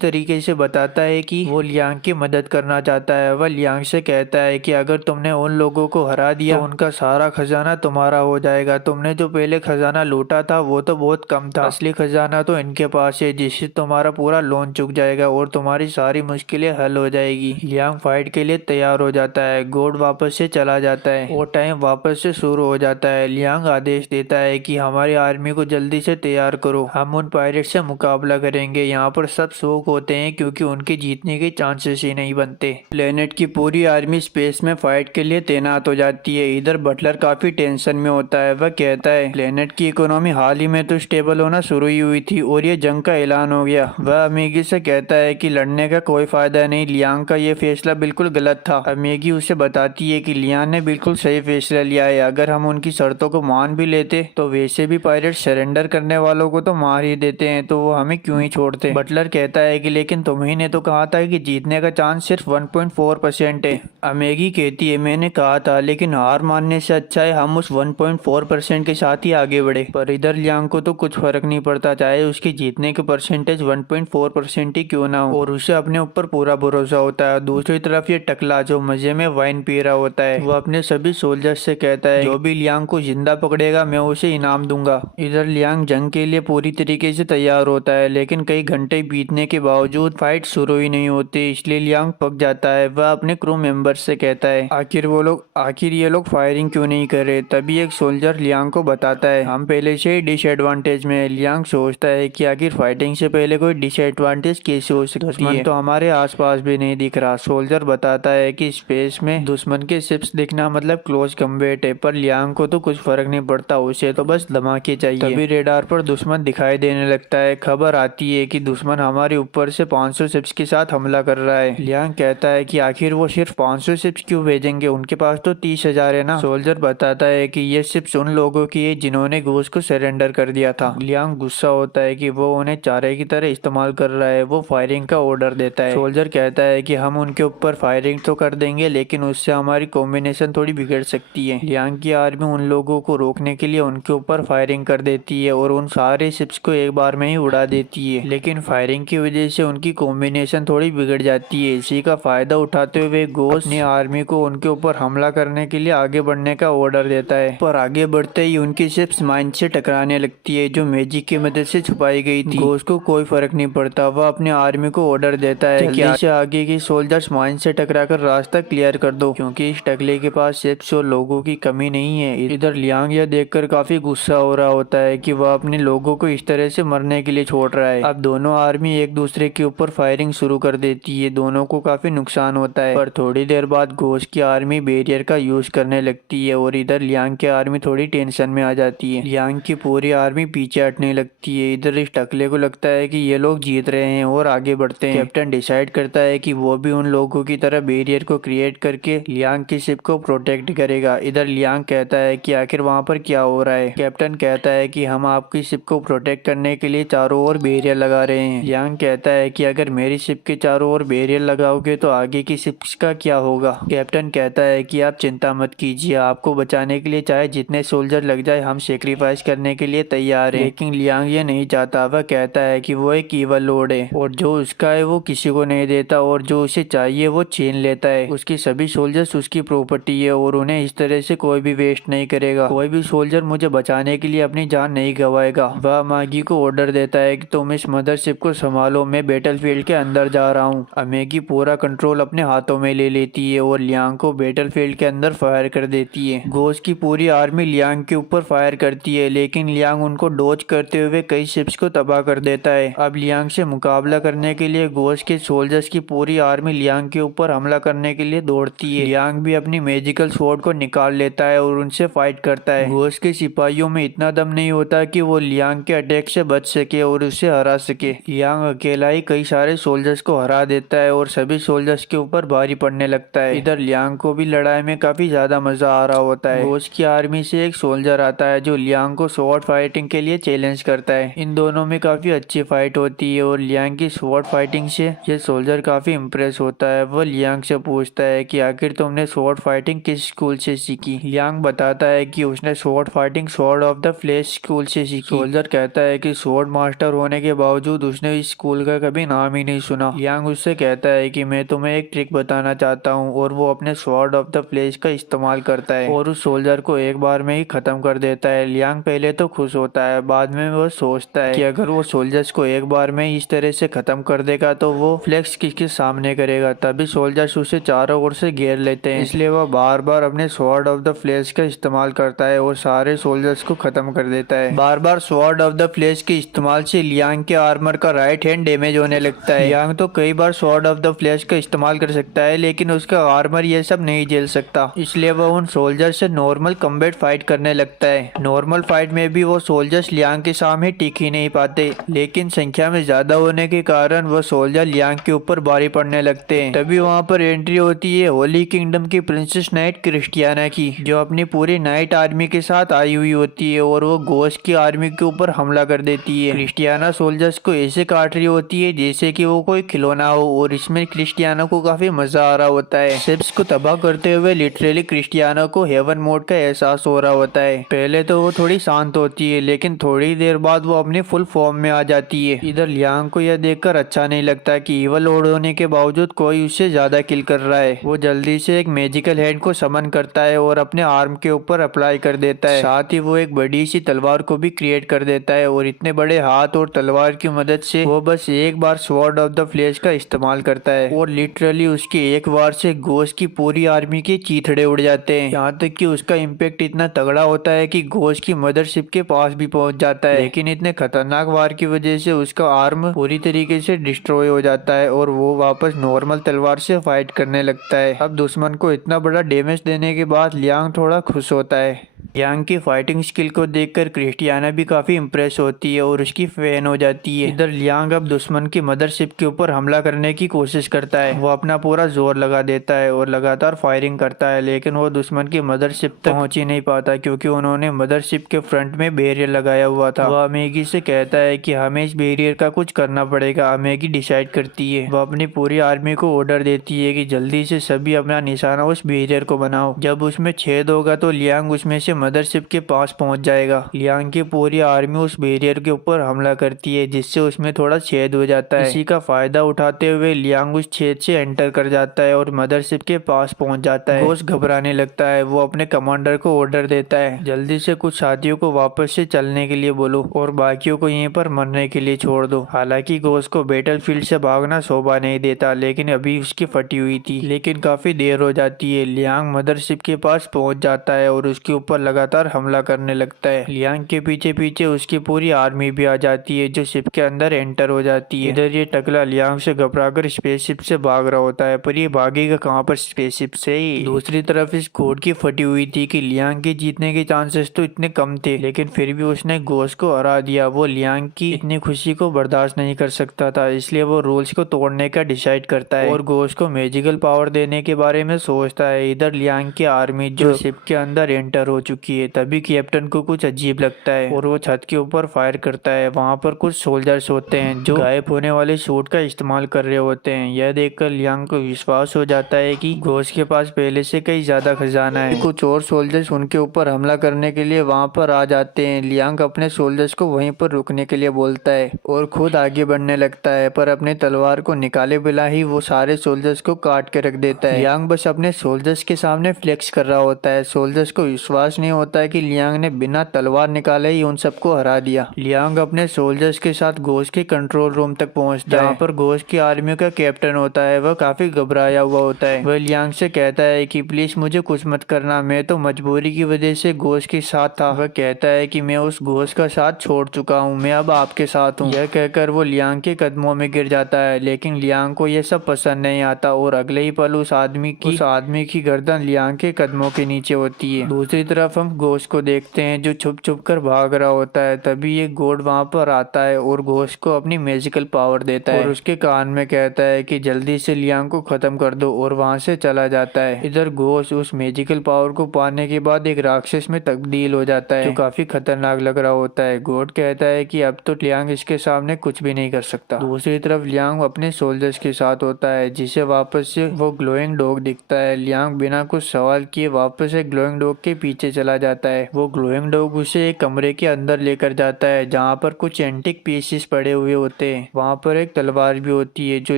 तरीके से बताता है कि वो लियांग की मदद करना चाहता है। वह लियांग से कहता है कि अगर तुमने उन लोगों को हरा दिया तो उनका सारा खजाना तुम्हारा हो जाएगा। तुमने जो पहले खजाना लूटा था वो तो बहुत कम था, असली खजाना तो इनके पास है, जिससे तुम्हारा पूरा लोन चुक जाएगा और तुम्हारी सारी मुश्किलें हल हो जाएगी। लियांग फाइट के लिए तैयार हो जाता है। गोड वापस से चला जाता है और टाइम वापस से शुरू हो जाता है। लियांग आदेश देता है कि हमारी आर्मी को जल्दी से तैयार करो, हम उन पायरेट से मुकाबला करेंगे। यहाँ पर सब शौक होते हैं क्योंकि उनके जीतने के चांसेस ही नहीं बनते। प्लेनेट की पूरी आर्मी स्पेस में फाइट के लिए तैनात हो जाती है। इधर बटलर काफी टेंशन में होता है। वह कहता है प्लेनेट की इकोनॉमी हाल ही में तो स्टेबल होना शुरू ही हुई थी और ये जंग का ऐलान हो गया। वह अमेगी से कहता है कि लड़ने का कोई फायदा नहीं, लियांग का ये फैसला बिल्कुल गलत था। अमेगी उसे बताती है कि लियांग ने बिल्कुल सही फैसला लिया है। अगर हम उनकी शर्तों को मान भी लेते तो वैसे भी पायरेट सरेंडर करने वालों को तो मार ही देते हैं, तो वो हमें क्यों ही छोड़ते। बटलर कहता है कि लेकिन तुम्ही ने तो कहा था कि जीतने का चांस सिर्फ 1.4% है। अमेगी कहती है मैंने कहा था, लेकिन हार मानने से अच्छा है हम उस 1.4% के साथ ही आगे बढ़े। पर इधर लियांग को तो कुछ फर्क नहीं पड़ता, चाहे उसके जीतने के परसेंटेज 1.4% ही क्यों ना हो, और उसे अपने ऊपर पूरा भरोसा होता है। दूसरी तरफ ये टकला जो मजे में वाइन पी रहा होता है, वो अपने सभी सोल्जर्स से कहता है जो भी लियांग को जिंदा पकड़ेगा मैं उसे इनाम दूंगा। इधर लियांग जंग के लिए पूरी तरीके से तैयार होता है, लेकिन कई घंटे बीतने के बावजूद फाइट शुरू ही नहीं होती, इसलिए लियांग पक जाता है। वह अपने क्रू मेंबर से कहता है आखिर ये लोग फायरिंग क्यों नहीं कर रहे। तभी एक सोल्जर लियांग को बताता है हम पहले से ही डिसएडवांटेज में है। लियांग सोचता है कि आखिर फाइटिंग से पहले कोई डिसएडवांटेज कैसे हो सकती है, दुश्मन तो हमारे आसपास भी नहीं दिख रहा। सोल्जर बताता है कि स्पेस में दुश्मन के शिप्स दिखना मतलब क्लोज कम्बैट है, पर लियांग को तो कुछ फर्क नहीं पड़ता, उसे तो बस धमाके चाहिए। तभी रेडार पर दुश्मन दिखाई देने लगता है। खबर आती है कि दुश्मन हमारे ऊपर से 500 शिप्स के साथ हमला कर रहा है। लियांग कहता है कि आखिर वो सिर्फ 500 शिप्स क्यों भेजेंगे, उनके पास तो 30,000 है ना। सोल्जर बताता है कि ये शिप्स उन लोगों की है जिन्होंने घोष को सरेंडर कर दिया था। लियांग गुस्सा होता है कि वो उन्हें चारे की तरह इस्तेमाल कर रहा है। वो फायरिंग का ऑर्डर देता है। सोल्जर कहता है कि हम उनके ऊपर फायरिंग तो कर देंगे, लेकिन उससे हमारी कॉम्बिनेशन थोड़ी बिगड़ सकती है। लियांग की आर्मी उन लोगों को रोकने के लिए उनके ऊपर फायरिंग कर देती है और उन सारे शिप्स को एक बार में ही उड़ा देती है, लेकिन फायरिंग की वजह से उनकी कॉम्बिनेशन थोड़ी बिगड़ जाती है। इसी का फायदा उठाते हुए घोष ने आर्मी को उनके ऊपर हमला करने के लिए आगे बढ़ने का ऑर्डर देता है, पर आगे बढ़ते ही उनकी शिप्स माइन से टकराने लगती है जो मैजिक की मदद से छुपाई गई थी। घोष को कोई फर्क नहीं पड़ता, वह अपने आर्मी को ऑर्डर देता है कि जल्दी से आगे की सोल्जर्स माइन से टकराकर रास्ता क्लियर कर दो, क्योंकि इस टकले के पास शिप्स और लोगों की कमी नहीं है। इधर लियांग यह देखकर काफी गुस्सा हो रहा होता है कि वह अपने लोगों को इस तरह से मरने के लिए छोड़ रहा है। अब दोनों आर्मी एक दूसरे के ऊपर फायरिंग शुरू कर देती है। दोनों को काफी नुकसान होता है, पर थोड़ी देर बाद घोष की आर्मी बैरियर का यूज करने लगती है और इधर लियांग की आर्मी थोड़ी टेंशन में आ जाती है। लियांग की पूरी आर्मी पीछे हटने लगती है। इधर इस टकले को लगता है कि ये लोग जीत रहे हैं और आगे बढ़ते हैं। कैप्टन डिसाइड करता है कि वो भी उन लोगों की तरह बैरियर को क्रिएट करके लियांग की शिप को प्रोटेक्ट करेगा। इधर लियांग कहता है कि आखिर वहाँ पर क्या हो रहा है। कैप्टन कहता है कि हम आपकी शिप को प्रोटेक्ट करने के लिए चारों ओर बैरियर लगा रहे हैं। लियांग कहता है कि अगर मेरी शिप के चारों ओर बैरियर लगाओगे तो आगे की शिप्स का क्या होगा। कैप्टन कहता है कि आप चिंता मत कीजिए, आपको बचाने के लिए चाहे जितने सोल्जर लग जाए हम सेक्रीफाइस करने के लिए तैयार हैं। लेकिन लियांग ये नहीं चाहता। वह कहता है कि वो एक ईवल लॉर्ड है और जो उसका है वो किसी को नहीं देता और जो उसे चाहिए वो छीन लेता है। उसकी सभी सोल्जर्स उसकी प्रॉपर्टी है और उन्हें इस तरह से कोई भी वेस्ट नहीं करेगा। कोई भी सोल्जर मुझे बचाने के लिए अपनी जान नहीं गवाएगा। वह मैगी को ऑर्डर देता है कि तुम इस मदरशिप को संभालो, मैं बैटलफील्ड के अंदर जा रहा हूँ। मैगी पूरा कंट्रोल अपने हाथों में ले लेती है और लियांग को बैटलफील्ड के अंदर फायर कर देती है। घोष की पूरी आर्मी लियांग के ऊपर फायर करती है, लेकिन लियांग उनको डॉज करते हुए कई शिप्स को तबाह कर देता है। अब लियांग से मुकाबला करने के लिए घोष के सोल्जर्स की पूरी आर्मी लियांग के ऊपर हमला करने के लिए दौड़ती है। लियांग भी अपनी मैजिकल स्वॉर्ड को निकाल लेता है और उनसे फाइट करता है। घोष के सिपाहियों में इतना दम नहीं होता कि वो लियांग के अटैक से बच सके और उसे हरा सके। लियांग अकेला ही कई सारे सोल्जर्स को हरा देता है और सभी सोल्जर्स के ऊपर भारी पड़ने लगता है। इधर लियांग को भी लड़ाई में काफी ज्यादा मजा आ रहा होता है। घोष की आर्मी से एक सोल्जर आता है जो लियांग को स्वॉर्ड फाइटिंग के लिए चैलेंज करता है। इन दोनों में काफी अच्छी फाइट होती है और लियांग की स्वॉर्ड फाइटिंग से ये सोल्जर काफी इम्प्रेस होता है। वह लियांग से पूछता है कि आखिर तुमने स्वॉर्ड फाइटिंग किस स्कूल से सीखी। लियांग बताता है कि उसने sword fighting sword of the flesh school से सीखी। सोल्जर कहता है कि स्वॉर्ड मास्टर होने के बावजूद उसने इस स्कूल का कभी नाम ही नहीं सुना। लियांग उससे कहता है कि मैं तुम्हें एक ट्रिक बताना चाहता हूँ, और वो अपने स्वॉर्ड ऑफ द फ्लेश का इस्तेमाल करता है और उस सोल्जर को एक बार में ही खत्म कर देता है। लियांग पहले तो खुश होता है, बाद में वो सोचता है कि अगर वो सोल्जर्स को एक बार में इस तरह से खत्म कर देगा तो वो फ्लेक्स किसके सामने करेगा। तभी सोल्जर्स उसे चारों ओर से घेर लेते हैं, इसलिए वह बार बार अपने स्वॉर्ड ऑफ द फ्लेश का इस्तेमाल करता है और सारे सोल्जर्स को खत्म कर देता है। बार बार स्वॉर्ड ऑफ द फ्लेश के इस्तेमाल से लियांग के आर्मर का राइट हैंड डैमेज होने लगता है। लियांग तो कई बार स्वॉर्ड ऑफ द फ्लेश का इस्तेमाल कर सकता है, लेकिन उसका आर्मर ये सब नहीं झेल सकता, इसलिए वह उन सोल्जर से नॉर्मल कम्बैट फाइट करने लगता है। नॉर्मल फाइट में भी वो सोल्जर्स लियांग के सामने टिक ही नहीं पाते, लेकिन संख्या में ज्यादा होने के कारण वह सोल्जर लियांग के ऊपर भारी पड़ने लगते हैं। तभी वहाँ पर एंट्री होती है होली किंगडम की प्रिंसेस नाइट क्रिस्टियाना की, जो अपनी पूरी नाइट आर्मी के साथ आई हुई होती है और वो घोस्ट की आर्मी के ऊपर हमला कर देती है। क्रिस्टियाना सोल्जर्स को ऐसे काट रही होती है जैसे कि वो कोई खिलौना हो, और इसमें क्रिस्टियाना को काफी मजा आ रहा होता है। शिप्स को तबाह करते हुए लिटरली क्रिस्टियाना को हेवन मोड का एहसास हो रहा होता है। पहले तो वो थोड़ी शांत होती है, लेकिन थोड़ी देर बाद वो अपने फुल फॉर्म में आ जाती है। इधर लियांग को यह देखकर अच्छा नहीं लगता कि इवल लॉर्ड होने के बावजूद कोई उससे ज्यादा किल कर रहा है। वो जल्दी से एक मैजिकल हैंड को समन करता है और अपने आर्म के ऊपर अप्लाई कर देता है। साथ ही वो एक बड़ी सी तलवार को भी क्रिएट कर देता है, और इतने बड़े हाथ और तलवार की मदद से वो बस एक बार स्वॉर्ड ऑफ द फ्लेश का इस्तेमाल करता है, और लिटरली उसके एक बार से घोस्ट की पूरी आर्मी के चीथड़े उड़ जाते हैं। यहाँ तक कि उसका इम्पैक्ट इतना तगड़ा होता है कि घोस्ट की मदरशिप के पास भी पहुंच जाता है, लेकिन इतने खतरनाक वार की वजह से उसका आर्म पूरी तरीके से डिस्ट्रॉय हो जाता है और वो वापस नॉर्मल तलवार से फाइट करने लगता है। अब दुश्मन को इतना बड़ा डैमेज देने के बाद लियांग थोड़ा खुश होता है। लियांग की फाइटिंग स्किल को देखकर क्रिस्टियाना भी काफी इम्प्रेस होती है और उसकी फैन हो जाती है। इधर लियांग अब दुश्मन की मदरशिप के ऊपर हमला करने की कोशिश करता है। वो अपना पूरा जोर लगा देता है और लगातार फायरिंग करता है, लेकिन वो दुश्मन की मदरशिप तक पहुंच ही नहीं पाता, क्योंकि उन्होंने मदरशिप के फ्रंट में बैरियर लगाया हुआ था। वह अमेगी से कहता है कि हमें इस बैरियर का कुछ करना पड़ेगा। अमेगी डिसाइड करती है, वह अपनी पूरी आर्मी को ऑर्डर देती है कि जल्दी से सभी अपना निशाना उस बैरियर को बनाओ। जब उसमें छेद होगा तो लियांग उसमें से मदरशिप के पास पहुंच जाएगा। लियांग की पूरी आर्मी उस बैरियर के ऊपर हमला करती है, जिससे उसमें थोड़ा छेद हो जाता है। इसी का फायदा उठाते हुए लियांग उस छेद से एंटर कर जाता है और मदरशिप के पास पहुंच जाता है। घोस्ट घबराने लगता है। वो अपने कमांडर को ऑर्डर देता है, जल्दी से कुछ साथियों को वापस से चलने के लिए बोलो और बाकियों को यहीं पर मरने के लिए छोड़ दो। हालांकि घोस्ट को बैटल फील्ड से भागना शोभा नहीं देता, लेकिन अभी उसकी फटी हुई थी। लेकिन काफी देर हो जाती है। लियांग मदरशिप के पास पहुंच जाता है और उसके ऊपर लगातार हमला करने लगता है। लियांग के पीछे पीछे उसकी पूरी आर्मी भी आ जाती है, जो शिप के अंदर एंटर हो जाती है। इधर ये टकला लियांग से घबराकर स्पेसशिप से भाग रहा होता है, पर ये भागेगा कहाँ पर स्पेसशिप से ही। दूसरी तरफ इस घोड़ की फटी हुई थी कि लियांग के जीतने के चांसेस तो इतने कम थे, लेकिन फिर भी उसने घोस्ट को हरा दिया। वो लियांग की इतनी खुशी को बर्दाश्त नहीं कर सकता था, इसलिए वो रूल्स को तोड़ने का डिसाइड करता है और घोस्ट को मैजिकल पावर देने के बारे में सोचता है। इधर लियांग की आर्मी जो शिप के अंदर एंटर हो चुकी है। तभी कैप्टन को कुछ अजीब लगता है और वो छत के ऊपर फायर करता है। वहाँ पर कुछ सोल्जर्स होते हैं जो गायब होने वाले सूट का इस्तेमाल कर रहे होते हैं। यह देखकर लियांग को विश्वास हो जाता है कि घोस्ट के पास पहले से कई ज्यादा खजाना है। कुछ और सोल्जर्स उनके ऊपर हमला करने के लिए वहाँ पर आ जाते हैं। लियांग अपने सोल्जर्स को वहीं पर रुकने के लिए बोलता है और खुद आगे बढ़ने लगता है, पर अपनी तलवार को निकाले बिना ही वो सारे सोल्जर्स को काट के रख देता है। लियांग बस अपने सोल्जर्स के सामने फ्लेक्स कर रहा होता है। सोल्जर्स को विश्वास नहीं होता है कि लियांग ने बिना तलवार निकाले ही उन सबको हरा दिया। लियांग अपने सोल्जर्स के साथ घोस्ट के कंट्रोल रूम तक पहुंचता है, जहाँ पर घोस्ट की आर्मी का कैप्टन होता है। वह काफी घबराया हुआ होता है। वह लियांग से कहता है कि प्लीज मुझे कुछ मत करना, मैं तो मजबूरी की वजह से घोस्ट के साथ था। वह कहता है कि मैं उस घोस्ट का साथ छोड़ चुका हूँ, मैं अब आपके साथ हूँ। यह कहकर वो लियांग के कदमों में गिर जाता है, लेकिन लियांग को यह सब पसंद नहीं आता और अगले ही पल उस आदमी की गर्दन लियांग के कदमों के नीचे होती है। दूसरी तरफ हम घोस्ट को देखते हैं जो छुप छुप कर भाग रहा होता है। तभी एक गॉड वहाँ पर आता है और घोस्ट को अपनी मैजिकल पावर देता है और उसके कान में कहता है कि जल्दी से लियांग को खत्म कर दो, और वहाँ से चला जाता है। इधर घोस्ट उस मैजिकल पावर को पाने के बाद एक राक्षस में तब्दील हो जाता है, जो काफी खतरनाक लग रहा होता है। गॉड कहता है कि अब तो लियांग इसके सामने कुछ भी नहीं कर सकता। दूसरी तरफ लियांग अपने सोल्जर्स के साथ होता है, जिसे वापस से वो ग्लोइंग डॉग दिखता है। लियांग बिना कुछ सवाल किए वापस से ग्लोइंग डॉग के पीछे लेके चला जाता है। वो ग्लोइंग डॉग उसे एक कमरे के अंदर लेकर जाता है जहाँ पर कुछ एंटिक पीसेस पड़े हुए होते हैं। वहाँ पर एक तलवार भी होती है जो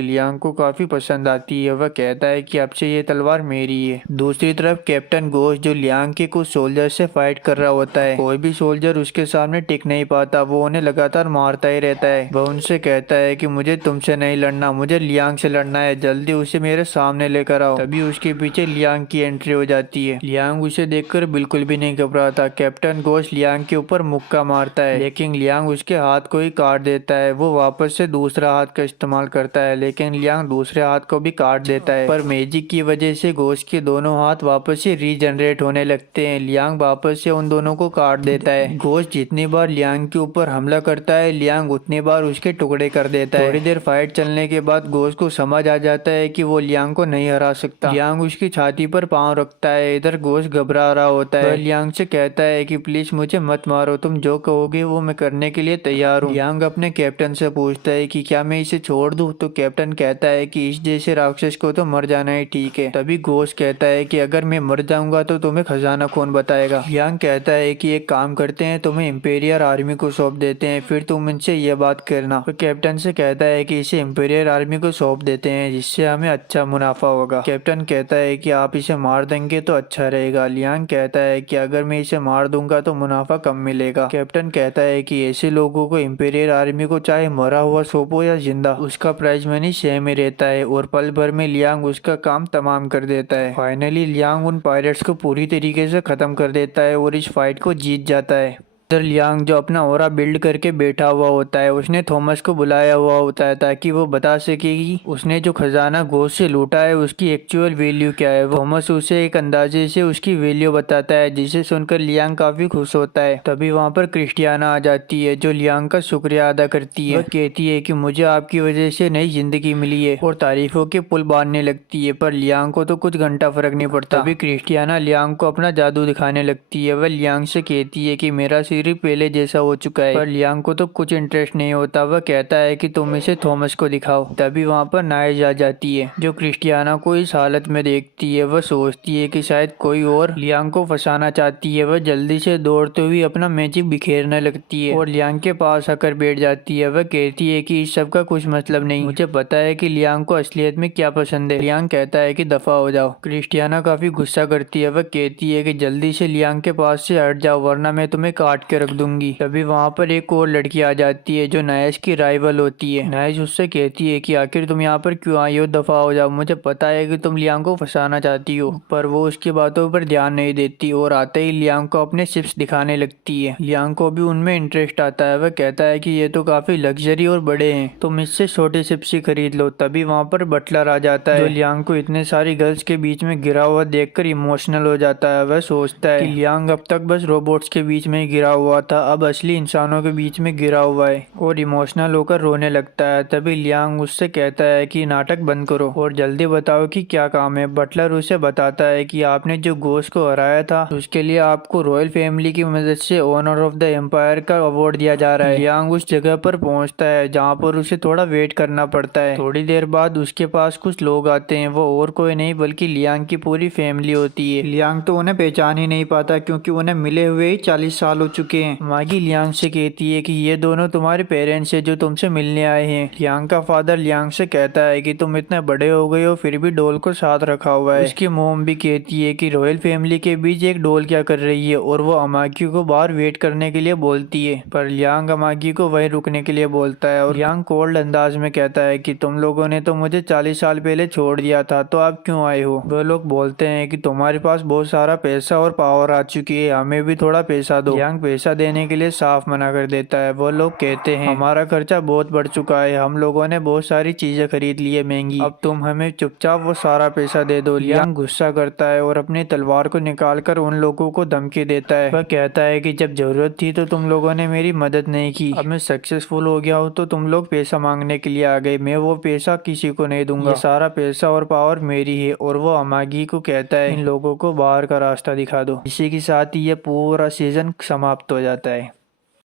लियांग को काफी पसंद आती है। वह कहता है कि अब से ये तलवार मेरी है। दूसरी तरफ कैप्टन घोष जो लियांग के कुछ सोल्जर से फाइट कर रहा होता है, कोई भी सोल्जर उसके सामने टिक नहीं पाता, वो उन्हें लगातार मारता ही रहता है। वह उनसे कहता है कि मुझे तुमसे नहीं लड़ना, मुझे लियांग से लड़ना है, जल्दी उसे मेरे सामने लेकर आओ। तभी उसके पीछे लियांग की एंट्री हो जाती है। लियांग उसे देखकर बिल्कुल भी नहीं घबराता। कैप्टन घोष लियांग के ऊपर मुक्का मारता है लेकिन लियांग उसके हाथ को ही काट देता है। वो वापस से दूसरा हाथ का इस्तेमाल करता है लेकिन लियांग दूसरे हाथ को भी काट देता है, पर मैजिक की वजह से घोष के दोनों हाथ वापस से रीजनरेट होने लगते हैं। लियांग वापस से उन दोनों को काट देता है। घोष जितनी बार लियांग के ऊपर हमला करता है लियांग उतनी बार उसके टुकड़े कर देता है। थोड़ी देर फाइट चलने के बाद घोष को समझ आ जाता है कि वो लियांग को नहीं हरा सकता। लियांग उसकी छाती पर पांव रखता है। इधर घोष घबरा रहा होता है। वह लियांग से कहता है कि प्लीज मुझे मत मारो, तुम जो कहोगे वो मैं करने के लिए तैयार हूँ। लियांग अपने कैप्टन से पूछता है कि क्या मैं इसे छोड़ दूं, तो कैप्टन कहता है कि इस जैसे राक्षस को तो मर जाना ही ठीक है। तभी घोष कहता है कि अगर मैं मर जाऊंगा तो तुम्हें खजाना कौन बताएगा। लियांग कहता है कि एक काम करते हैं, तुम्हें इंपीरियल आर्मी को सौंप देते हैं, फिर तुम इनसे ये बात करना। तो कैप्टन से कहता है कि इसे इंपीरियल आर्मी को सौंप देते हैं जिससे हमें अच्छा मुनाफा होगा। कैप्टन कहता है कि आप इसे मार देंगे तो अच्छा रहेगा। लियांग कहता है कि अगर मैं इसे मार दूंगा तो मुनाफा कम मिलेगा। कैप्टन कहता है कि ऐसे लोगों को इंपीरियल आर्मी को चाहे मरा हुआ सौंपो या जिंदा, उसका प्राइज मनी सेम ही रहता है। और पल भर में लियांग उसका काम तमाम कर देता है। फाइनली लियांग उन पायरेट्स को पूरी तरीके से खत्म कर देता है और इस फाइट को जीत जाता है। इधर लियांग जो अपना ओरा बिल्ड करके बैठा हुआ होता है, उसने थॉमस को बुलाया हुआ होता है ताकि वो बता सके कि उसने जो खजाना घोष से लूटा है उसकी एक्चुअल वैल्यू क्या है। थॉमस उसे एक अंदाजे से उसकी वैल्यू बताता है जिसे सुनकर लियांग काफी खुश होता है। तभी वहाँ पर क्रिस्टियाना आ जाती है जो लियांग का शुक्रिया अदा करती है। वह कहती है कि मुझे आपकी वजह से नई जिंदगी मिली है और तारीफों के पुल बांधने लगती है, पर लियांग को तो कुछ घंटा फर्क नहीं पड़ता। तभी क्रिस्टियाना लियांग को अपना जादू दिखाने लगती है। वह लियांग से कहती है कि मेरा सिर पहले जैसा हो चुका है, पर लियांग को तो कुछ इंटरेस्ट नहीं होता। वह कहता है कि तुम इसे थॉमस को दिखाओ। तभी वहाँ पर नाइज आ जाती है जो क्रिस्टियाना को इस हालत में देखती है। वह सोचती है कि शायद कोई और लियांग को फंसाना चाहती है। वह जल्दी से दौड़ते हुए अपना मैजिक बिखेरने लगती है और लियांग के पास आकर बैठ जाती है। वह कहती है कि इस सब का कुछ मतलब नहीं, मुझे पता है कि लियांग को असलियत में क्या पसंद है। लियांग कहता है कि दफा हो जाओ। क्रिस्टियाना काफी गुस्सा करती है। वह कहती है कि जल्दी से लियांग के पास से हट जाओ वरना मैं तुम्हें काट के रख दूंगी। तभी वहाँ पर एक और लड़की आ जाती है जो नायश की राइवल होती है। नायश उससे कहती है कि आखिर तुम यहाँ पर क्यों आई हो, दफा हो जाओ, मुझे पता है कि तुम लियांग को फंसाना चाहती हो। पर वो उसकी बातों पर ध्यान नहीं देती और आते ही लियांग को अपने शिप्स दिखाने लगती है। लियांग को भी उनमें इंटरेस्ट आता है। वह कहता है कि ये तो काफी लग्जरी और बड़े हैं, तुम इससे छोटे शिप्स ही खरीद लो। तभी वहाँ पर बटलर आ जाता है जो लियांग को इतने सारी गर्ल्स के बीच में गिरा हुआ देखकर इमोशनल हो जाता है। वह सोचता है कि लियांग अब तक बस रोबोट्स के बीच में गिरा हुआ था, अब असली इंसानों के बीच में गिरा हुआ है और इमोशनल होकर रोने लगता है। तभी लियांग उससे कहता है कि नाटक बंद करो और जल्दी बताओ कि क्या काम है। बटलर उसे बताता है कि आपने जो घोष को हराया था उसके लिए आपको रॉयल फैमिली की मदद से ऑनर ऑफ द एम्पायर का अवार्ड दिया जा रहा है। लियांग उस जगह पर पहुंचता है जहां पर उसे थोड़ा वेट करना पड़ता है। थोड़ी देर बाद उसके पास कुछ लोग आते हैं। वो और कोई नहीं बल्कि लियांग की पूरी फैमिली होती है। लियांग तो उन्हें पहचान ही नहीं पाता क्योंकि उन्हें मिले हुए ही 40 साल हो चुके हैं। मागी लियांग से कहती है कि ये दोनों तुम्हारे पेरेंट्स है जो तुमसे मिलने आए हैं। लियांग का फादर लियांग से कहता है कि तुम इतने बड़े हो गए हो फिर भी डॉल को साथ रखा हुआ है। उसकी मोम भी कहती है कि रॉयल फैमिली के बीच एक डॉल क्या कर रही है और वो अमागी को बाहर वेट करने के लिए बोलती है, पर लियांग अमागी को वहीं रुकने के लिए बोलता है। और लियांग कोल्ड अंदाज में कहता है कि तुम लोगों ने तो मुझे 40 साल पहले छोड़ दिया था, तो आप क्यों आए हो। वो लोग बोलते हैं कि तुम्हारे पास बहुत सारा पैसा और पावर आ चुकी है, हमें भी थोड़ा पैसा दो। लियांग पैसा देने के लिए साफ मना कर देता है। वो लोग कहते हैं हमारा खर्चा बहुत बढ़ चुका है, हम लोगों ने बहुत सारी चीजें खरीद ली है महंगी, अब तुम हमें चुपचाप वो सारा पैसा दे दो। लियांग गुस्सा करता है और अपनी तलवार को निकालकर उन लोगों को धमकी देता है। वह कहता है कि जब जरूरत थी तो तुम लोगों ने मेरी मदद नहीं की, अब मैं सक्सेसफुल हो गया हूँ तो तुम लोग पैसा मांगने के लिए आ गए, मैं वो पैसा किसी को नहीं दूंगा, ये सारा पैसा और पावर मेरी है। और वो अमागी को कहता है इन लोगों को बाहर का रास्ता दिखा दो। इसी के साथ ही ये पूरा सीजन समाप्त हो जाता है।